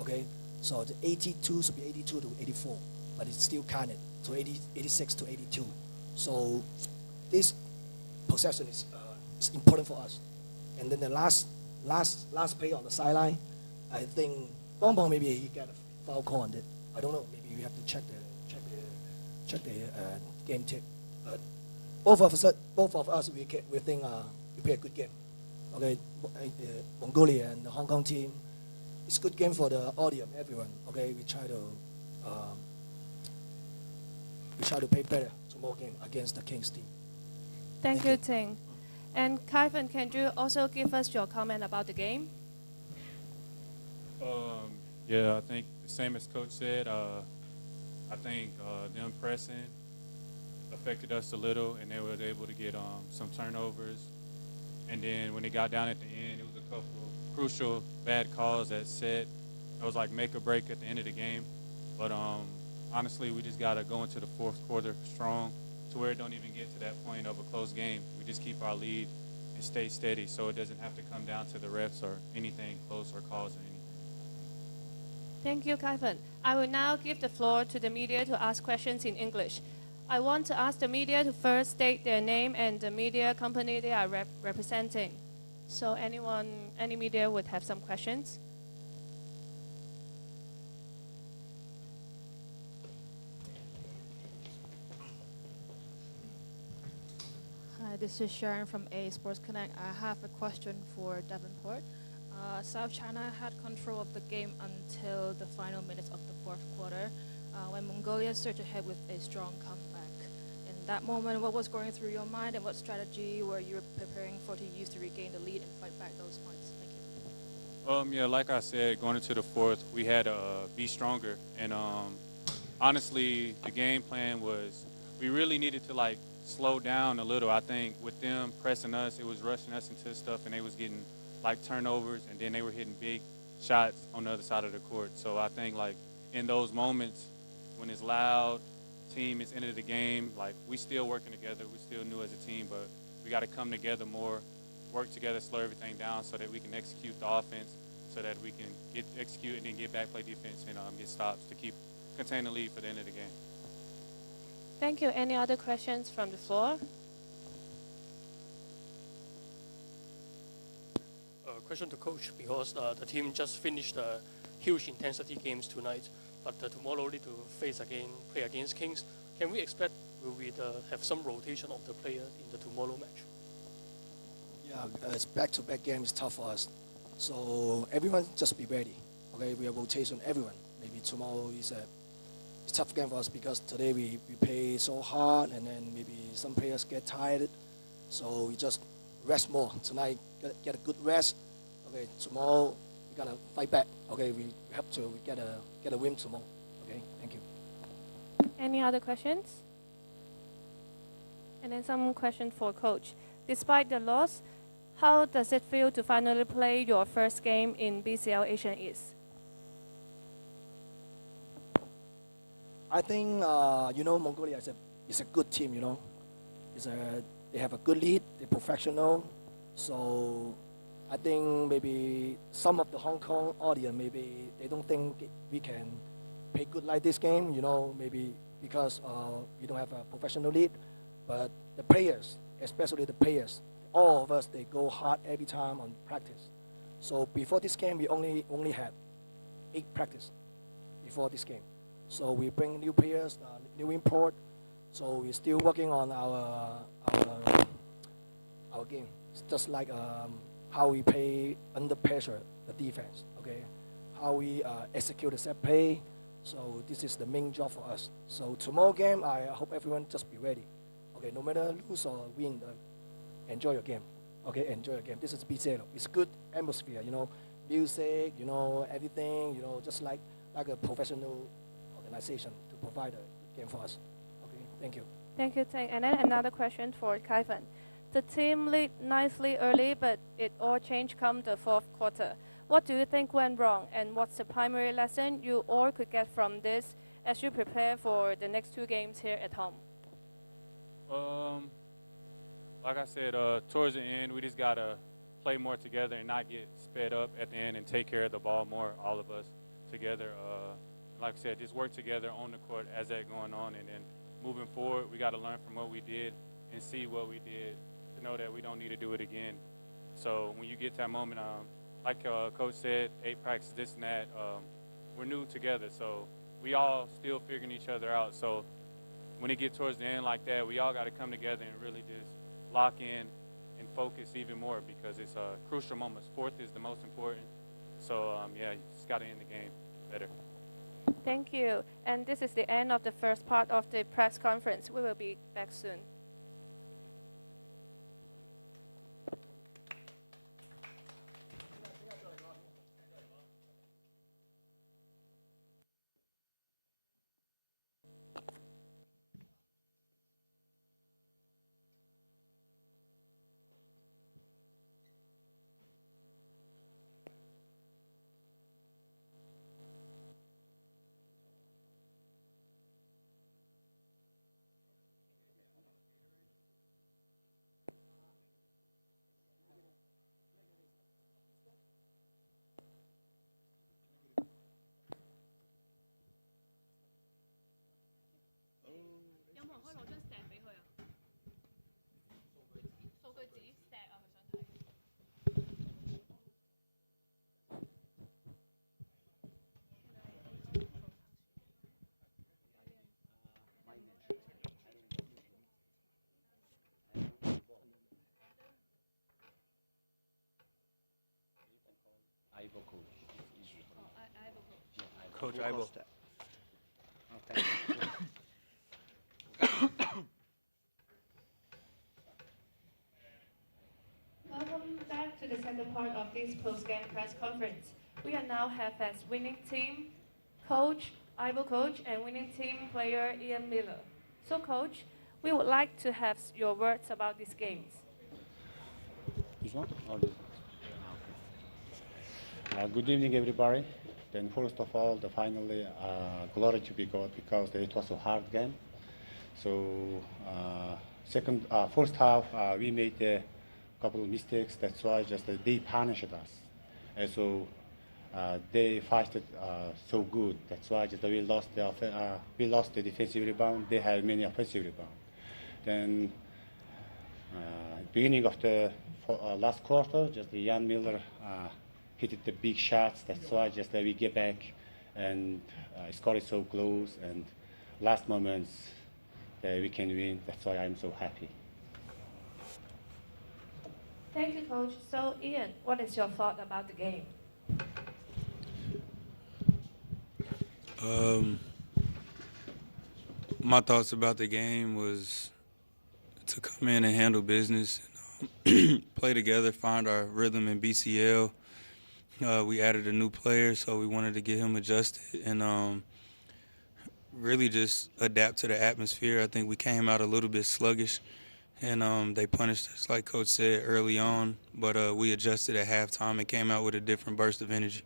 okay? So the 82 should be 82 to 84, but it's still counted to 86 to 82. So this possession is important for us. And then the last play on the sideline, I think Bongbong maybe he got a foul call on it. I don't know. Maybe we have to check the game tape. But both of us we think we play a good game. Okay, Mongolia and the Hong Kong team. It's a good game for the audience, everyone. Okay, we try to play better tomorrow game against the Kings team. Thank you, Ting. And Kaivan, can you also give us your comment about the game? Yeah, I think the same as Coach said. I think them pressing affected us a little, and they were able to get some turnovers. And then when they got down at the end, it was a couple crucial bad calls that set. It was like make or break at the end of the game. But honestly, we just got to go into the fourth quarter strong to where it don't even get to that point of a close game. We just keep our lead and stay steady so it doesn't have to come down to the refs or anything close or calls or anything. Thank you, Kaivan. I will now give the floor to the media to ask questions in English. I want to ask the media to first state their name and the media company they are representing. So any media would have some questions? Hi, this is Sharon from A Sports Connect. I have a question for Davenport. South China had control of the game until the final minutes of the fourth quarter, when Mongolia surged ahead with a strong comeback. In that moment, what was going through your mind, and what strategy were you preparing for to use to regain the lead and fight back those points? Thank you. Yeah, like I said, going into the fourth, we had to be stronger. And honestly, the game plan was we really needed to slow down a little. I think with them pressing us, it was rushing us into stuff, and they was getting turnovers, and then they were hitting big shots on the other side of the court. So I think in those moments when it's loud, team is into the game, we still working together, we still new as a team, but we got to come together more, work together, slow everything down so that we can execute the offense, so that we can execute and then get back, play defense, and get stops to contain the lead for the end of the game. Thank you. Any other questions from the floor? Question to coach, because the team just finished the huge intensity games tonight, but tomorrow need to play against Kings. Can we expect will we have some rotation of the player in the tomorrow match? Yeah, it's back-to-back game is tough for us. So everyone just be ready. Okay, we have rotation everyone. Maybe tomorrow is a tough game for us because today we play so hard, and then maybe some players get tired. So we just rest more. Tonight, get a good rest. Okay, tomorrow we're gonna fight back. Okay, we have to get a win tomorrow. Okay, thank you. Any other questions? And then some question for coach. Despite the loss, how does it feel to finally play your first game in BCL Asian East? I think Mongolia is a good team. They have a good lead. They're professional. So I think maybe some of the Hong Kong audience, maybe they don't think we can play good like this game, maybe because we don't have a professional lead. But the players, especially the players, all of us, they go hard every time on practice. So before this game, we only had 8 practice before this game. So we bring new players, new import. So we're still working on our game. It's just like how we play under pressure, the defense, okay? How we execute the set play. So this is the main job for us. So tomorrow game, I hope everyone just be ready. Okay, no matter lose or win, enjoy your game. Okay, enjoy your game. This is B0. It's good atmosphere, music, everything, just like a professional organization to provide a game for us. Okay, thank you. Thank you, Tang. And then another question for Kaivan. The team lead nicely early, but it all changed come the fourth quarter. What do you think went wrong, and what's the primary lesson you all could get from this as you prepare for the next 2 games here at home? Like I said, towards the end, we just got to play more together and not get sped up at the end and take care of the ball more, all of us together. Like I said, just work together on the court as that going on. And then moving forward, we got to learn from what we did and see what we did to know that we don't need to do it again. So when you get to that moment, like Coach said, 8 practices, this and that, we're new together. So we all still figuring each other out. So when it gets towards the end like that, we all got to come together and really just lock in and focus even more because it's crucial moments. Fourth is the most important. So, yeah, you just got to end the game better. Thank you. And this is the end of the first part of the press conference. We will be back soon. Coach Ibo. Welcome back to the second part of this post-game press conference. We are now have as winning team coach, Ibo coach, and winning team player Ian Miller. So coach, we would like to have your words about these games. This one or this one? Good evening, everybody. Then first of all, finally, glory to be God because it was a hard game. So first half, we made a couple of mistakes. That's why just they punished us. And so they fighted so good. That's why just we lost the defensive rebound. They had many offensive rebound. Then beginning of the last quarter, just the Ian Miller hit the big shots. That's why just we get back and scored so close. And last moments we can win. That's why I'm so happy. Thank you, coach. So Ian, what is your thought about the game? My thoughts about the game was to come in and handle business, and, play together, find our rhythm in BCL. We added a new player, so we wanted to get him adjusted and really just adapt to the atmosphere. I think we came out a little bit sluggish, and they punished us, like Coach said, early on. But we adjusted at halftime and came out with a different burst of energy.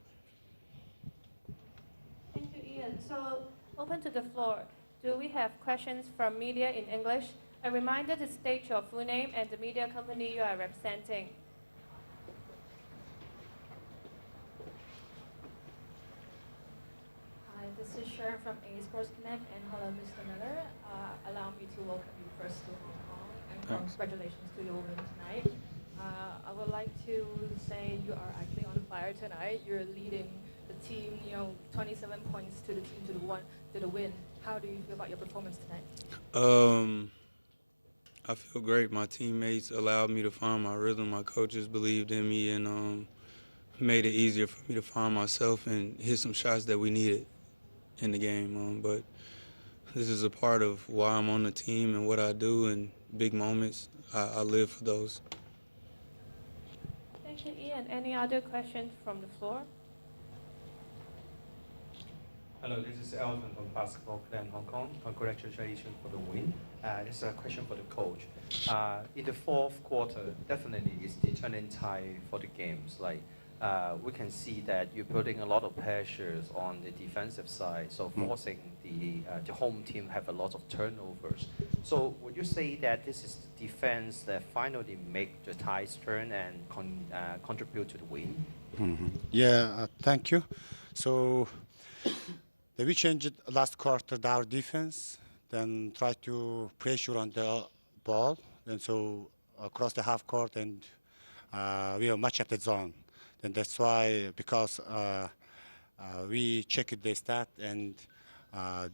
Thank you, Ian. So open to the floor. Do we have questions from media in English? A reminder to state your full name and the media company you are representing. Hi, this is Sharon from A Sports Connect, and hello, Mr. Miller. Allow me to welcome you first to Hong Kong, and congratulations to your win tonight. I would like to say you are actually on fire tonight. You're leading the team, 27 points to the team to the win. How do you feel about your performance tonight? I feel great. My teammates allowed me to find my rhythm. My coaches believed in me and made it easier for me to find myself and hit some shots that we needed. in the game. But this is a part of why I'm on the team and what I do, and big moments, I live for those. Thank you, Ian. Any other questions from the floor? Hello, this is Alvin from Basketball Clan Hong Kong. Congratulations for the win. It's a question for the coach. In the fourth quarter, definitely is the turning tide for the games. Like we can see that you're putting a lot of pressures on the defensive side, so forcing the home team have a lot of turnovers. So would you say that this is the defense that finally make the tides turn and contribute to the win? Yeah, thank you. So we changed last quarter our defense, then try to pressure on the ball, and so across the half court, and we are much at the zone. And that's why, because we checked the stat, and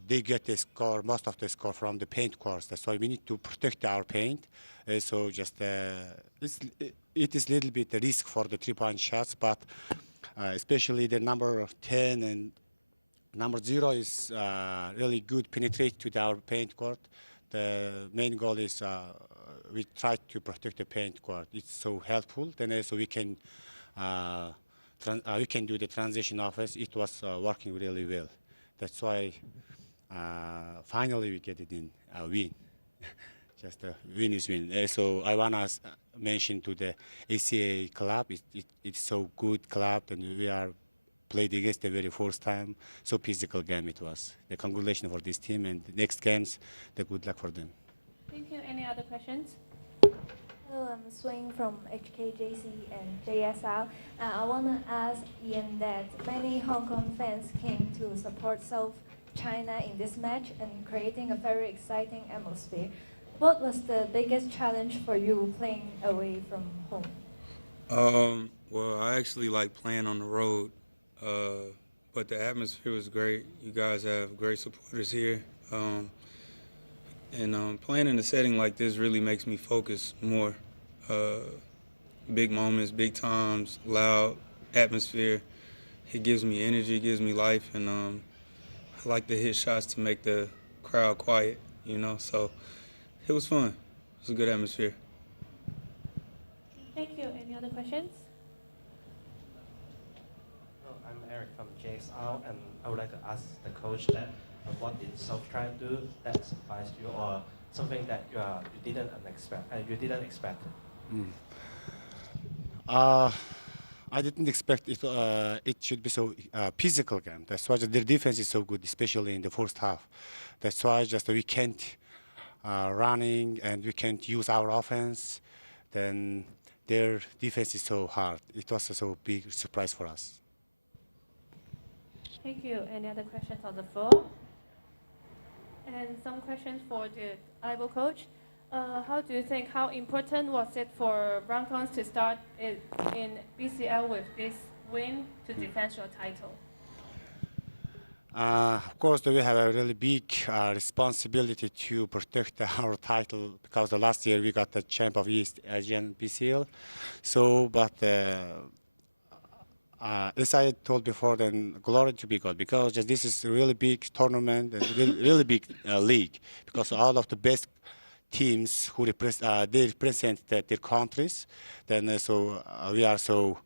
they get the score, most of the score from the paint course. That's why we need to protect our paint. So just it is a little bit a risk for the three-point shots, but especially the number 10 and number 0 is really good penetrate to our paint court. The main goal is we try to protect the paint court. It's so helpful. Then also we can do the transition offense. It was working really well. That's why finally we get it in a win. Just a win is win. So I want to mention to the ACA club. It's so good club, and we are played against the very first time. So physical game it was. The congratulations for this team, and the next games, the good luck for them. Thank you. Any other questions? Hello, I'm Swing from HKJC and JSL. I want to ask Ian that many Hong Kong fans came to support South China in this match and creating a very exciting atmosphere. What was the biggest challenge for you playing away from home? Well, I actually like playing on the road, but the atmosphere was great. You guys have great supporters here. And playing in a setting like this really makes me focus more. Big moments, big times, loud atmosphere. It gives me energy, gives me life, and I like to hit shots to make the crowd quiet, So it was fun. It was a good atmosphere. Thank you. Any other questions? I'm Eric from JSL, and I would like to ask the coach that what did South China do that surprised you, or something that you didn't expect? I didn't expect it. It should be so physical game. That's why their defense is so good, especially in the first half. That's why just we can't running and we can't use our offense. Then their defense is so hard. It was a so big surprise for us. Thank you. Any other questions on the floor? And some questions for the Ivo coach. How do you think, how important was it for Broncos to start in BCL with this win to defend your title? Of course, we have a really big responsibility to protect our title, because the last year we got the champ of East Asian BCL. So, but as I told before, then glory to be God, because just this is a really big tournament and really big league, because all of the best teams who represent their countries. Then so we are so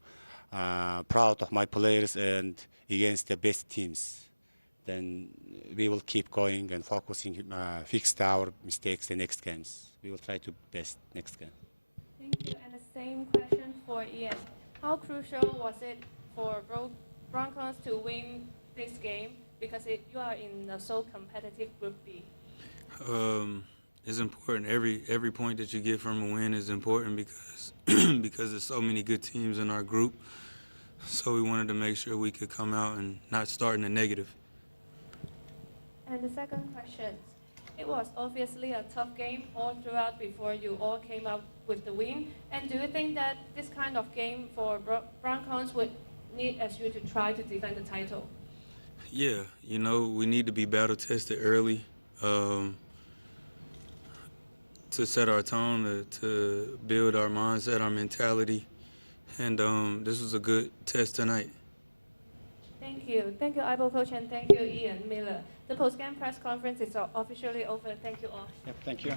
proud of my players and against the best teams. Then we will keep going and focusing, fix our mistakes the next games. We will try to best next game. Thank you. And the same question for Ian. How crucial was it for Broncos to win this game, because you are in a so competitive Group B? It's important. Every point that you get from a win is important, because because there's so many good teams in our group. So we wanted to make sure we could come out and not start in the negative. And the second question, it was obviously a tough game all throughout before you all came up with the win. And do you think that this kind of game for Broncos would need as you to try to defend the title? Yeah, we need to be battle tested early to set our tone, to build our mindset, our mentality. And this was a good test tonight. Thank Thank you. Thank you, Ivo coach, and thank you, Ian Miller. The post-game press conference is officially over. Thank you all. Yep, thank you.